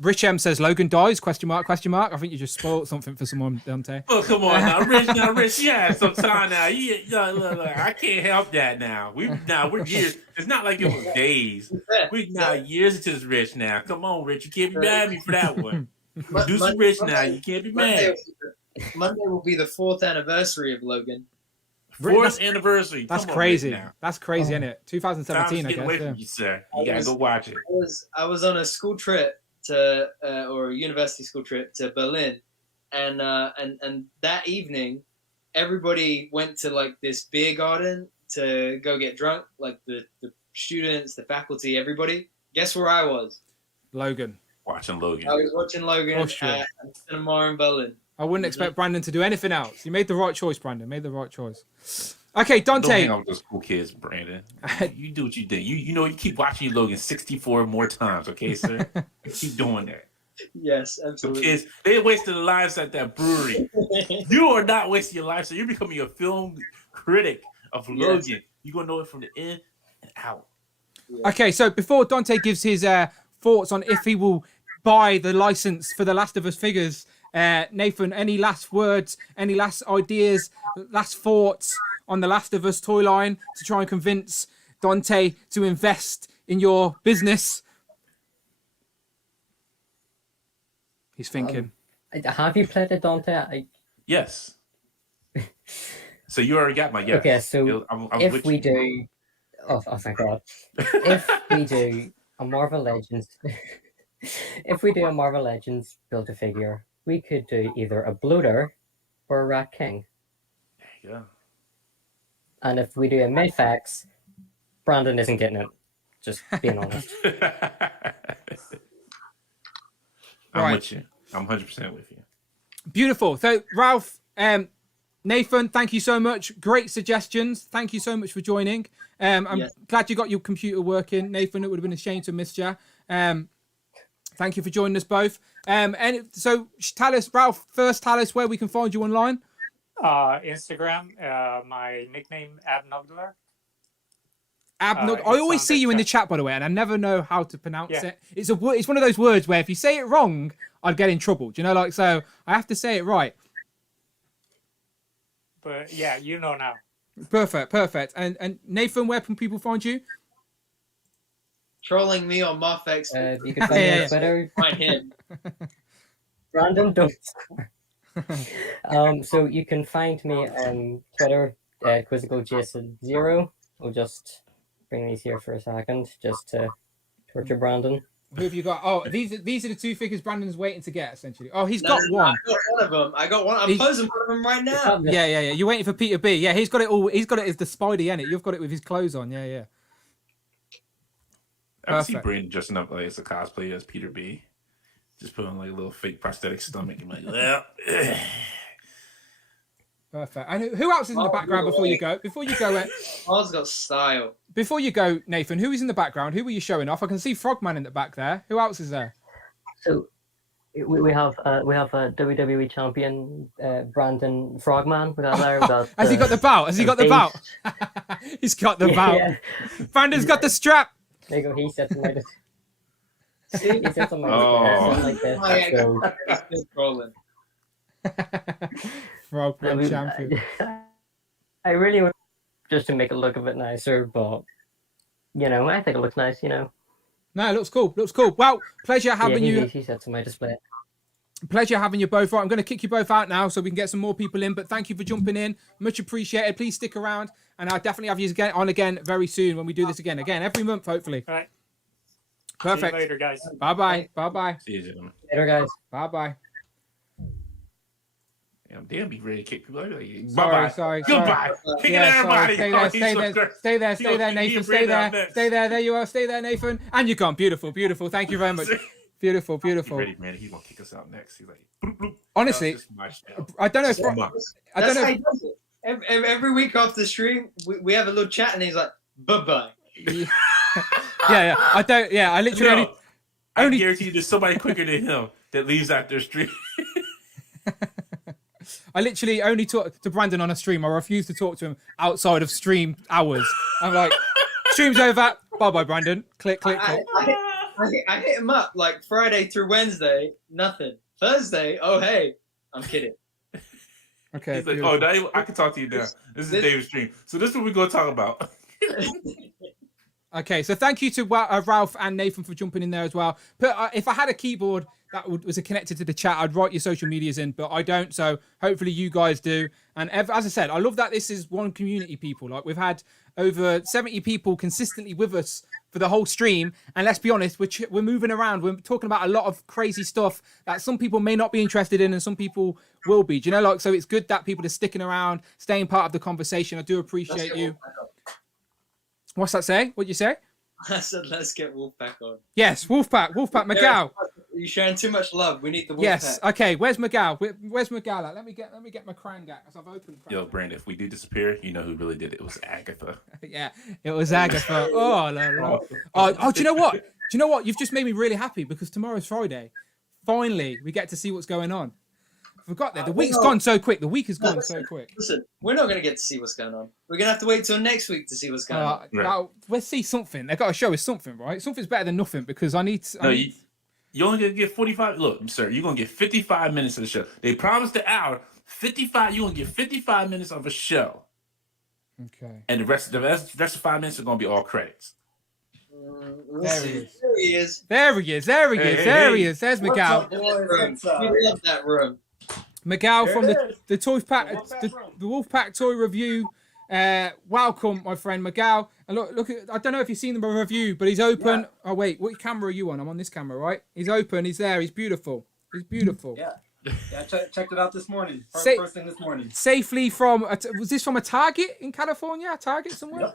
Rich M says Logan dies? Question mark? I think you just spoiled something for someone, Dante. Oh come on now, Rich. Yeah, some time now. Look, I can't help that now. We're years. It's not like it was days. We're now years into this, Rich. Now, come on, Rich. You can't be mad at me for that one. Producer Rich now. You can't be mad. Monday will be the 4th anniversary of Logan. 4th anniversary. That's crazy. That's crazy, isn't it? 2017, I guess. Away from you, sir. You gotta go watch it. I was on a school trip or a university school trip to Berlin, and that evening, everybody went to like this beer garden to go get drunk. Like the students, the faculty, everybody. Guess where I was? Logan. Watching Logan. I was watching Logan at cinema in Berlin. I wouldn't expect Brandon to do anything else. You made the right choice, Brandon. Made the right choice. Okay, Dante. Don't hang out with those cool kids, Brandon. You do what you did. You know you keep watching Logan 64 more times, okay, sir? Keep doing that. Yes, absolutely. The kids, they wasted their lives at that brewery. You are not wasting your life, so you're becoming a film critic of Logan. Yes. You're gonna know it from the in and out. Yeah. Okay, so before Dante gives his thoughts on if he will buy the license for the Last of Us figures, Nathan, any last words, any last ideas, last thoughts on the Last of Us toy line to try and convince Dante to invest in your business? He's thinking. Have you played it, Dante? Yes. So you already got my yes. Okay, so I'm if with we you. do, oh thank God, if we do a Marvel Legends, if we do a Marvel Legends Build-A-Figure, we could do either a bloater or a Rat King. There you go. And if we do a Mayfax, Brandon isn't getting it. Just being honest. I'm with you. I'm 100% with you. Beautiful. So Ralph, Nathan, thank you so much. Great suggestions. Thank you so much for joining. I'm glad you got your computer working. Nathan, it would have been a shame to miss you. Thank you for joining us both. And so tell us, Ralph, first tell us where we can find you online. Instagram, my nickname, Abnugler. I always see you in the chat, by the way, and I never know how to pronounce it. It's one of those words where if you say it wrong, I'd get in trouble. Do you know, like, so I have to say it right. But yeah, you know now. Perfect. And Nathan, where can people find you? Trolling me on Marfex. You can find me on Twitter. Find him. Brandon, don't. So you can find me on Twitter, Quizzical-Jason0. We'll just bring these here for a second, just to torture Brandon. Who have you got? Oh, these are the two figures Brandon's waiting to get, essentially. Oh, he's got one. I got one of them. I got one. I'm posing one of them right now. Yeah. You're waiting for Peter B. Yeah, he's got it all. He's got it as the Spidey, innit? You've got it with his clothes on. Yeah. I see Brandon dressing up like as a cosplayer as Peter B. Just put on like a little fake prosthetic stomach and like, well. Perfect. And who else is in the background before you go? Oz got style. Before you go, Nathan, who is in the background? Who were you showing off? I can see Frogman in the back there. Who else is there? So we have a WWE champion, Brandon Frogman. We got there. Has he got the bout? He's got the bout. Yeah. Brandon's got the strap. There you go. He sits on my like this. Rolling. Frogman champion. I really want just to make it look a bit nicer, but I think it looks nice. No, it looks cool. Well, pleasure having you. He sits on my display. Pleasure having you both. Right, I'm going to kick you both out now so we can get some more people in. But thank you for jumping in. Much appreciated. Please stick around, and I'll definitely have you on again very soon when we do this again every month, hopefully. All right. Perfect. See you later, guys. Bye-bye. See you, gentlemen. Later, guys. Bye-bye. They'll be ready to kick people out. Sorry. Goodbye. Kicking everybody. Stay there, Nathan. Stay there. There you are. Stay there, Nathan. And you're gone. Beautiful. Thank you very much. Beautiful. He's ready, man. He's gonna kick us out next. He's like, bloop, bloop. Honestly, I don't know. I don't know. How he does it. Every week after the stream, we have a little chat, and he's like, bye-bye. Yeah. I don't. Yeah, I literally I guarantee you, there's somebody quicker than him that leaves after the stream. I literally only talk to Brandon on a stream. I refuse to talk to him outside of stream hours. I'm like, stream's over. Bye, Brandon. Click. I hit him up like Friday through Wednesday. Nothing. Thursday. Oh hey, I'm kidding. Okay. He's like, now I can talk to you now. This is David's stream. So this is what we're gonna talk about. Okay, so thank you to Ralph and Nathan for jumping in there as well. But if I had a keyboard that was connected to the chat, I'd write your social medias in, but I don't. So hopefully you guys do. And as I said, I love that this is one community, people. Like, we've had over 70 people consistently with us for the whole stream. And let's be honest, we're moving around. We're talking about a lot of crazy stuff that some people may not be interested in and some people will be. Do you know, like, so it's good that people are sticking around, staying part of the conversation. I do appreciate you. What's that say? What'd you say? I said, let's get Wolfpack on. Yes, Wolfpack, Miguel. You're showing too much love. We need the Wolfpack. Yes. Okay. Where's Miguel? Where's Miguel at? Let me get my Krang at, because I've opened. Yo, Brandon, if we do disappear, you know who really did it. It was Agatha. Yeah, it was Agatha. Oh, do you know what? Do you know what? You've just made me really happy because tomorrow's Friday. Finally, we get to see what's going on. Forgot that the week's gone so quick. The week has gone so quick. Listen, we're not going to get to see what's going on. We're going to have to wait till next week to see what's going on. Now, let's see something. They've got to show us something, right? Something's better than nothing because I need. You only going to get 45. Look, sir, you're going to get 55 minutes of the show. They promised the hour. 55. You're going to get 55 minutes of a show. Okay. And the rest of 5 minutes are going to be all credits. There he is. There he is. There he is. There's Miguel. We love that room. Miguel There from it the is. the Wolfpack Toy Review. Welcome, my friend Miguel. And look at, I don't know if you've seen the review, but he's open. Yeah. Oh wait, what camera are you on? I'm on this camera, right? He's open. He's there. He's beautiful. He's beautiful. Yeah. Yeah, checked it out this morning. First thing this morning. Safely from was this from a Target in California? A Target somewhere?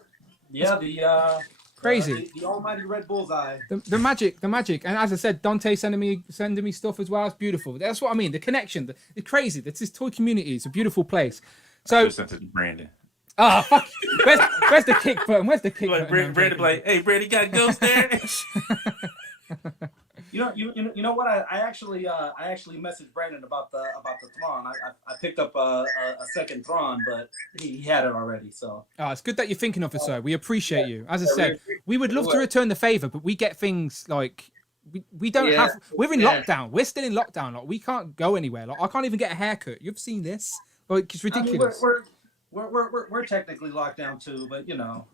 Yep. Yeah, crazy. The almighty red bullseye. The magic. And as I said, Dante sending me stuff as well. It's beautiful. That's what I mean. The connection. It's crazy. That's this toy community. It's a beautiful place. So sent it to Brandon. Oh, fuck. Where's the kick button? Where's the kick button? Brandon like, hey, Brandon, got a ghost there? You know what? I actually messaged Brandon about the Thrawn. I picked up a second Thrawn, but he had it already. So it's good that you're thinking of us, sir. We appreciate you. As I said, we would love to return the favor, but we get things like we don't have. We're in lockdown. We're still in lockdown. Like we can't go anywhere. Like I can't even get a haircut. You've seen this? Like it's ridiculous. I mean, we're technically locked down too, but you know.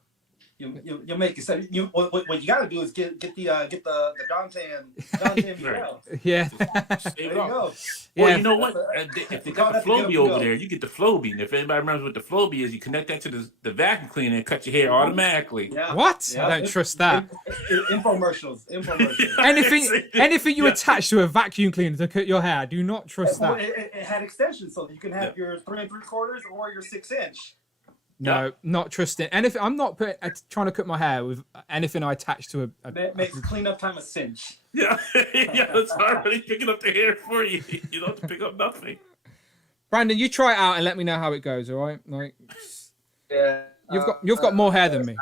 You make it. So what you got to do is get the Dante and Miguel. Yeah. There you go. Well, you know what? If they got the Flowbee over there, you get the Flowbee. And if anybody remembers what the Flowbee is, you connect that to the vacuum cleaner and cut your hair automatically. Yeah. What? Yeah. I don't trust that. Infomercials. Anything you attach to a vacuum cleaner to cut your hair, do not trust that. It had extensions, so you can have your 3 3/4 or your 6-inch. No, not trusting. And if I'm not trying to cut my hair with anything I attach to That makes cleanup time a cinch. Yeah, it's already picking up the hair for you. You don't have to pick up nothing. Brandon, you try it out and let me know how it goes. All right, like Yeah. you've got more hair than me.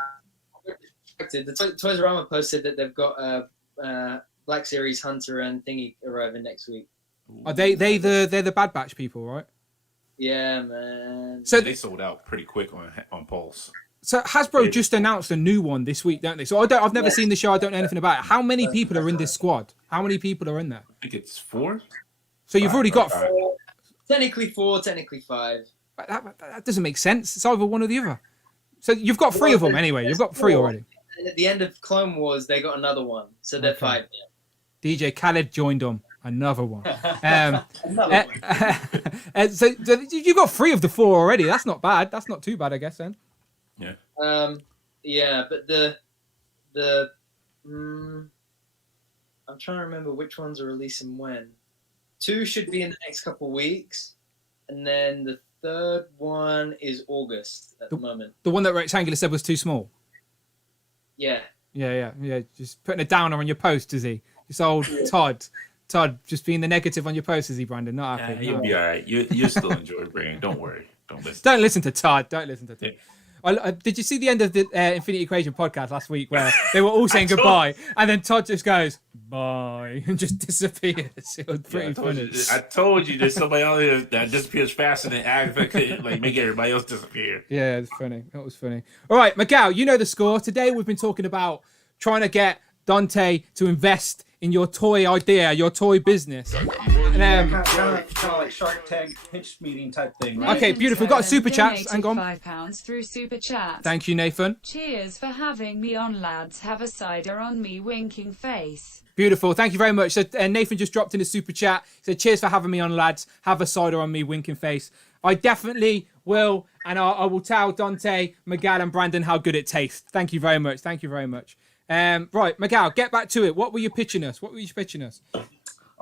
The Toys R Us posted that they've got Black Series Hunter and Thingy arriving next week. Are they're the Bad Batch people, right? Yeah, man. So they sold out pretty quick on Pulse. So Hasbro just announced a new one this week, don't they? So I've never seen the show. I don't know anything about it. How many people are in this squad? How many people are in there? I think it's 4. So you've already got technically 4, technically 5. That doesn't make sense. It's either one or the other. So you've got 3 of them anyway. You've got 3 already. And at the end of Clone Wars, they got another one, so they're 5 now. DJ Khaled joined them. Another one. So you've got 3 of the 4 already. That's not bad. That's not too bad, I guess. Then. Yeah. Yeah, but I'm trying to remember which ones are releasing when. 2 should be in the next couple of weeks, and then the 3rd one is August at the moment. The one that Rectangular said was too small. Yeah. Yeah. Just putting a downer on your post, is he? Just old Todd, just being the negative on your post, is he, Brandon? Not happy. You'll be all right. You still enjoy Brandon. Don't worry. Don't listen. Don't listen to Todd. Did you see the end of the Infinity Equation podcast last week where they were all saying goodbye, and then Todd just goes bye and just disappears? It was pretty funny. I told you there's somebody out there that disappears faster than Agatha could make everybody else disappear. Yeah, it was funny. That was funny. All right, Miguel, you know the score. Today we've been talking about trying to get Dante to invest in your toy idea, your toy business. Kind of like Shark Tank pitch meeting type thing, right? Okay, beautiful. We've got super chats. Hang on. £5 through super chat. Thank you, Nathan. Cheers for having me on, lads. Have a cider on me, winking face. Beautiful. Thank you very much. So Nathan just dropped in a super chat. He said, cheers for having me on, lads. Have a cider on me, winking face. I definitely will. And I will tell Dante, Miguel and Brandon how good it tastes. Thank you very much. Thank you very much. Right, Miguel, get back to it. What were you pitching us? All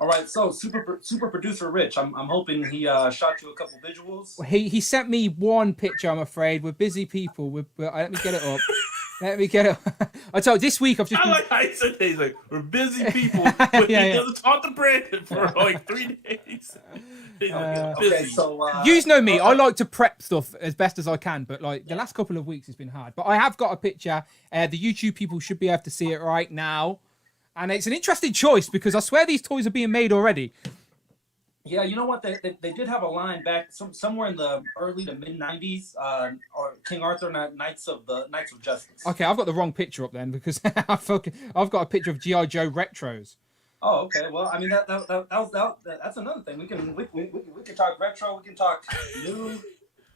right, so super producer Rich, I'm hoping he shot you a couple visuals. He sent me one picture. I'm afraid we're busy people. Let me get it up. I told you, this week I've just. I like how he said that. He's like, we're busy people, but he doesn't talk to Brandon for like 3 days. Okay, so you know me. I like to prep stuff as best as I can, but like the last couple of weeks has been hard. But I have got a picture. The YouTube people should be able to see it right now, and it's an interesting choice because I swear these toys are being made already. Yeah, you know what? They did have a line back somewhere in the early to mid '90s, or King Arthur Knights of Justice. Okay, I've got the wrong picture up then because I've got a picture of G.I. Joe retros. Oh, okay. Well, I mean that's another thing. We can talk retro. We can talk new.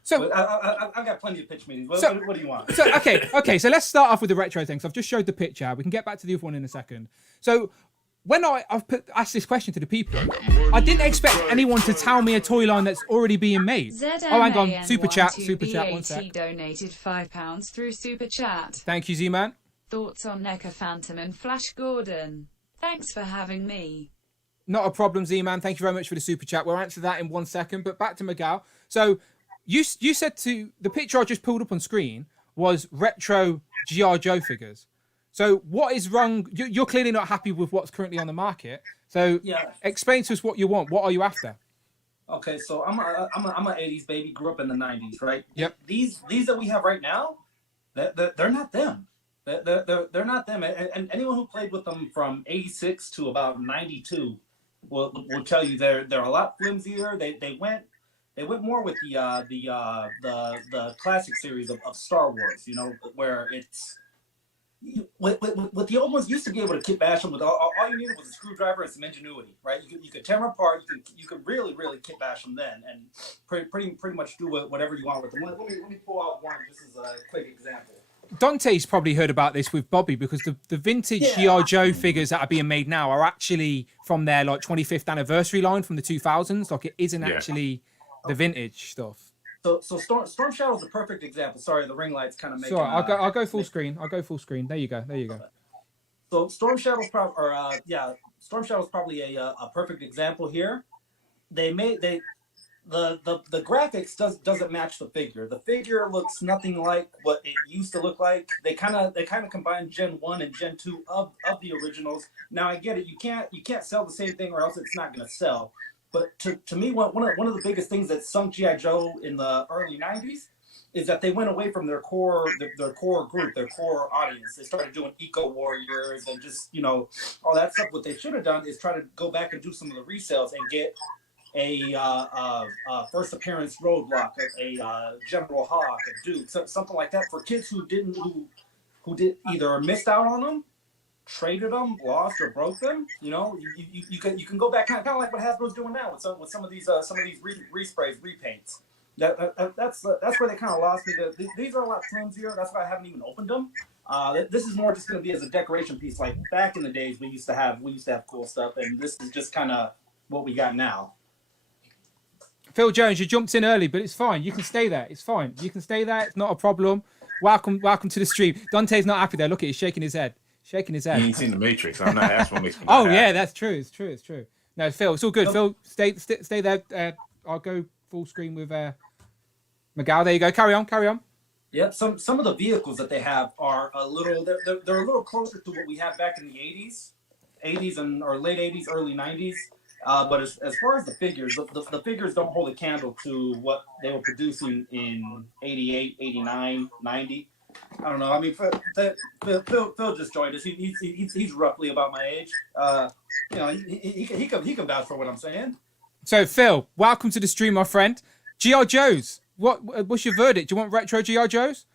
So I've got plenty of pitch meetings. What do you want? So okay. So let's start off with the retro thing. So I've just showed the picture. We can get back to the other one in a second. So when I've asked this question to the people, I didn't expect anyone to tell me a toy line that's already being made. Hang on, super chat, 1 sec. Donated £5 through super chat. Thank you, Z-Man. Thoughts on NECA Phantom and Flash Gordon? Thanks for having me. Not a problem, Z-Man. Thank you very much for the super chat. We'll answer that in 1 second. But back to Miguel. So you said the picture I just pulled up on screen was retro G.I. Joe figures. So what is wrong? You're clearly not happy with what's currently on the market. So explain to us what you want. What are you after? Okay, so I'm an 80s baby. Grew up in the 90s, right? Yep. These that we have right now, they're not them. They're not them. And anyone who played with them from 86 to about 92 will tell you they're a lot flimsier. They went more with the classic series of Star Wars. You know, where it's. With the old ones, used to be able to kit bash them with all you needed was a screwdriver and some ingenuity, right? You could tear them apart. You could really kit bash them then, and pretty much do whatever you want with them. Let me pull out one just as a quick example. Dante's probably heard about this with Bobby because the vintage G.I. Joe figures that are being made now are actually from their like 25th anniversary line from the 2000s. Like it isn't actually the vintage stuff. So Storm Shadow is a perfect example. Sorry, the ring light's kind of making. Sorry, I'll go full screen. I'll go full screen. There you go. So Storm Shadow's probably a perfect example here. The graphics doesn't match the figure. The figure looks nothing like what it used to look like. They kind of combine Gen 1 and Gen 2 of the originals. Now I get it. You can't sell the same thing or else it's not going to sell. But to me, one of the biggest things that sunk G.I. Joe in the early 90s is that they went away from their core group, their core audience. They started doing Eco Warriors and just, all that stuff. What they should have done is try to go back and do some of the resales and get a first appearance Roadblock, a General Hawk, a Duke, something like that for kids who did either missed out on them, traded them, lost or broke them. You can go back kind of like what Hasbro's doing now with some of these resprays, repaints. That's where they kind of lost me. These are a lot flimsier. That's why I haven't even opened them. This is more just going to be as a decoration piece. Like back in the days, we used to have cool stuff, and this is just kind of what we got now. Phil Jones, you jumped in early, but it's fine. You can stay there. It's fine. You can stay there. It's not a problem. Welcome to the stream. Dante's not happy there. Look at, he's shaking his head. He ain't seen the Matrix. I'm not asking what makes me yeah, that's true. It's true. No, Phil, it's all good. Phil, stay there. I'll go full screen with Miguel. There you go. Carry on. Yeah, some of the vehicles that they have are a little. They're a little closer to what we had back in the 80s or late 80s, early 90s. But as far as the figures, the figures don't hold a candle to what they were producing in 88, 89, 90. I don't know. I mean, Phil just joined us. He's roughly about my age. He can vouch for what I'm saying. So, Phil, welcome to the stream, my friend. G.I. Joes. What's your verdict? Do you want retro G.I. Joes?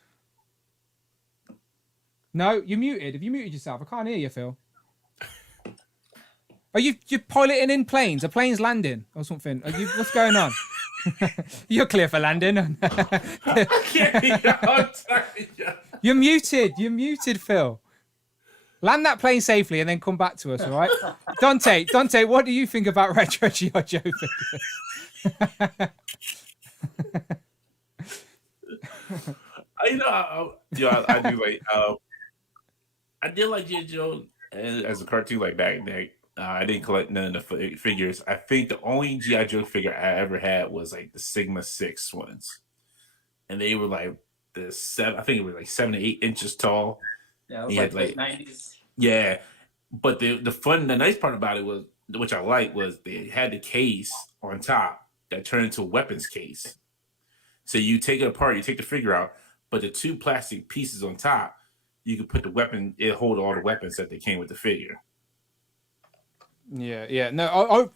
No, you're muted. Have you muted yourself? I can't hear you, Phil. Are you piloting in planes? Are planes landing or something? What's going on? You're clear for landing. You're muted, Phil. Land that plane safely and then come back to us, all right? Dante, what do you think about retro G.I. Joe figures? I do like. I did like G.I. Joe as a cartoon, like back in the day. I didn't collect none of the figures. I think the only G.I. Joe figure I ever had was like the Sigma 6 ones. And they were like I think it was like 7 to 8 inches tall. Yeah, it was like late 90s. Yeah. But the nice part about it was, which I liked, was they had the case on top that turned into a weapons case. So you take it apart, you take the figure out, but the two plastic pieces on top, you could put the weapon, it hold all the weapons that they came with the figure. Yeah. No,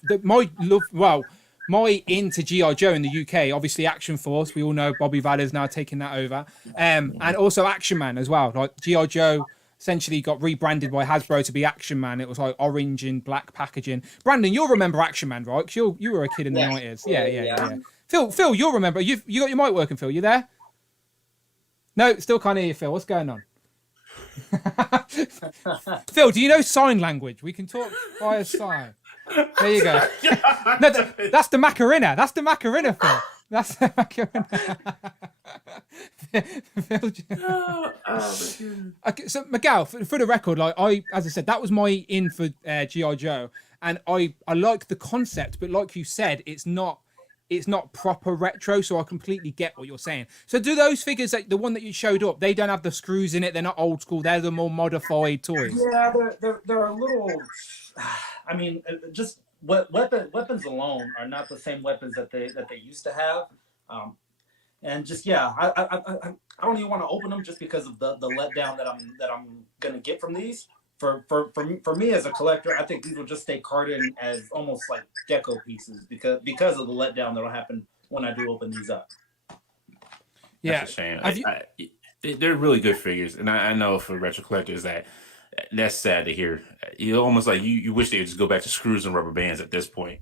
my into G.I. Joe in the UK, obviously Action Force. We all know Bobby Valler's now taking that over. And also Action Man as well. Like G.I. Joe essentially got rebranded by Hasbro to be Action Man. It was like orange and black packaging. Brandon, you'll remember Action Man, right? Because you were a kid in the 90s. Yeah. Phil, you'll remember. You got your mic working, Phil. You there? No, still can't hear you, Phil. What's going on? Phil, do you know sign language? We can talk via sign. There you go. No, that's the Macarena. That's the Macarena, Phil. That's the Macarena. Okay, so Miguel, for the record, like as I said, that was my in for G.I. Joe, and I like the concept, but like you said, it's not proper retro, so I completely get what you're saying. So do those figures, like the one that you showed up, they don't have the screws in it, they're not old school, they're the more modified toys? Yeah, they're a little. I mean, just weapons alone are not the same weapons that they used to have, and just I don't even want to open them just because of the letdown that I'm gonna get from these. For me as a collector, I think these will just stay carded as almost like deco pieces because of the letdown that'll happen when I do open these up. Yeah, that's a shame. They're really good figures, and I know for retro collectors that's sad to hear. You almost like you wish they would just go back to screws and rubber bands at this point.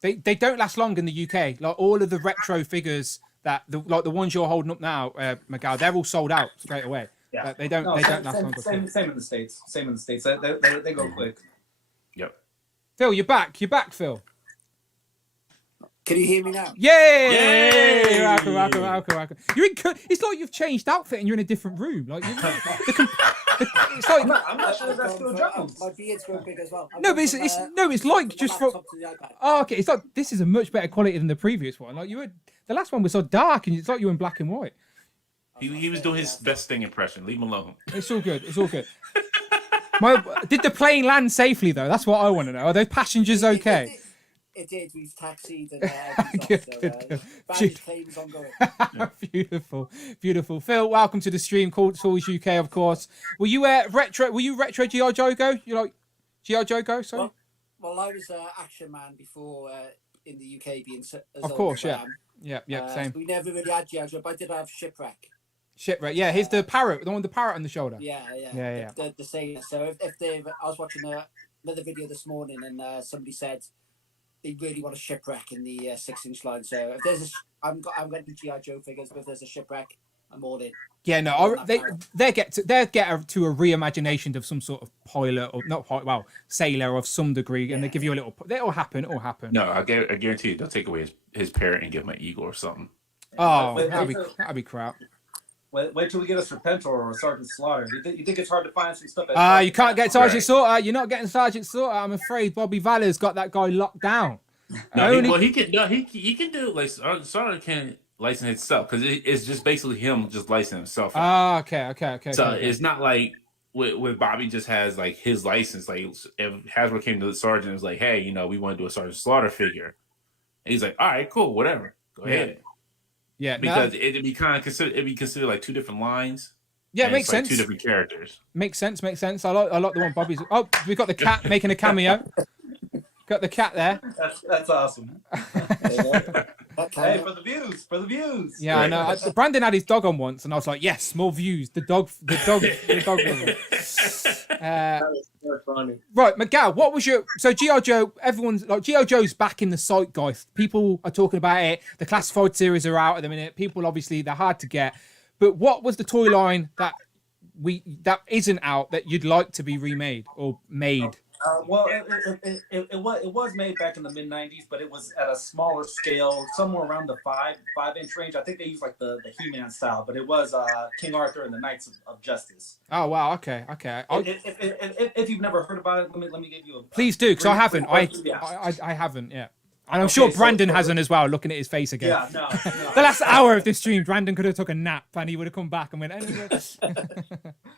They don't last long in the UK. Like all of the retro figures like the ones you're holding up now, Miguel, they're all sold out straight away. Yeah, they don't last long. Same in the States. They go quick. Yep. Phil, you're back. Phil. Can you hear me now? Yay! Welcome. You're in. It's like you've changed outfit and you're in a different room. Like it's like I'm not sure that's still Jones. My beard's grown big as well. No, but it's like just from. Oh, okay. It's like this is a much better quality than the previous one. Like the last one was so dark and it's like you were in black and white. He was doing his best Sting impression. Leave him alone. It's all good. Did the plane land safely though? That's what I want to know. Are those passengers okay? It did. We've taxied and good. Claims ongoing. Beautiful. Phil, welcome to the stream. Called Tools UK, of course. Were you retro? Were you retro G.I. Joe go? You like G.I. Joe go? Sorry. Well, I was Action Man before in the UK being as of old course, as I yeah. am. Same. We never really had G.I. Joe, but I did have Shipwreck. Yeah. Here's the parrot, the one with the parrot on the shoulder. Yeah. The sailor. So I was watching another video this morning, and somebody said they really want a Shipwreck in the 6-inch line. So if there's I'm getting G.I. Joe figures, but if there's a Shipwreck, I'm all in. Yeah, no, they get to a reimagination of some sort of pilot or not pilot, well, sailor of some degree, and they give you a little. It'll happen. No, I guarantee you, they'll take away his parrot and give him an eagle or something. Oh, that'd be crap. Wait till we get a Serpentor or a Sergeant Slaughter. You think it's hard to find some stuff? You can't get Sergeant Slaughter. You're not getting Sergeant Slaughter. I'm afraid Bobby Valler's got that guy locked down. He can do like Sergeant can license himself because it's just basically him just licensing himself. Okay. So it's not like with Bobby just has like his license. Like if Hasbro came to the Sergeant and was like, hey, we want to do a Sergeant Slaughter figure, and he's like, all right, cool, whatever, go ahead. Yeah, because it'd be considered like two different lines. Yeah, it makes sense. Two different characters. Makes sense. I like the one Bobby's. Oh, we got the cat making a cameo. Got the cat there. That's awesome. Hey, for the views. Yeah, I know. Brandon had his dog on once, and I was like, yes, more views. The dog. That was so funny. Right, Miguel, what was your... So G.I. Joe, everyone's... like G.I. Joe's back in the zeitgeist. People are talking about it. The classified series are out at the minute. People, obviously, they're hard to get. But what was the toy line that isn't out that you'd like to be remade or made? Well, it was made back in the mid-90s, but it was at a smaller scale, somewhere around the 5-inch range. I think they used like the He-Man style, but it was King Arthur and the Knights of Justice. Oh wow, okay. If you've never heard about it, let me give you a... Please do, because I haven't. I haven't, yeah. And I'm sure Brandon hasn't as well, looking at his face again. Yeah, no. The last hour of this stream, Brandon could have took a nap and he would have come back and went, anyway.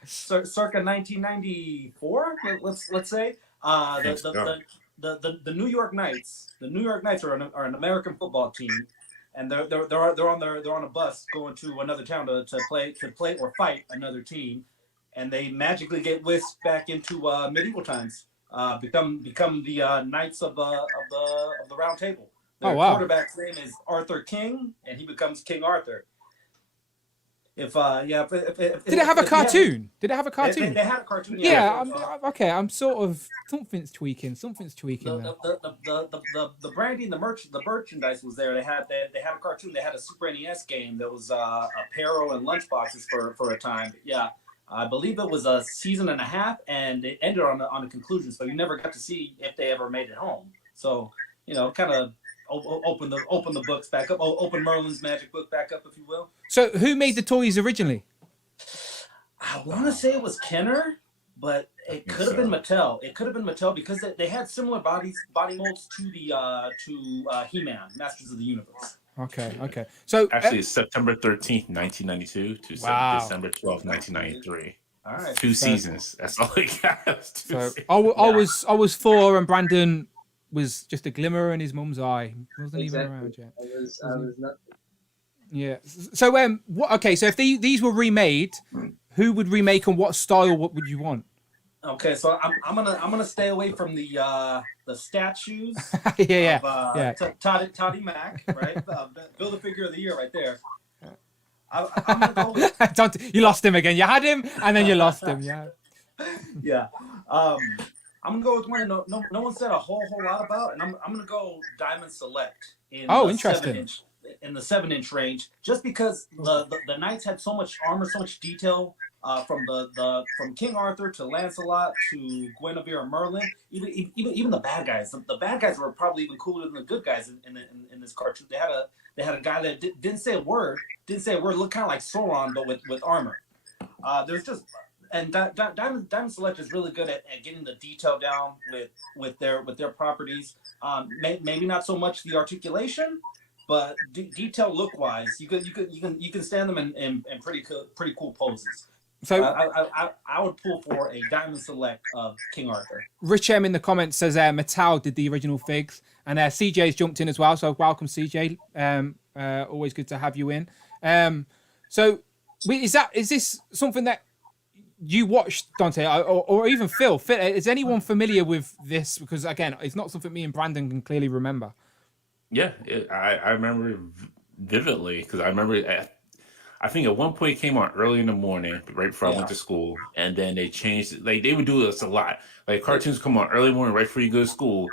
Circa 1994, let's say. The New York Knights. The New York Knights are an American football team, and they're on a bus going to another town to play or fight another team, and they magically get whisked back into medieval times. Become the Knights of the Round Table. Their quarterback's name is Arthur King, and he becomes King Arthur. Did it have a cartoon? Did it have a cartoon? They had a cartoon. Yeah. I'm sort of something's tweaking. The branding, the merchandise was there. They had a cartoon. They had a Super NES game that was Apparel and lunchboxes for a time. Yeah. I believe it was a season and a half, and it ended on a conclusion. So you never got to see if they ever made it home. So kind of open the books back up, open Merlin's magic book back up, if you will. So who made the toys originally? I want to say it was Kenner, but it could have been Mattel. It could have been Mattel because they had similar body molds to the He-Man, Masters of the Universe. Okay. So actually, it's September 13th, 1992 to December 12th, 1993. All right, 2 seasons. That's all it got. So I was 4, and Brandon was just a glimmer in his mum's eye. He wasn't even around yet. I was not. Yeah. So So if these were remade, who would remake and what style? What would you want? Okay, so I'm gonna stay away from the statues. Yeah. Toddy Mac, right? Build a figure of the year right there. I'm gonna go with... You lost him again. You had him, and then you lost him. Yeah. Yeah. I'm gonna go with one no one said a whole lot about, and I'm gonna go Diamond Select in interesting. In the 7-inch range, just because the Knights had so much armor, so much detail. From King Arthur to Lancelot to Guinevere and Merlin, even the bad guys. The bad guys were probably even cooler than the good guys in this cartoon. They had a guy that didn't say a word, looked kind of like Sauron but with armor. There's just Diamond Select is really good at getting the detail down with their properties. Maybe not so much the articulation, but detail look wise, you can stand them in pretty cool poses. So I would pull for a Diamond Select of King Arthur. Rich M in the comments says Mattel did the original figs, and CJ's jumped in as well. So welcome, CJ. Always good to have you in. So is this something that you watched, Dante, or even Phil? Is anyone familiar with this? Because again, it's not something me and Brandon can clearly remember. Yeah, I remember vividly because I remember. I think at one point it came on early in the morning, right before I went to school, and then they changed it. Like they would do this a lot. Like cartoons come on early morning, right before you go to school,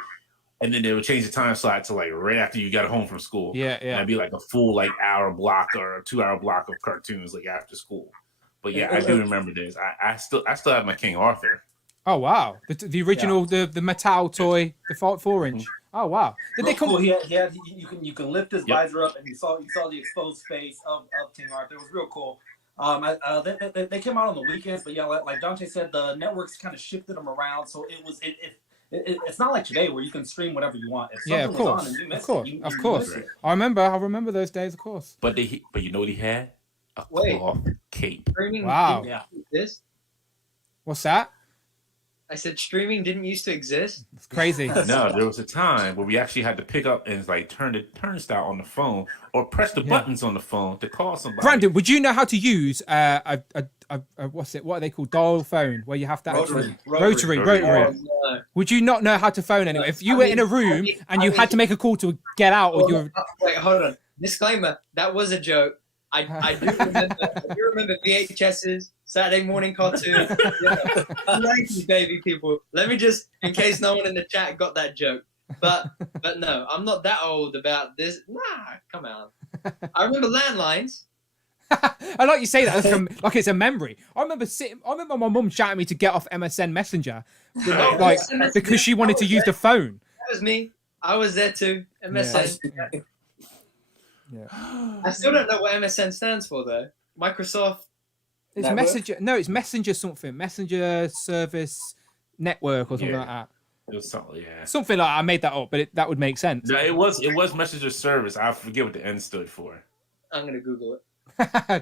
and then they would change the time slot to like right after you got home from school. Yeah. And it'd be like a full hour block or a 2-hour block of cartoons like after school. But yeah, I do remember this. I still have my King Arthur. Oh wow, the original the Mattel toy, the 4-inch. Oh wow! Did they come? Cool. He had you can lift his visor up and you saw the exposed face of King Arthur. It was real cool. They came out on the weekends, but yeah, like Dante said, the networks kind of shifted them around, so it's not like today where you can stream whatever you want. Of course, of course. I remember those days, of course. But you know what he had? A cloth cape. Wow. Yeah. This? What's that? I said streaming didn't used to exist. It's crazy. No, there was a time where we actually had to pick up and like turn the turnstile on the phone or press the buttons on the phone to call somebody. Brandon, would you know how to use what's it? What are they called? Dial phone, where you have to rotary. Oh, no. Would you not know how to phone anyone? If you were in a room and you had to make a call to get out, or you were... Wait, hold on. Disclaimer: that was a joke. I do remember VHSs, Saturday morning cartoons. Thank you, baby people. Let me just, in case no one in the chat got that joke. But no, I'm not that old about this. Nah, come on. I remember landlines. I like you say that like it's a memory. I remember my mum shouting at me to get off MSN Messenger, because she wanted to use the phone. That was me. I was there too. MSN. Yeah. I still don't know what MSN stands for though. Microsoft. It's Messenger. No, it's Messenger something. Messenger Service Network or something like that. It was something, yeah. Something like I made that up, but that would make sense. No, it was Messenger Service. I forget what the N stood for. I'm gonna Google it.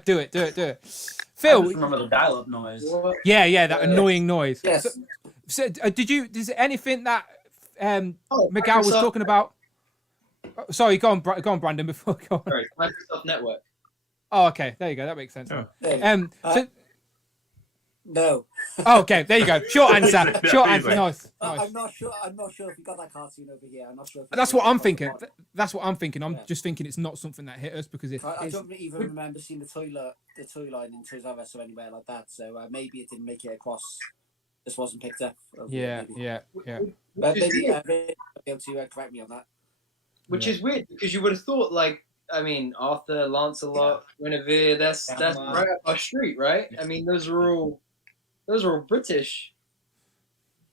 Do it. Phil, I just remember the dial-up noise. Yeah, that annoying noise. Yes. So is there anything that Miguel was talking about? Sorry, go on, Brandon. Before go on. Sorry, Microsoft Network. Oh, okay. There you go. That makes sense. No. Oh, okay. There you go. Short answer. Nice. I'm not sure if you got that cartoon over here. I'm not sure. That's what I'm thinking. I'm just thinking it's not something that hit us because I don't even remember seeing the toy line in Toys R Us or anywhere like that. So maybe it didn't make it across. This wasn't picked up. Yeah. Maybe be able to correct me on that. Which is weird because you would have thought like I mean, Arthur, Lancelot, Guinevere. That's right up our street, right? I mean, those are all British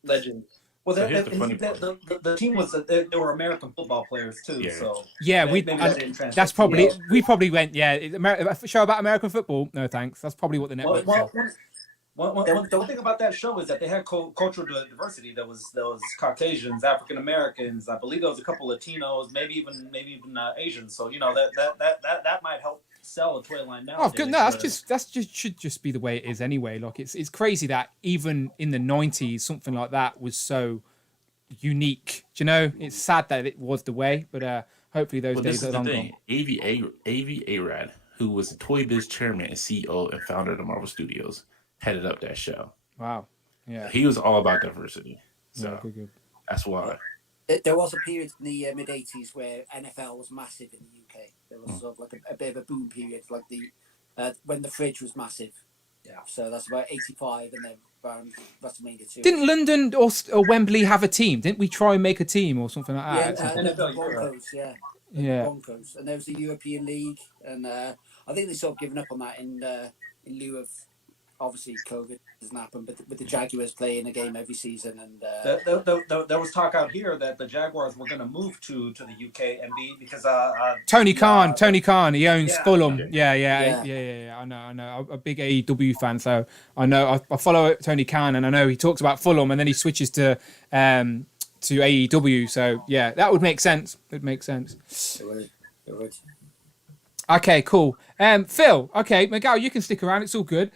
legends. Well, So here's the funny part. the team was they were American football players too. Yeah. So Yeah, maybe that didn't translate. that's probably we probably went a show about American football. No thanks. That's probably what the network said. One thing about that show is that they had cultural diversity. There was Caucasians, African Americans. I believe there was a couple Latinos, maybe even Asians. So that might help sell a toy line now. Oh, good. No, should just be the way it is anyway. Like it's crazy that even in the 90s, something like that was so unique. Do you know? It's sad that it was the way, but hopefully those days are long gone. Avi Arad, who was the Toy Biz chairman and CEO and founder of the Marvel Studios, headed up that show. Wow. Yeah. He was all about diversity. So good. that's why. There was a period in the mid 80s where NFL was massive in the UK. There was sort of like a bit of a boom period, like when the fridge was massive. Yeah. So that's about 85 and then around WrestleMania 2. Didn't London or Wembley have a team? Didn't we try and make a team or something like that? Yeah, the Broncos, yeah. Yeah. Broncos. And there was the European League. And I think they sort of given up on that in lieu of, obviously, COVID doesn't happen, but with the Jaguars playing a game every season. And there was talk out here that the Jaguars were going to move to the UK and be because Tony Khan, he owns Fulham. Yeah. I know. I'm a big AEW fan, so I know I follow Tony Khan, and I know he talks about Fulham, and then he switches to AEW. So yeah, that would make sense. It makes sense. It would. Okay, cool. Phil. Okay, Miguel, you can stick around. It's all good.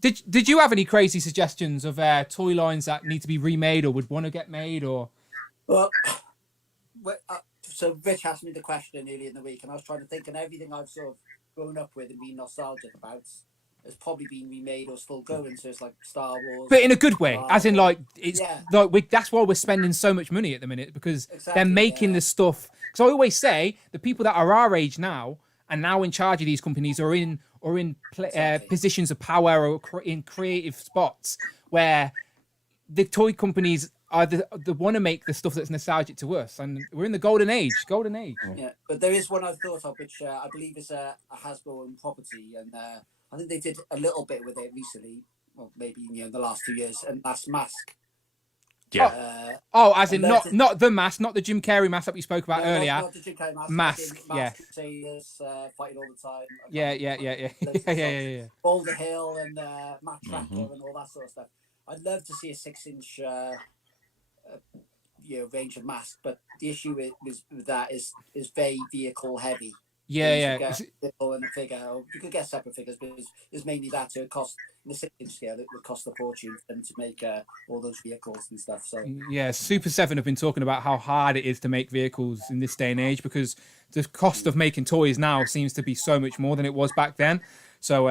Did you have any crazy suggestions of toy lines that need to be remade or would want to get made or? Well, so Rich asked me the question earlier in the week, and I was trying to think, and everything I've sort of grown up with and been nostalgic about has probably been remade or still going. So it's like Star Wars, but in a good way, as in like it's like that's why we're spending so much money at the minute because they're making this stuff. Because I always say the people that are our age now and now in charge of these companies are in positions of power or in creative spots where the toy companies are the want to make the stuff that's nostalgic to us, and we're in the golden age. Yeah, but there is one I've thought of which I believe is a Hasbro owned property, and I think they did a little bit with it recently, well maybe in the last 2 years, and that's Mask. Yeah. As in not the mask, not the Jim Carrey mask that we spoke about earlier. Not the Jim Carrey mask. Mask, yeah. Sailors, fighting all the time. Yeah. Boulder Hill and Matt Tracker and all that sort of stuff. I'd love to see a 6-inch range of Mask, but the issue with that is very vehicle heavy. Yeah. And a figure, or you could get separate figures, but it's mainly that. So it costs in the 6-inch scale. It would cost a fortune for them to make all those vehicles and stuff. So yeah, Super 7 have been talking about how hard it is to make vehicles in this day and age because the cost of making toys now seems to be so much more than it was back then. So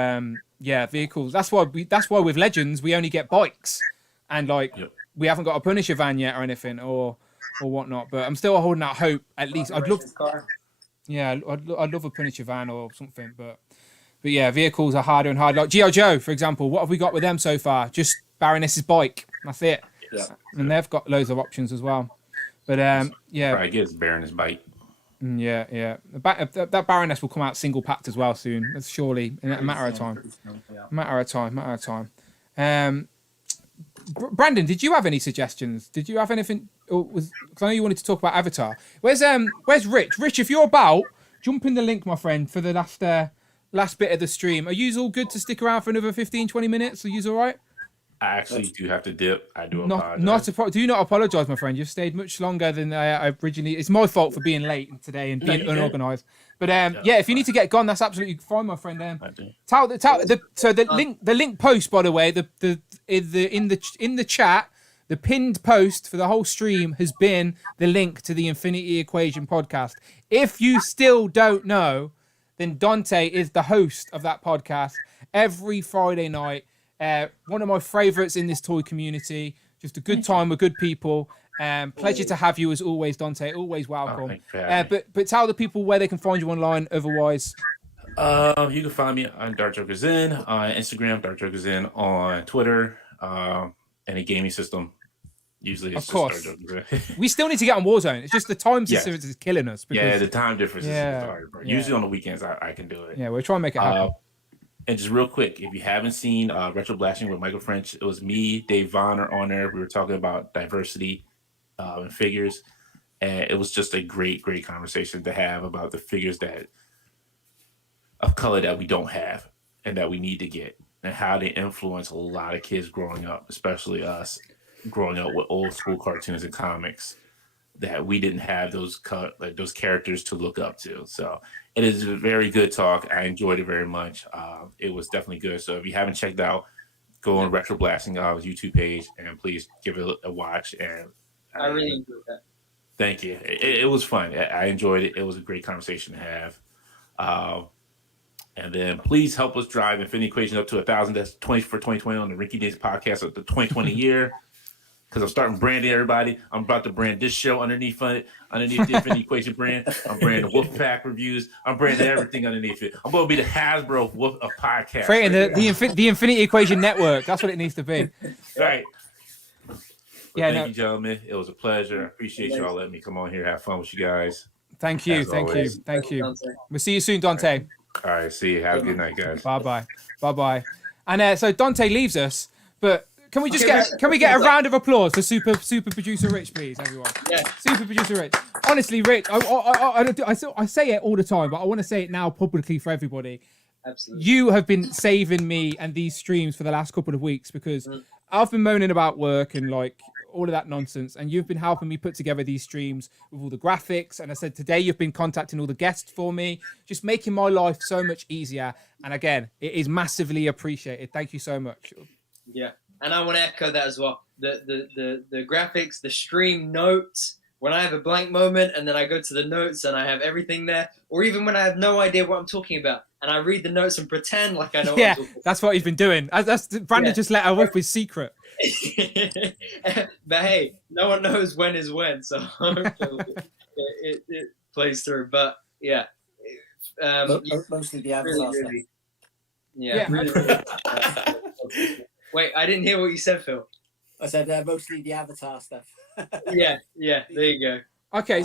vehicles. That's why with Legends we only get bikes, and we haven't got a Punisher van yet or anything or whatnot. But I'm still holding out hope. At least I'd love. Yeah, I'd love a Punisher van or something, but yeah, vehicles are harder and harder. Like G.I. Joe, for example, what have we got with them so far? Just Baroness's bike. That's it. Yeah. And they've got loads of options as well. But yeah. I guess Baroness bike. Yeah. That Baroness will come out single packed as well soon. That's surely in a matter of time. Matter of time. Brandon, did you have any suggestions? Did you have anything? Because I know you wanted to talk about Avatar. Where's Rich? Rich, if you're about, jump in the link, my friend, for the last bit of the stream. Are you all good to stick around for another 15-20 minutes? Are you all right? I actually do have to dip. I do apologize. Do not apologize, my friend. You've stayed much longer than I originally. It's my fault for being late today and being unorganized. But if you need to get gone, that's absolutely fine, my friend. The link post, by the way, in the chat, the pinned post for the whole stream has been the link to the Infinity Equation podcast. If you still don't know, then Dante is the host of that podcast every Friday night. One of my favourites in this toy community. Just a good time with good people. Pleasure to have you as always, Dante. Always welcome. But tell the people where they can find you online. Otherwise, you can find me on Dark Joker Zen on Instagram, Dark Joker Zen on Twitter, and a gaming system. Usually it's Of course. just our jokes. We still need to get on Warzone. It's just the time Yes. difference is killing us. Yeah, Because, the time difference Yeah, is hard. Bro. yeah. Usually on the weekends I can do it. yeah, we're trying to make it happen. And just real quick, if you haven't seen Retro Blasting with Michael French, it was me, Dave Vonner on there. We were talking about diversity in figures. And it was just a great conversation to have about the figures that of color that we don't have and that we need to get, and how they influence a lot of kids growing up, especially us growing up with old school cartoons and comics, that we didn't have those characters to look up to. So it is a very good talk. I enjoyed it very much. It was definitely good. So if you haven't checked out, go on Retro Blasting YouTube page and please give it a watch. And I really enjoyed that. Thank you. It was fun. I enjoyed it. It was a great conversation to have. And then please help us drive Infinity Equation up to 1,000. That's 20 for 2020 on the Ricky Days podcast of the 2020 year. Because I'm starting branding everybody. I'm about to brand this show underneath the Infinity Equation brand. I'm branding Wolfpack reviews. I'm branding everything underneath it. I'm going to be the Hasbro of podcasts. Creating the Infinity Equation Network. That's what it needs to be. Right. Yeah, thank you, gentlemen. It was a pleasure. I appreciate y'all letting me come on here, have fun with you guys. Thank you. As Thank always. you. Thank you. We'll see you soon, Dante. All right. See you. Have a good night, guys. Bye bye. And so Dante leaves us, but can we get a round of applause for super producer Rich, please, everyone? Yeah. Super producer Rich. Honestly, Rich, I say it all the time, but I want to say it now publicly for everybody. Absolutely. You have been saving me and these streams for the last couple of weeks because I've been moaning about work and like all of that nonsense, and you've been helping me put together these streams with all the graphics. And I said today you've been contacting all the guests for me, just making my life so much easier. And again, it is massively appreciated. Thank you so much. Yeah, and I want to echo that as well. The graphics, the stream notes. When I have a blank moment and then I go to the notes and I have everything there, or even when I have no idea what I'm talking about and I read the notes and pretend like I know what I'm talking about. That's what he's been doing. Brandon just let her up his secret. But hey, no one knows when is when, so it plays through. But yeah, mostly the avatar stuff. Really. Wait, I didn't hear what you said, Phil. I said mostly the avatar stuff. yeah, there you go. Okay.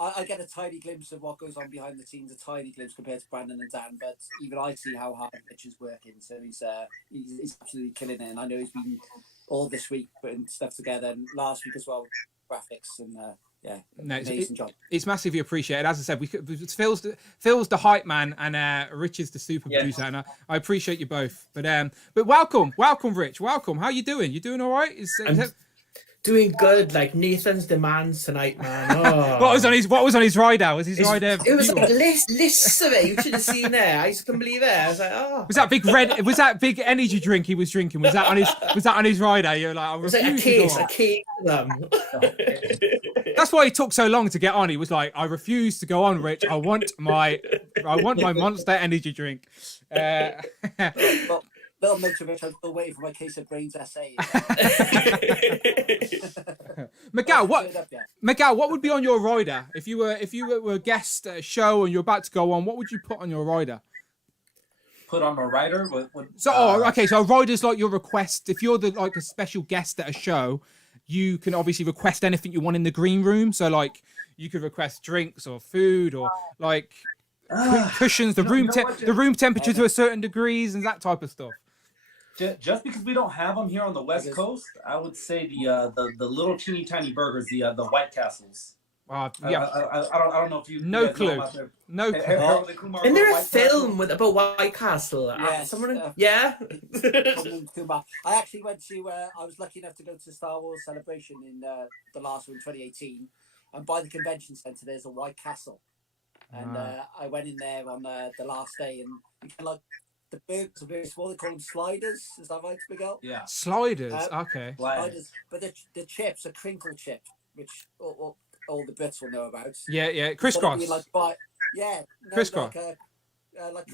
I get a tiny glimpse of what goes on behind the scenes, a tiny glimpse compared to Brandon and Dan, but even I see how hard Rich is working. So he's absolutely killing it, and I know he's been all this week putting stuff together, and last week as well, graphics and amazing job. It's massively appreciated. As I said, Phil's the hype man, and Rich is the super producer, and I appreciate you both. But welcome, Rich, welcome. How you doing? You doing all right? Doing good. Like Nathan's demands tonight, man. Oh. What was on his rider? Was his rider? It was like lists of it. You should have seen there. I just couldn't believe it. I was like, oh. Was that big energy drink he was drinking? Was that on his rider? You're like, I was like a case of them. That's why he took so long to get on. He was like, I refuse to go on, Rich. I want my Monster energy drink. Little note to Rich, I'm still waiting for my case of brains essay. Miguel, what would be on your rider if you were a guest at a show and you're about to go on? What would you put on your rider? Put on a rider? So a rider's like your request. If you're like a special guest at a show, you can obviously request anything you want in the green room. So like you could request drinks or food or like cushions, the room temperature to a certain degrees and that type of stuff. Just because we don't have them here on the West Coast, I would say the little teeny tiny burgers, the White Castles. Yeah. I don't know if you. No clue. No clue. Isn't there a film about White Castle? Yes. Yeah. I actually went to. I was lucky enough to go to the Star Wars celebration in the last one, 2018, and by the convention centre, there's a White Castle, and I went in there on the last day, and you can like. The burgers are very small. They call them sliders. Is that right, Miguel? Yeah. Sliders. Okay. Sliders. But the chips are crinkle chip, which all the Brits will know about. Yeah. Crisscross. Crisscross. Like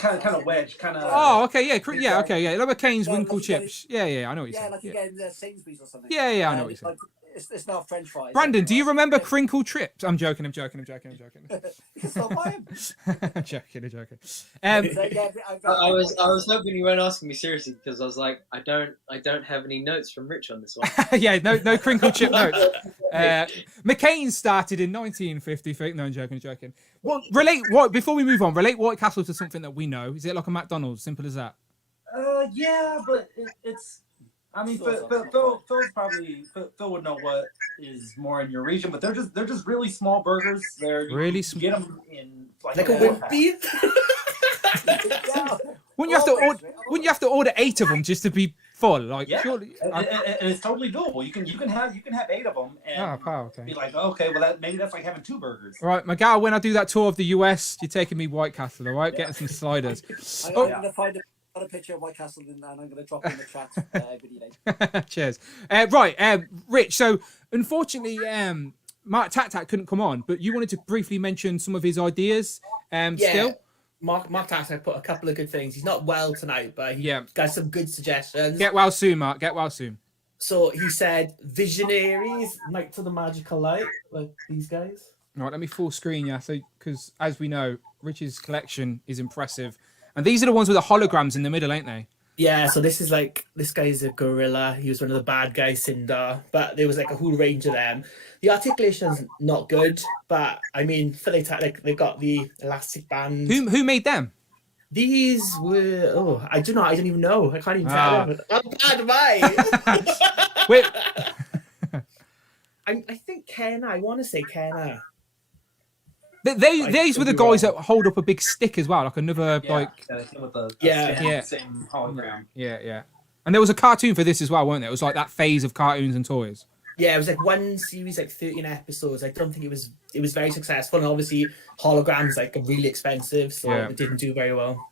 kind of wedge, kind of. Oh, okay, yeah. Like Cane's Winkle chips. Yeah, I know what you're saying. Like again, Sainsbury's or something. Yeah, I know what you're saying. It's not French fries. Brandon, do you remember crinkle trips? I'm joking. You can still buy them. I'm joking. I was hoping you weren't asking me seriously because I was like, I don't have any notes from Rich on this one. Yeah, no crinkle chip notes. McCain started in 1950. No, I'm joking. Before we move on, relate White Castle to something that we know. Is it like a McDonald's? Simple as that. Yeah, but it's. I mean, Phil would know what is more in your region, but they're just really small burgers. You get them in like a wimpy. Wouldn't you have to order 8 of them just to be full? Like, yeah, surely, and it's totally doable. You can have 8 of them and okay. be like, okay, well maybe that's like having 2 burgers. All right, Miguel, when I do that tour of the US, you're taking me White Castle, all right? Yeah. Getting some sliders. I'm going to find a picture of White Castle and I'm going to drop it in the chat every day. Cheers. Rich, so unfortunately, Mark Tack couldn't come on, but you wanted to briefly mention some of his ideas still? Mark Tack put a couple of good things. He's not well tonight, but he got some good suggestions. Get well soon, Mark. Get well soon. So he said Visionaries, Night to the Magical Light, like these guys. All right, let me full screen, so because as we know, Rich's collection is impressive. And these are the ones with the holograms in the middle, ain't they? Yeah, so this guy's a gorilla. He was one of the bad guys, Cinder, but there was like a whole range of them. The articulation's not good, but I mean, for they've got the elastic band. Who made them? These were I don't know. I don't even know. I can't even tell. I'm bad at mine. Wait. I think Kenna. I want to say Kenna. These were the guys that hold up a big stick as well, like another with the same hologram. Yeah. And there was a cartoon for this as well, weren't there? It was like that phase of cartoons and toys. Yeah, it was like one series, like 13 episodes. I don't think it was very successful, and obviously holograms are really expensive, so it didn't do very well.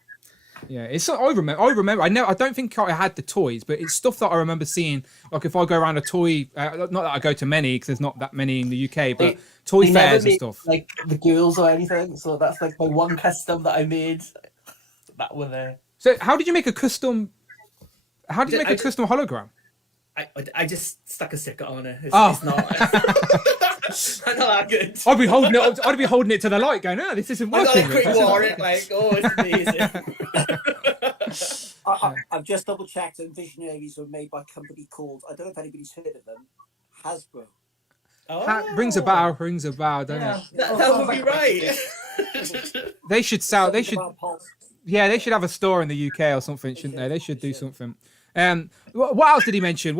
Yeah, I remember. I don't think I had the toys, but it's stuff that I remember seeing. Like if I go around a toy, not that I go to many because there's not that many in the UK, but toy fairs and stuff. Like the girls or anything. So that's like my one custom that I made. That were there. So how did you make a custom? How did you make a custom hologram? I just stuck a sticker on it. It's not. I'm not that good. I'd be holding it to the light, going, "Oh, this isn't working." I got a quick warrant, it's amazing. I've just double checked, and Visionaries were made by a company called, I don't know if anybody's heard of them, Hasbro. Rings a bell, don't it? That would be right. They should sell. They should. Yeah, they should have a store in the UK or something, shouldn't they? They should do something. What else did he mention?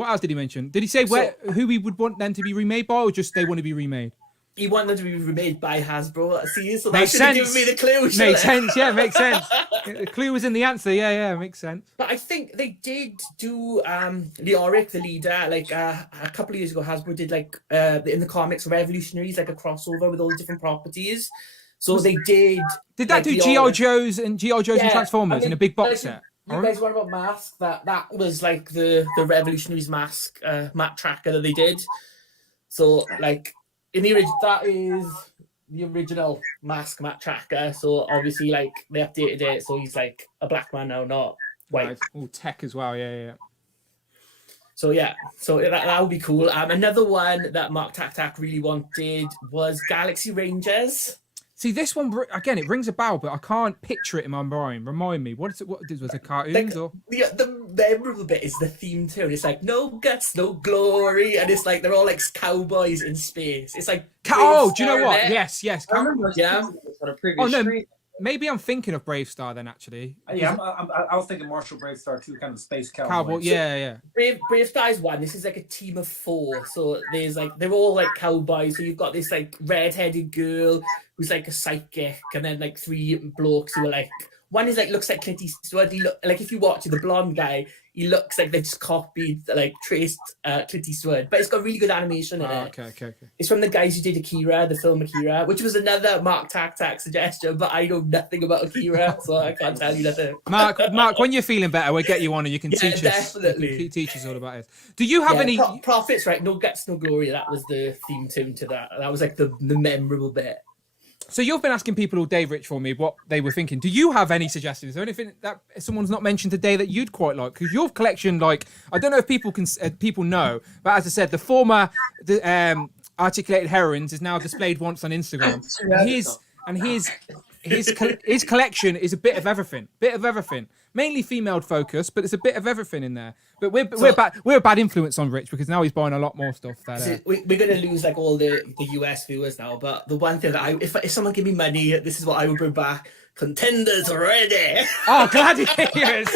Did he say who he would want them to be remade by, or just they want to be remade? He wanted them to be remade by Hasbro. See, so that should have given me the clue. Makes sense. Yeah, makes sense. The clue was in the answer. Yeah, makes sense. But I think they did do Leoric, the leader, like a couple of years ago. Hasbro did in the comics Revolutionaries, like a crossover with all the different properties. So they did. Did that do G.I. Joes and Transformers in a big box set? You guys were about Mask. That was like the Revolutionaries Mask map tracker that they did. So in the original, that is the original Mask map tracker. So obviously they updated it. So he's like a black man now, not white. All tech as well. Yeah. So that would be cool. Another one that Mark Tack really wanted was Galaxy Rangers. See, this one, again, it rings a bell, but I can't picture it in my mind. Remind me, what was it, cartoons? The memorable bit is the theme tune. It's like, no guts, no glory. And it's like, they're all like cowboys in space. It's like... do you know what? Yes. I remember on a previous stream. Maybe I'm thinking of Brave Star then, actually. Yeah, I was thinking Marshall Brave Star 2, kind of space cowboy. Yeah. Brave Star is one. This is like a team of 4. So there's they're all like cowboys. So you've got this red-headed girl who's like a psychic, and then 3 blokes who are one is looks like Clint Eastwood. He if you watch the blonde guy, he looks like they just copied, traced Clint Eastwood. But it's got really good animation in it. Okay. It's from the guys who did Akira, the film Akira, which was another Mark Tack suggestion, but I know nothing about Akira, so I can't tell you nothing. Mark, when you're feeling better, we'll get you on and you can teach us. Definitely. Teach us all about it. Do you have any... Profits, right? No guts, no glory. That was the theme tune to that. That was the memorable bit. So you've been asking people all day, Rich, for me what they were thinking. Do you have any suggestions? Is there anything that someone's not mentioned today that you'd quite like? Because your collection, like, I don't know if people know, but as I said, the former articulated heroines is now displayed once on Instagram, and his collection is a bit of everything, mainly female focused, but there's a bit of everything in there. But we're a bad influence on Rich because now he's buying a lot more stuff. We're gonna lose like all the US viewers now. But the one thing that if someone give me money, this is what I would bring back: contenders ready. Oh, gladiators!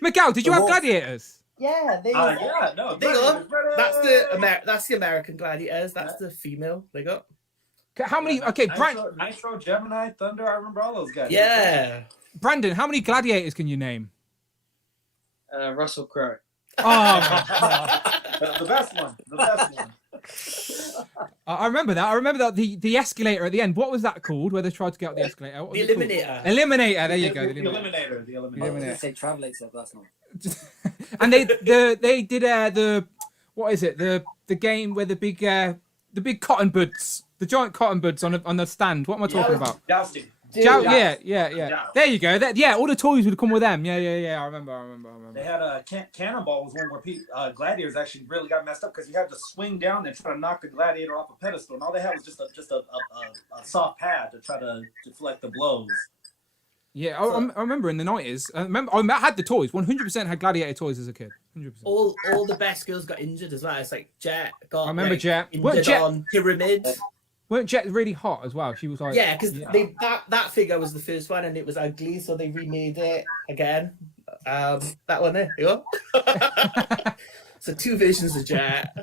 Miguel, did you have gladiators? Yeah, they. No, they got. That's the American gladiators. That's the female they got. How many? Okay, Nitro, Gemini, Thunder. I remember all those guys. Yeah. Brandon, how many gladiators can you name? Russell Crowe. Oh, the best one. The best one. I remember that. I remember that the escalator at the end. What was that called? Where they tried to get up the escalator? The Eliminator. Eliminator. There you go. The Eliminator. The Eliminator. I was going to say Travelator, but that's not. And they did the what is it? The game where the big cotton buds, the giant cotton buds on the stand. What am I talking about? Jousting. Yeah. There you go. All the toys would come with them. Yeah. I remember. They had a Cannonball was one where gladiators actually really got messed up because you had to swing down and try to knock the gladiator off a pedestal, and all they had was just a soft pad to try to deflect the blows. Yeah, I remember in the 90s. I had the toys. 100% had gladiator toys as a kid. 100%. All the best girls got injured as well. It's like Jet got. I remember Jet. Injured on Pyramid. Weren't Jet really hot as well? She was like. Yeah, because that figure was the first one and it was ugly, so they remade it again. That one there, you go. So 2 versions of Jet.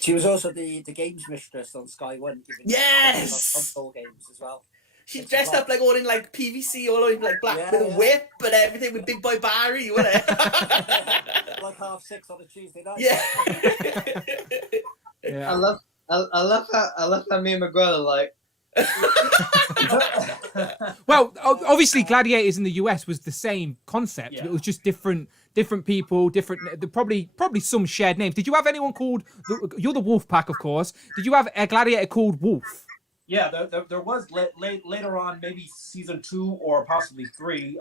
She was also the games mistress on Sky One. Yes. Console games as well. She dressed up like all in like PVC, all in like black with a whip and everything with Big Boy Barry, wasn't it? Like 6:30 on a Tuesday night. Yeah. I love how me and Miguel are like. Well, obviously, Gladiators in the US was the same concept. Yeah. It was just different people, probably some shared names. Did you have anyone called? You're the Wolf Pack, of course. Did you have a gladiator called Wolf? Yeah, there was later on, maybe season 2 or possibly 3.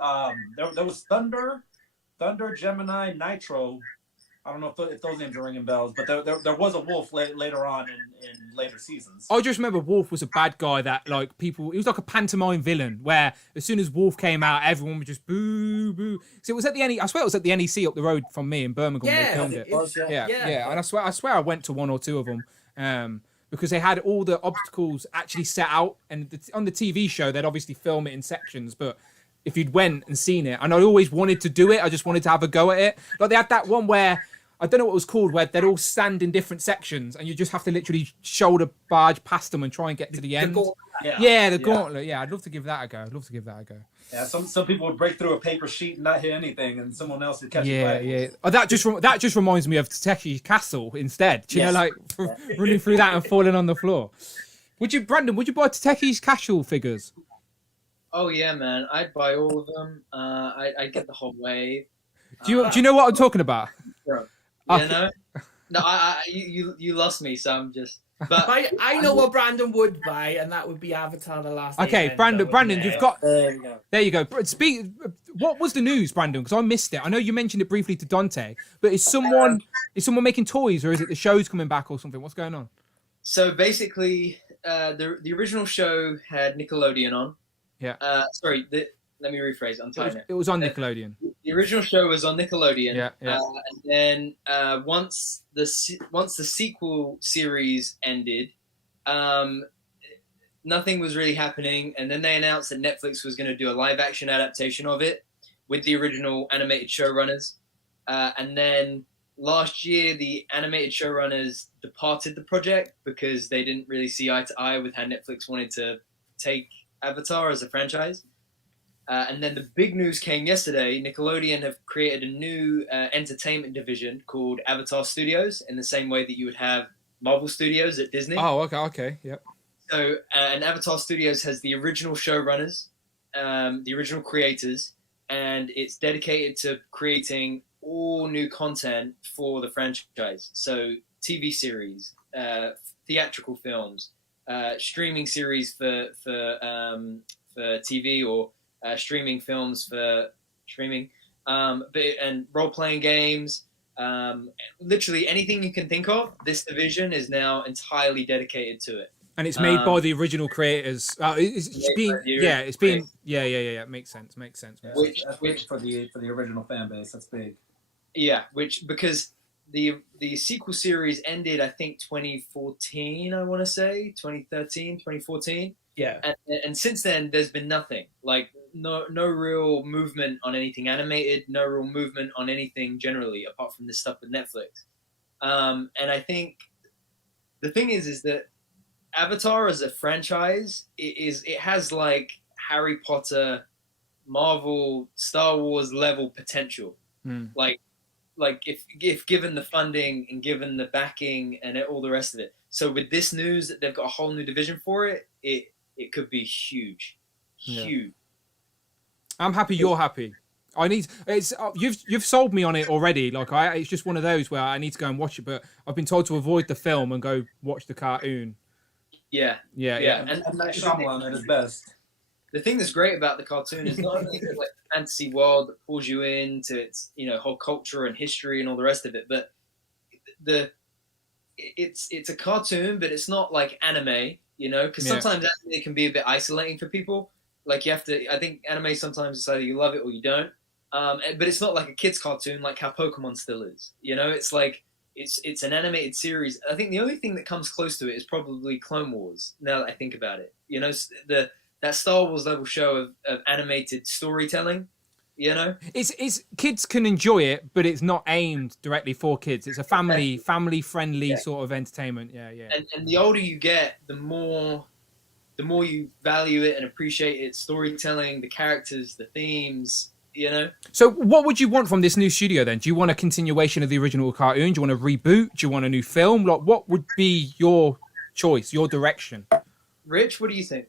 There was Thunder, Gemini, Nitro. I don't know if those names are ringing bells, but there was a Wolf later on in later seasons. I just remember Wolf was a bad guy that like people. He was like a pantomime villain where as soon as Wolf came out, everyone was just boo boo. So it was at the I swear it was at the NEC up the road from me in Birmingham. Yeah, they filmed it. Was, Yeah. And I swear I went to 1 or 2 of them. Because they had all the obstacles actually set out, and on the TV show they'd obviously film it in sections. But if you'd went and seen it, and I always wanted to do it, I just wanted to have a go at it. Like they had that one where I don't know what it was called, where they'd all stand in different sections, and you just have to literally shoulder barge past them and try and get to the end. The gauntlet. Yeah, I'd love to give that a go. Yeah, some people would break through a paper sheet and not hit anything, and someone else would catch it. Yeah. Oh, that just reminds me of Takeshi Castle instead. You know, like running through that and falling on the floor. Brandon, would you buy Takeshi's Castle figures? Oh yeah, man, I'd buy all of them. I'd get the whole wave. Do you know what I'm talking about? You know? No, you lost me, so I'm just. But I know what Brandon would buy, and that would be Avatar: The Last. Okay, Airbender, Brandon, you've got. There you go. What was the news, Brandon? Because I missed it. I know you mentioned it briefly to Dante, but is someone making toys, or is it the show's coming back or something? What's going on? So basically, the original show had Nickelodeon on. Yeah. Let me rephrase. I'm tired. It was on Nickelodeon. The original show was on Nickelodeon. Yeah. And then once the sequel series ended, nothing was really happening. And then they announced that Netflix was going to do a live action adaptation of it with the original animated showrunners. And then last year, the animated showrunners departed the project because they didn't really see eye to eye with how Netflix wanted to take Avatar as a franchise. And then the big news came yesterday. Nickelodeon have created a new entertainment division called Avatar Studios, in the same way that you would have Marvel Studios at Disney. Oh, okay, yep. So, and Avatar Studios has the original showrunners, the original creators, and it's dedicated to creating all new content for the franchise. So, TV series, theatrical films, streaming series for TV, or streaming films for streaming, and role-playing games. Literally anything you can think of, this division is now entirely dedicated to it. And it's made by the original creators. It's been, yeah, it's been, yeah. Makes sense. Which for the original fan base, that's big. Yeah, because the sequel series ended, I think, 2014. I want to say 2013, 2014. Yeah. And since then, there's been nothing. Like no real movement on anything animated. No real movement on anything generally, apart from this stuff with Netflix. And I think the thing is that Avatar as a franchise, it has like Harry Potter, Marvel, Star Wars level potential. Like if given the funding and given the backing and all the rest of it. So with this news that they've got a whole new division for it, it could be huge. I'm happy you're happy. You've sold me on it already. Like it's just one of those where I need to go and watch it, but I've been told to avoid the film and go watch the cartoon. Yeah. And Shyamalan at his best. The thing that's great about the cartoon is not only is it like a fantasy world that pulls you into its whole culture and history and all the rest of it, but it's a cartoon, but it's not like anime, because sometimes anime can be a bit isolating for people. Like I think anime sometimes it's either you love it or you don't. But it's not like a kid's cartoon like how Pokemon still is. It's like it's an animated series. I think the only thing that comes close to it is probably Clone Wars. Now that I think about it, that Star Wars level show of animated storytelling. It's kids can enjoy it, but it's not aimed directly for kids. It's a family friendly sort of entertainment. Yeah. And the older you get, the more you value it and appreciate its storytelling, the characters, the themes. So what would you want from this new studio then? Do you want a continuation of the original cartoon? Do you want a reboot? Do you want a new film? Like, what would be your choice, your direction? Rich, what do you think?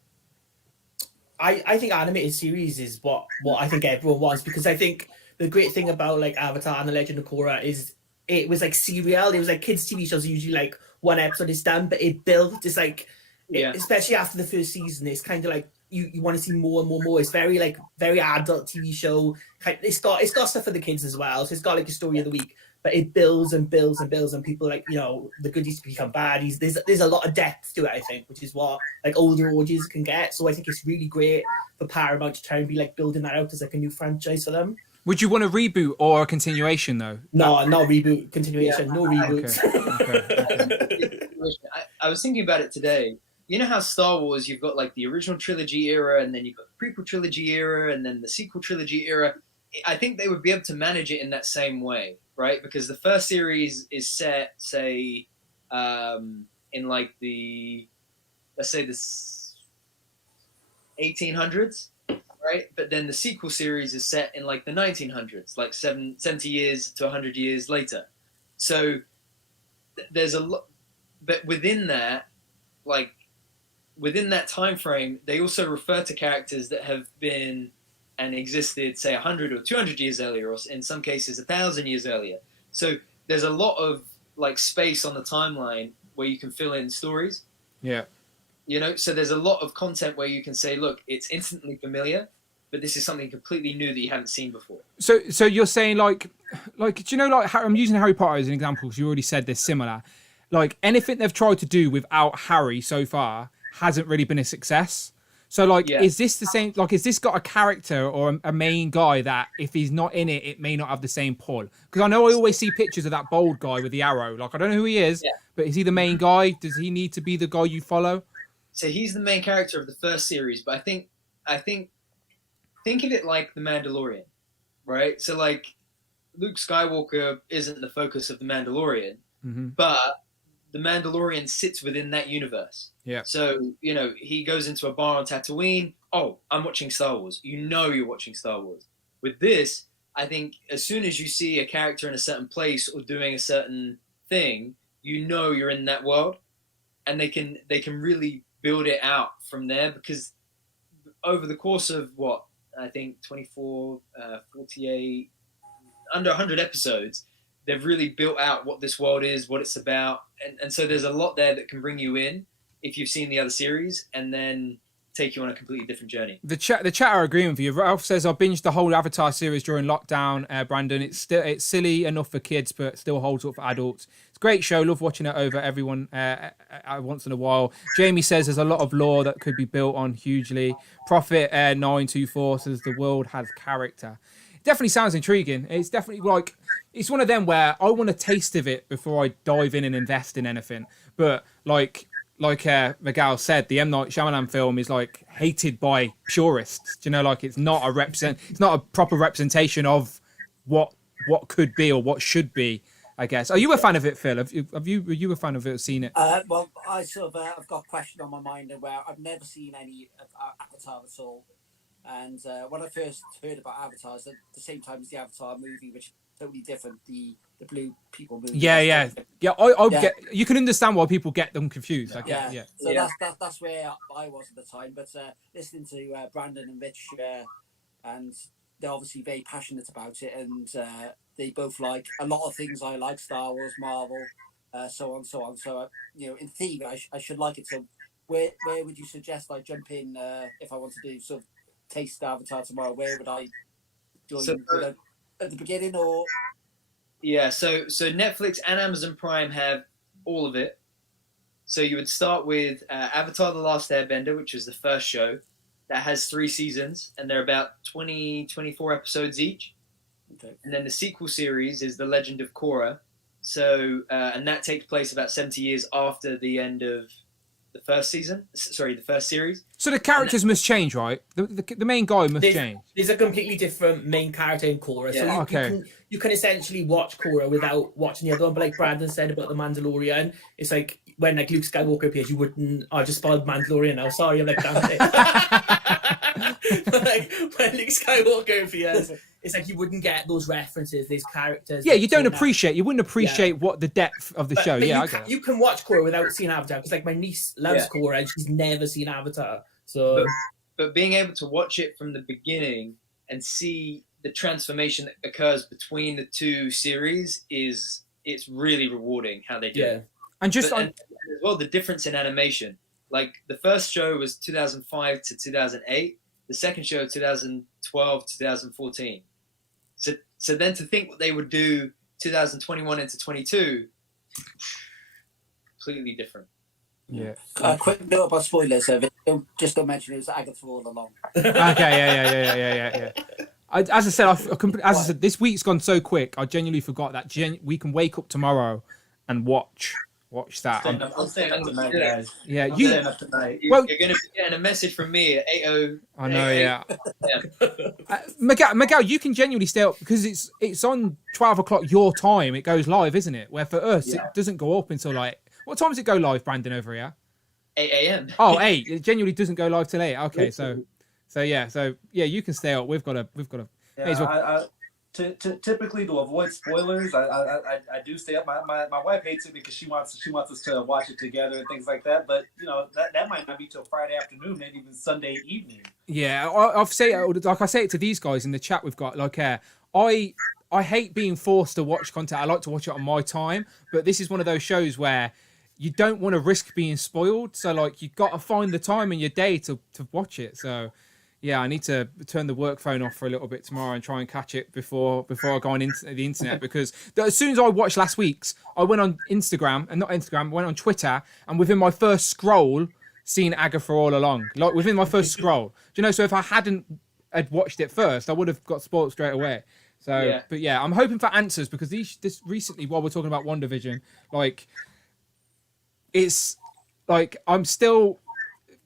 I think animated series is what I think everyone wants, because I think the great thing about like Avatar and The Legend of Korra is it was like serial. It was like kids' TV shows, usually like one episode is done, but it built. It's like, especially after the first season, it's kind of like you want to see more and more. It's very adult TV show. It's got stuff for the kids as well. So it's got like a story of the week, but it builds and builds and builds, and people like the goodies become baddies. There's a lot of depth to it, I think, which is what like older audiences can get. So I think it's really great for Paramount to try and be like building that out as like a new franchise for them. Would you want a reboot or a continuation though? No reboot, continuation, no reboots. Okay. I was thinking about it today. You know how Star Wars, you've got like the original trilogy era, and then you've got the prequel trilogy era, and then the sequel trilogy era. I think they would be able to manage it in that same way, right? Because the first series is set, say, in like let's say the 1800s, right? But then the sequel series is set in like the 1900s, like 70 years to 100 years later. So there's a lot, but within that time frame, they also refer to characters that have been and existed, say, 100 or 200 years earlier, or in some cases 1,000 years earlier. So there's a lot of like space on the timeline where you can fill in stories. Yeah. So there's a lot of content where you can say, look, it's instantly familiar, but this is something completely new that you haven't seen before. So you're saying like do you know, like I'm using Harry Potter as an example because you already said they're similar. Like anything they've tried to do without Harry so far hasn't really been a success. So like, is this the same? Like, has this got a character or a main guy that if he's not in it, it may not have the same pull? Because I know I always see pictures of that bold guy with the arrow. Like, I don't know who he is, but is he the main guy? Does he need to be the guy you follow? So he's the main character of the first series, but I think of it like the Mandalorian, right? So like, Luke Skywalker isn't the focus of the Mandalorian, but the Mandalorian sits within that universe. Yeah. So, he goes into a bar on Tatooine. Oh, I'm watching Star Wars. You're watching Star Wars. With this, I think as soon as you see a character in a certain place or doing a certain thing, you're in that world, and they can really build it out from there, because over the course of what, I think 24, 48, under 100 episodes, they've really built out what this world is, what it's about. And so there's a lot there that can bring you in. if you've seen the other series, and then take you on a completely different journey. The chat are agreeing with you. Ralph says I binged the whole Avatar series during lockdown. Brandon, it's silly enough for kids, but still holds up for adults. It's a great show. Love watching it over everyone once in a while. Jamie says there's a lot of lore that could be built on hugely. Prophet 924 says the world has character. It definitely sounds intriguing. It's definitely like it's one of them where I want a taste of it before I dive in and invest in anything. But like Miguel said, the M. Night Shyamalan film is like hated by purists. Do you know, like it's not a proper representation of what could be or what should be, I guess. Are you a fan of it, Phil? Were you a fan of it or seen it? Well, I sort of I've got a question on my mind where I've never seen any of Avatar at all. And when I first heard about Avatar, it's at the same time as the Avatar movie, which is totally different. The Blue People movie. Yeah. I get. You can understand why people get them confused. I guess. Yeah. So that's where I was at the time. But listening to Brandon and Rich, and they're obviously very passionate about it, and they both like a lot of things. I like Star Wars, Marvel, so on. So in theory, I should like it. So where would you suggest I jump in if I want to do sort of taste Avatar tomorrow? Where would I join? At the beginning or? Yeah, so Netflix and Amazon Prime have all of it. So you would start with Avatar: The Last Airbender, which was the first show. That has 3 seasons, and they're about 24 episodes each. Okay. And then the sequel series is The Legend of Korra. So, and that takes place about 70 years after the end of the first series. So the characters must change, right? The main guy must change. There's a completely different main character in Korra. So you can essentially watch Korra without watching the other one. But like Brandon said about the Mandalorian, it's like when like Luke Skywalker appears, you wouldn't. I just spoiled Mandalorian now. Sorry, I'm like damn it. But like when Luke Skywalker appears, it's like you wouldn't get those references, these characters. Yeah, you wouldn't appreciate what the depth of the show. But you can watch Korra without seeing Avatar because like my niece loves Korra and she's never seen Avatar. So, but being able to watch it from the beginning and see the transformation that occurs between the 2 series it's really rewarding how they do it. And just as well, the difference in animation. Like the first show was 2005 to 2008. The second show 2012 to 2014. So then to think what they would do 2021 into 22, completely different. Yeah. Quick note about spoilers. Just don't mention it was Agatha all along. Okay. Yeah. As I said, this week's gone so quick. I genuinely forgot that we can wake up tomorrow and watch that. I'm staying up tonight, guys. Yeah, I'm staying up tonight. You're going to be getting a message from me at 8:00. I know, yeah. Miguel, you can genuinely stay up because it's on 12 o'clock your time. It goes live, isn't it? Where for us, it doesn't go up until like... What time does it go live, Brandon, over here? 8 a.m. Oh, 8. It genuinely doesn't go live till 8. Okay, so you can stay up. We've got to. Yeah, typically to avoid spoilers, I do stay up. My wife hates it because she wants us to watch it together and things like that. But that might not be till Friday afternoon, maybe even Sunday evening. Yeah, I say it to these guys in the chat. We've got I hate being forced to watch content. I like to watch it on my time, but this is one of those shows where you don't want to risk being spoiled. So like you've got to find the time in your day to watch it. So yeah, I need to turn the work phone off for a little bit tomorrow and try and catch it before I go on the internet because as soon as I watched last week's, I went on went on Twitter and within my first scroll, seen Agatha all along. Like within my first scroll. Do you know? So if I had watched it first, I would have got spoiled straight away. So, But yeah, I'm hoping for answers because this recently, while we're talking about WandaVision, like it's like I'm still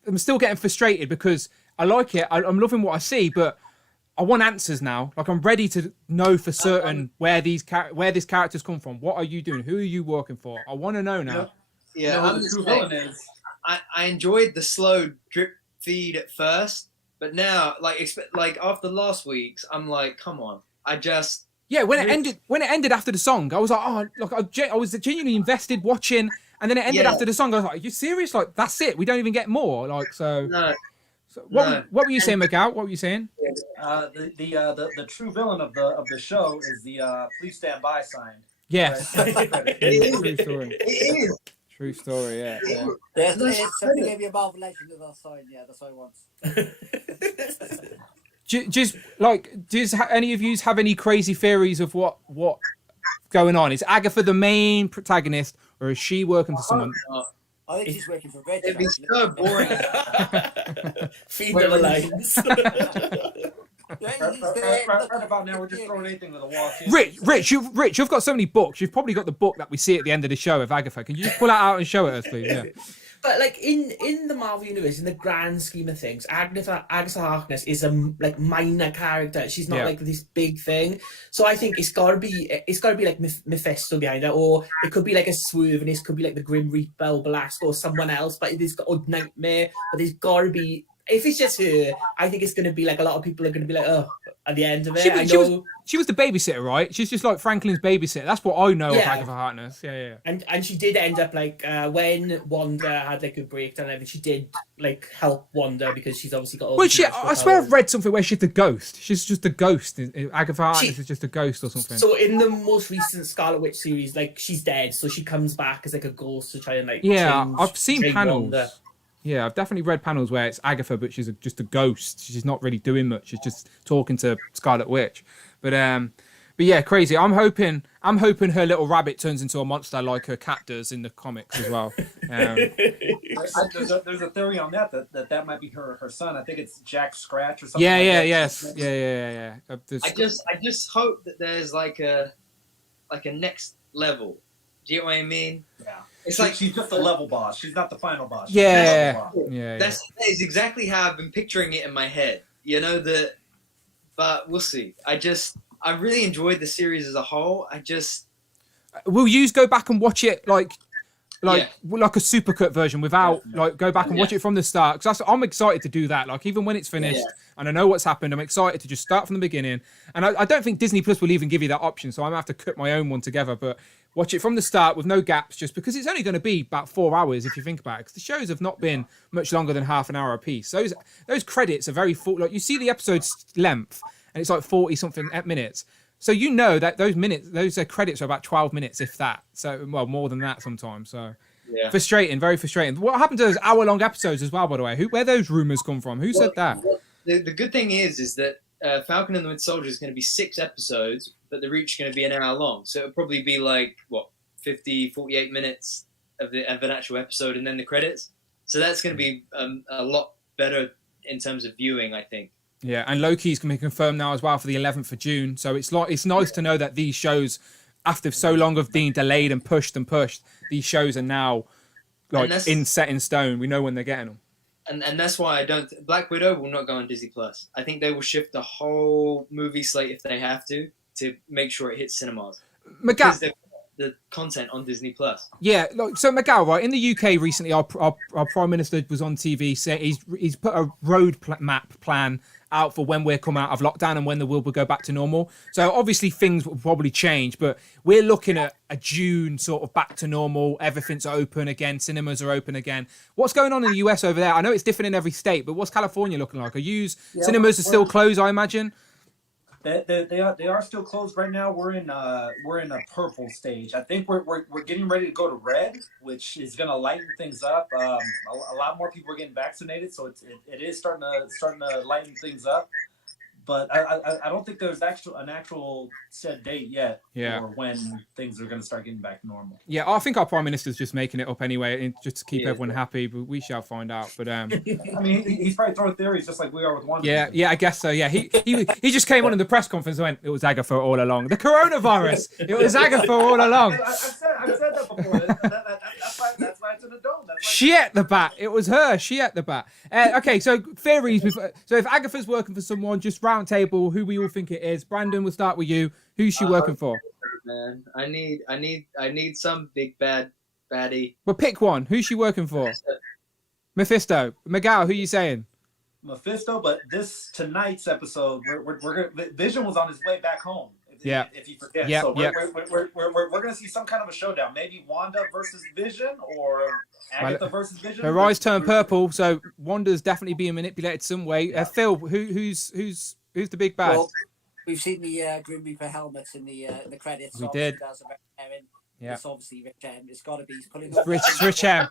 getting frustrated because I like it. I'm loving what I see, but I want answers now. Like I'm ready to know for certain where these characters come from. What are you doing? Who are you working for? I want to know now. Yeah, the true villain is. I enjoyed the slow drip feed at first, but now, like after last week's, I'm like, come on. When it ended after the song, I was like, oh, look, I was genuinely invested watching, and then it ended after the song. I was like, are you serious? Like that's it? We don't even get more? Like so. No. So what were you saying, Miguel? What were you saying? The true villain of the show is the "Please Stand By" sign. Yes. It is. True story, yeah. It's somebody gave me a Marvel Legend with our sign. Yeah, that's what I want. Just like, does any of you have any crazy theories of what going on? Is Agatha the main protagonist, or is she working for someone? I think she's working for Red. It'd be so boring. Feed the lines. Right about now, we're just throwing anything to the wall. Rich, you've got so many books. You've probably got the book that we see at the end of the show of Agatha. Can you just pull that out and show it us, please? Yeah. But like in the Marvel universe, in the grand scheme of things, Agatha Harkness is a like minor character. She's not like this big thing. So I think it's gotta be like Mephisto behind her, or it could be like a Swerve, and it could be like the Grim Reaper or Blast or someone else. But it's got or Nightmare. But there's gotta be. If it's just her, I think it's going to be like a lot of people are going to be like, oh, at the end of it. She was the babysitter, right? She's just like Franklin's babysitter. That's what I know of Agatha Harkness. Yeah. And she did end up like when Wanda had like a breakdown and everything, she did like help Wanda because she's obviously got all I swear I've read something where she's the ghost. She's just a ghost. Agatha Harkness is just a ghost or something. So in the most recent Scarlet Witch series, like she's dead, so she comes back as like a ghost to try and like I've seen panels. Wanda. Yeah, I've definitely read panels where it's Agatha, but she's just a ghost. She's not really doing much. She's just talking to Scarlet Witch. But yeah, crazy. I'm hoping her little rabbit turns into a monster like her cat does in the comics as well. There's a theory on that might be her son. I think it's Jack Scratch or something. Yeah. I just hope that there's like a next level. Do you get what I mean? Yeah. It's like she's just a level boss. She's not the final boss. Yeah. That is exactly how I've been picturing it in my head. You know but we'll see. I really enjoyed the series as a whole. Will you go back and watch it like a supercut version without like go back and watch it from the start? Because I'm excited to do that. Like even when it's finished and I know what's happened, I'm excited to just start from the beginning. And I don't think Disney Plus will even give you that option, so I'm gonna have to cut my own one together. But watch it from the start with no gaps, just because it's only going to be about 4 hours if you think about it. Because the shows have not been much longer than half an hour a piece. Those credits are very full. Like you see the episode's length, and it's like 40 something minutes. So you know that those credits are about 12 minutes, if that. So more than that sometimes. So frustrating, very frustrating. What happened to those hour-long episodes as well? By the way, where those rumors come from? Who said that? The good thing is that Falcon and the Winter Soldier is going to be 6 episodes, but the Reach is going to be an hour long. So it'll probably be like, 48 minutes of an actual episode and then the credits. So that's going to be a lot better in terms of viewing, I think. Yeah, and Loki's going to be confirmed now as well for the 11th of June. So it's nice to know that these shows, after so long of being delayed and pushed, these shows are now set in stone. We know when they're getting them. And that's why Black Widow will not go on Disney Plus. I think they will shift the whole movie slate if they have to make sure it hits cinemas. Because the content on Disney Plus. Yeah, so Miguel, right, in the UK recently, our Prime Minister was on TV saying he's put a road map plan out for when we're coming out of lockdown and when the world will go back to normal. So obviously things will probably change, but we're looking at a June sort of back to normal. Everything's open again. Cinemas are open again. What's going on in the US over there? I know it's different in every state, but what's California looking like? Cinemas are still closed, I imagine? They are still closed right now. We're in a purple stage. I think we're getting ready to go to red, which is going to lighten things up. A lot more people are getting vaccinated, so it is starting to lighten things up. But I don't think there's an actual set date yet for when things are going to start getting back to normal. Yeah, I think our Prime Minister's just making it up anyway, just to keep everyone happy, but we shall find out. But I mean, he's probably throwing theories just like we are with Wanda. Yeah, I guess so. Yeah, he just came on in the press conference and went, "It was Agatha all along. The coronavirus. It was Agatha all along." I've said that before. That's why it's in the dome. She ate the bat. It was her. She ate the bat. Okay, so theories. So if Agatha's working for someone, just round table, who we all think it is. Brandon, we'll start with you. Who's she working for? Man, I need some big bad baddie. Well, pick one. Who's she working for? Mephisto. Miguel, who are you saying? Mephisto, but tonight's episode, Vision was on his way back home. If you forget, we're gonna see some kind of a showdown. Maybe Wanda versus Vision, or Agatha versus Vision. Her eyes turn purple, so Wanda's definitely being manipulated some way. Phil, who's the big bad? Well, we've seen the Grim Reaper helmets in the credits. We did. Yeah. It's obviously Rich M. It's got to be. He's pulling up. Rich M.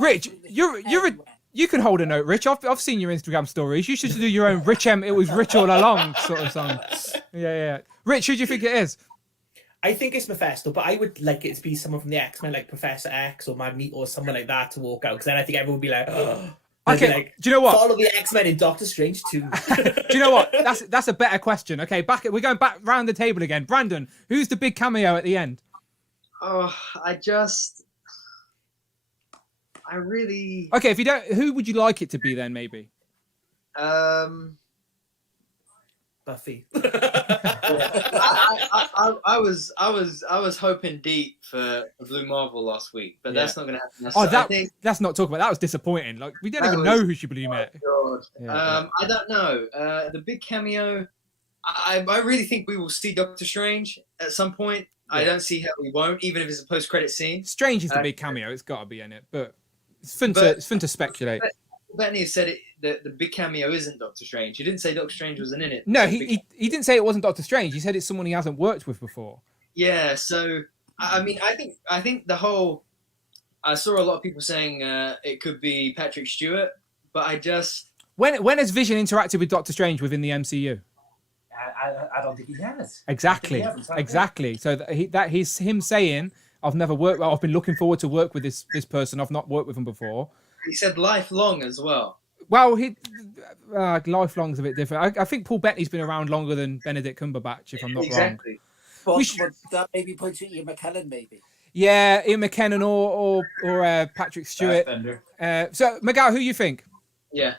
Rich, you can hold a note, Rich. I've seen your Instagram stories. You should do your own Rich M. It was Rich all along sort of song. Yeah. Rich, who do you think it is? I think it's Mephisto, but I would like it to be someone from the X-Men, like Professor X or Magneto or someone like that to walk out, because then I think everyone would be like, oh. Okay, like, do you know what? Follow the X-Men in Doctor Strange too. Do you know what? That's a better question. Okay, we're going back round the table again. Brandon, who's the big cameo at the end? Oh, I really. Okay, if you don't, who would you like it to be then? Maybe. Buffy. I was hoping deep for Blue Marvel last week, but that's not going to happen. Let's not talk about that. Was disappointing. Like we don't even know who she blew met. I don't know. The big cameo. I really think we will see Doctor Strange at some point. Yeah. I don't see how we won't, even if it's a post-credit scene. Strange is the big cameo. It's got to be in it, but it's fun to speculate. Bettany said it. The big cameo isn't Doctor Strange. He didn't say Doctor Strange wasn't in it. No, he didn't say it wasn't Doctor Strange. He said it's someone he hasn't worked with before. Yeah, so I mean, I think the whole. I saw a lot of people saying it could be Patrick Stewart, but I just. When has Vision interacted with Doctor Strange within the MCU? I don't think he has. Exactly. So he's him saying, "I've never worked. I've been looking forward to work with this person. I've not worked with him before." He said lifelong as well. Well, lifelong's a bit different. I think Paul Bettany's been around longer than Benedict Cumberbatch, if I'm not wrong. But that maybe points at Ian McKellen, maybe. Yeah, Ian McKellen or Patrick Stewart. So, Miguel, who you think? Yeah.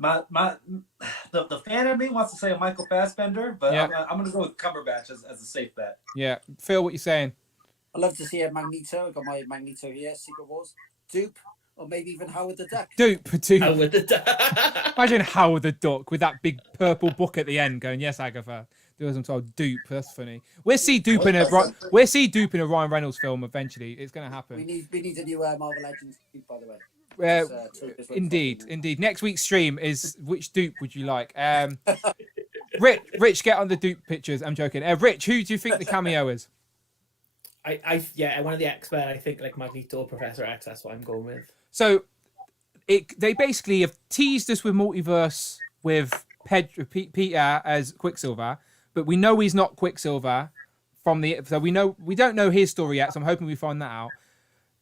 The fan of me wants to say a Michael Fassbender, but I'm going to go with Cumberbatch as a safe bet. Yeah. Phil, what you saying? I'd love to see a Magneto. I got my Magneto here, Secret Wars. Dupe, or maybe even Howard the Duck. Dupe. Howard the Duck. Imagine Howard the Duck with that big purple book at the end going, "Yes, Agatha." Do as I'm told. Dupe. That's funny. We'll see Dupe in a Ryan Reynolds film eventually. It's going to happen. We need a new Marvel Legends Dupe, by the way. Indeed. Next week's stream is which Dupe would you like? Rich, get on the Dupe pictures. I'm joking. Rich, who do you think the cameo is? One of the X-Men. I think like Magneto or Professor X. That's what I'm going with. So, they basically have teased us with multiverse with Peter as Quicksilver, but we know he's not Quicksilver so we don't know his story yet. So I'm hoping we find that out.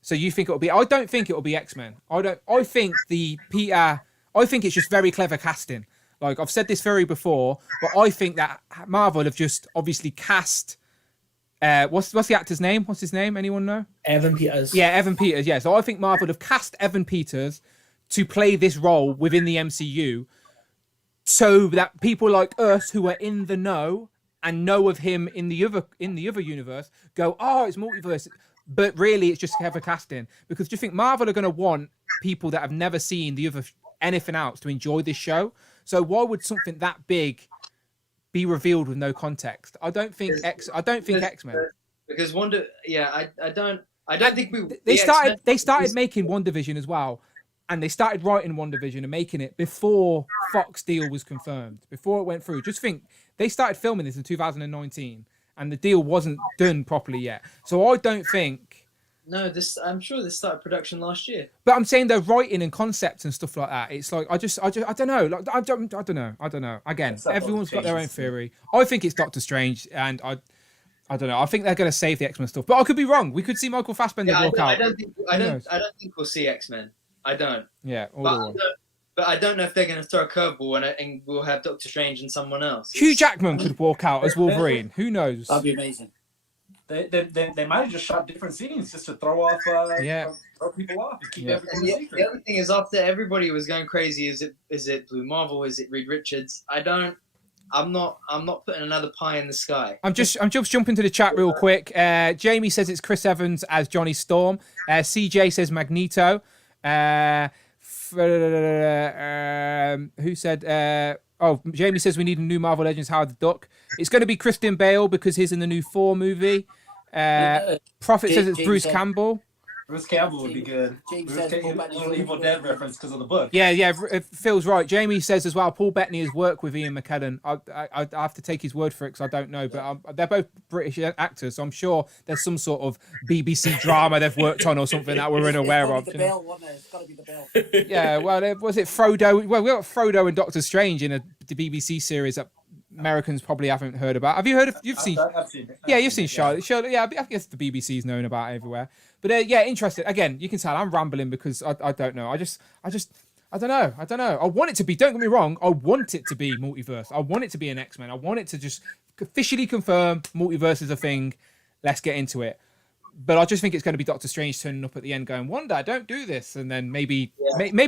So you think it'll be? I don't think it'll be X-Men. I think it's just very clever casting. Like I've said this theory before, but I think that Marvel have just obviously cast. What's the actor's name? What's his name? Anyone know? Evan Peters. Yeah, Evan Peters. Yeah, so I think Marvel have cast Evan Peters to play this role within the MCU, so that people like us who are in the know and know of him in the other universe go, "Oh, it's multiverse," but really it's just clever casting. Because do you think Marvel are going to want people that have never seen anything else to enjoy this show? So why would something that big be revealed with no context? I don't think X-Men. Because I don't think they started making WandaVision as well, and they started writing WandaVision and making it before Fox deal was confirmed, before it went through. Just think, they started filming this in 2019, and the deal wasn't done properly yet. So I don't think. No, I'm sure this started production last year. But I'm saying they're writing and concepts and stuff like that. It's like I don't know. Like I don't know. Again, everyone's got their own theory. I think it's Doctor Strange, and I don't know. I think they're going to save the X-Men stuff, but I could be wrong. We could see Michael Fassbender walk out. I don't think we'll see X-Men. I don't. Yeah, but I don't know if they're going to throw a curveball and we'll have Doctor Strange and someone else. Hugh Jackman could walk out as Wolverine. Who knows? That'd be amazing. They might have just shot different scenes just to throw off. Throw people off. And keep everything secret. The other thing is, after everybody was going crazy, is it Blue Marvel? Is it Reed Richards? I'm not putting another pie in the sky. I'm just jumping to the chat real quick. Jamie says it's Chris Evans as Johnny Storm. CJ says Magneto. Who said? Jamie says we need a new Marvel Legends Howard the Duck. It's going to be Christian Bale because he's in the new Thor movie. Prophet says it's Bruce Campbell. Bruce Campbell would be good. James Bruce says Paul Campbell, Bettany's little Evil Dead reference because of the book. Yeah, Phil's right. Jamie says as well, Paul Bettany has worked with Ian McKellen. I have to take his word for it because I don't know, but they're both British actors, so I'm sure there's some sort of BBC drama they've worked on or something that we're unaware of. The Bill, wasn't it? It's got to be the Bill. Yeah, well, was it Frodo? Well, we got Frodo and Doctor Strange in the BBC series that Americans probably haven't heard about. Have you heard of? You've seen? I've seen it. Yeah, you've seen Charlotte. Charlotte. Yeah, I guess the BBC's known about everywhere. But yeah, interesting. Again, you can tell I'm rambling because I don't know. I don't know. I want it to be. Don't get me wrong. I want it to be multiverse. I want it to be an X-Men. I want it to just officially confirm multiverse is a thing. Let's get into it. But I just think it's going to be Doctor Strange turning up at the end, going, "Wanda, don't do this," and then maybe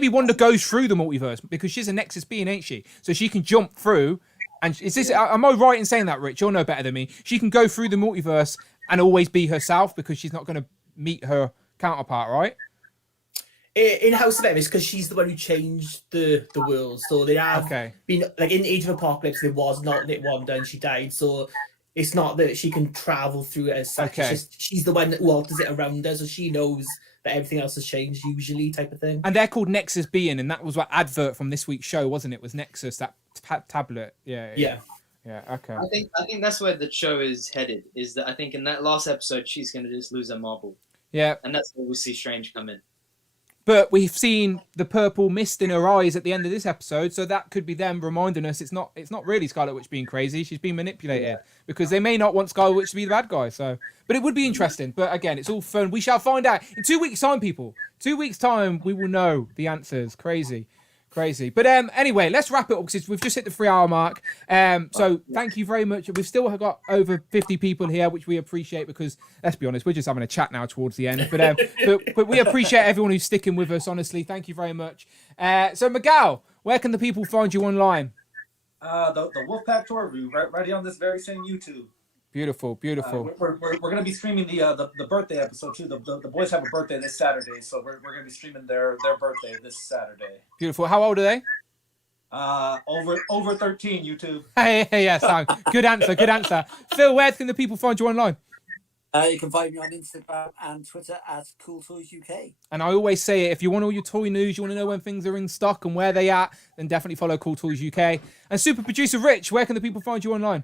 Wanda goes through the multiverse because she's a Nexus being, ain't she? So she can jump through. And is this? Am I right in saying that, Rich? You'll know better than me. She can go through the multiverse and always be herself because she's not going to meet her counterpart, right? In House of M, it's because she's the one who changed the world. So they have been like in Age of Apocalypse. There was not Wanda and she died. So it's not that she can travel through it as such. It's just she's the one who alters it around her, so she knows that everything else has changed usually, type of thing. And they're called Nexus Being, and that was what advert from this week's show, wasn't it? Was Nexus that tablet? Yeah. Okay. I think that's where the show is headed. Is that I think in that last episode she's going to just lose her marble. Yeah. And that's where we'll see Strange come in. But we've seen the purple mist in her eyes at the end of this episode, so that could be them reminding us it's not really Scarlet Witch being crazy. She's being manipulated because they may not want Scarlet Witch to be the bad guy. So, but it would be interesting. But again, it's all fun. We shall find out in 2 weeks' time, people. 2 weeks' time, we will know the answers. Crazy. But anyway, let's wrap it up because we've just hit the 3 hour mark. So thank you very much. We've still got over 50 people here, which we appreciate because let's be honest, we're just having a chat now towards the end. But we appreciate everyone who's sticking with us. Honestly, thank you very much. So Miguel, where can the people find you online? The Wolfpack tour review right on this very same YouTube. Beautiful. We're going to be streaming the birthday episode too. The boys have a birthday this Saturday, so we're going to be streaming their birthday this Saturday. Beautiful. How old are they? Over 13. YouTube. Hey, yeah, Sam. Good answer. Phil, where can the people find you online? You can find me on Instagram and Twitter at Cool Toys UK. And I always say it, if you want all your toy news, you want to know when things are in stock and where they at, then definitely follow Cool Toys UK. And super producer Rich, where can the people find you online?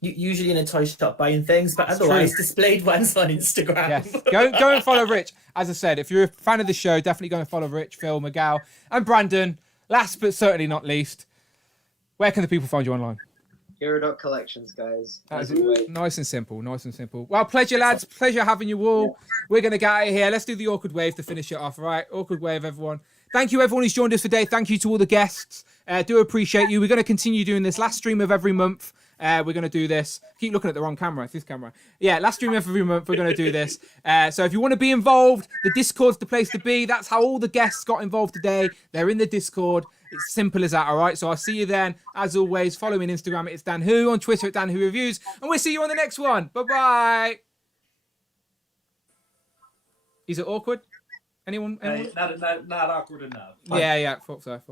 Usually in a toy shop buying things, but otherwise displayed ones on Instagram. Yes. Go and follow Rich. As I said, if you're a fan of the show, definitely go and follow Rich, Phil, Miguel, and Brandon. Last but certainly not least, where can the people find you online? Hero.collections, guys. Nice and simple. Well, pleasure, lads. Pleasure having you all. Yeah. We're going to get out of here. Let's do the awkward wave to finish it off, all right? Awkward wave, everyone. Thank you, everyone who's joined us today. Thank you to all the guests. Do appreciate you. We're going to continue doing this last stream of every month. We're going to do this. Keep looking at the wrong camera. It's this camera. Yeah, last stream of every month, we're going to do this. So if you want to be involved, the Discord's the place to be. That's how all the guests got involved today. They're in the Discord. It's simple as that, all right? So I'll see you then. As always, follow me on Instagram. It's Dan Who. On Twitter, at Dan Who Reviews. And we'll see you on the next one. Bye-bye. Is it awkward? Anyone? Not awkward enough. Yeah, thought so.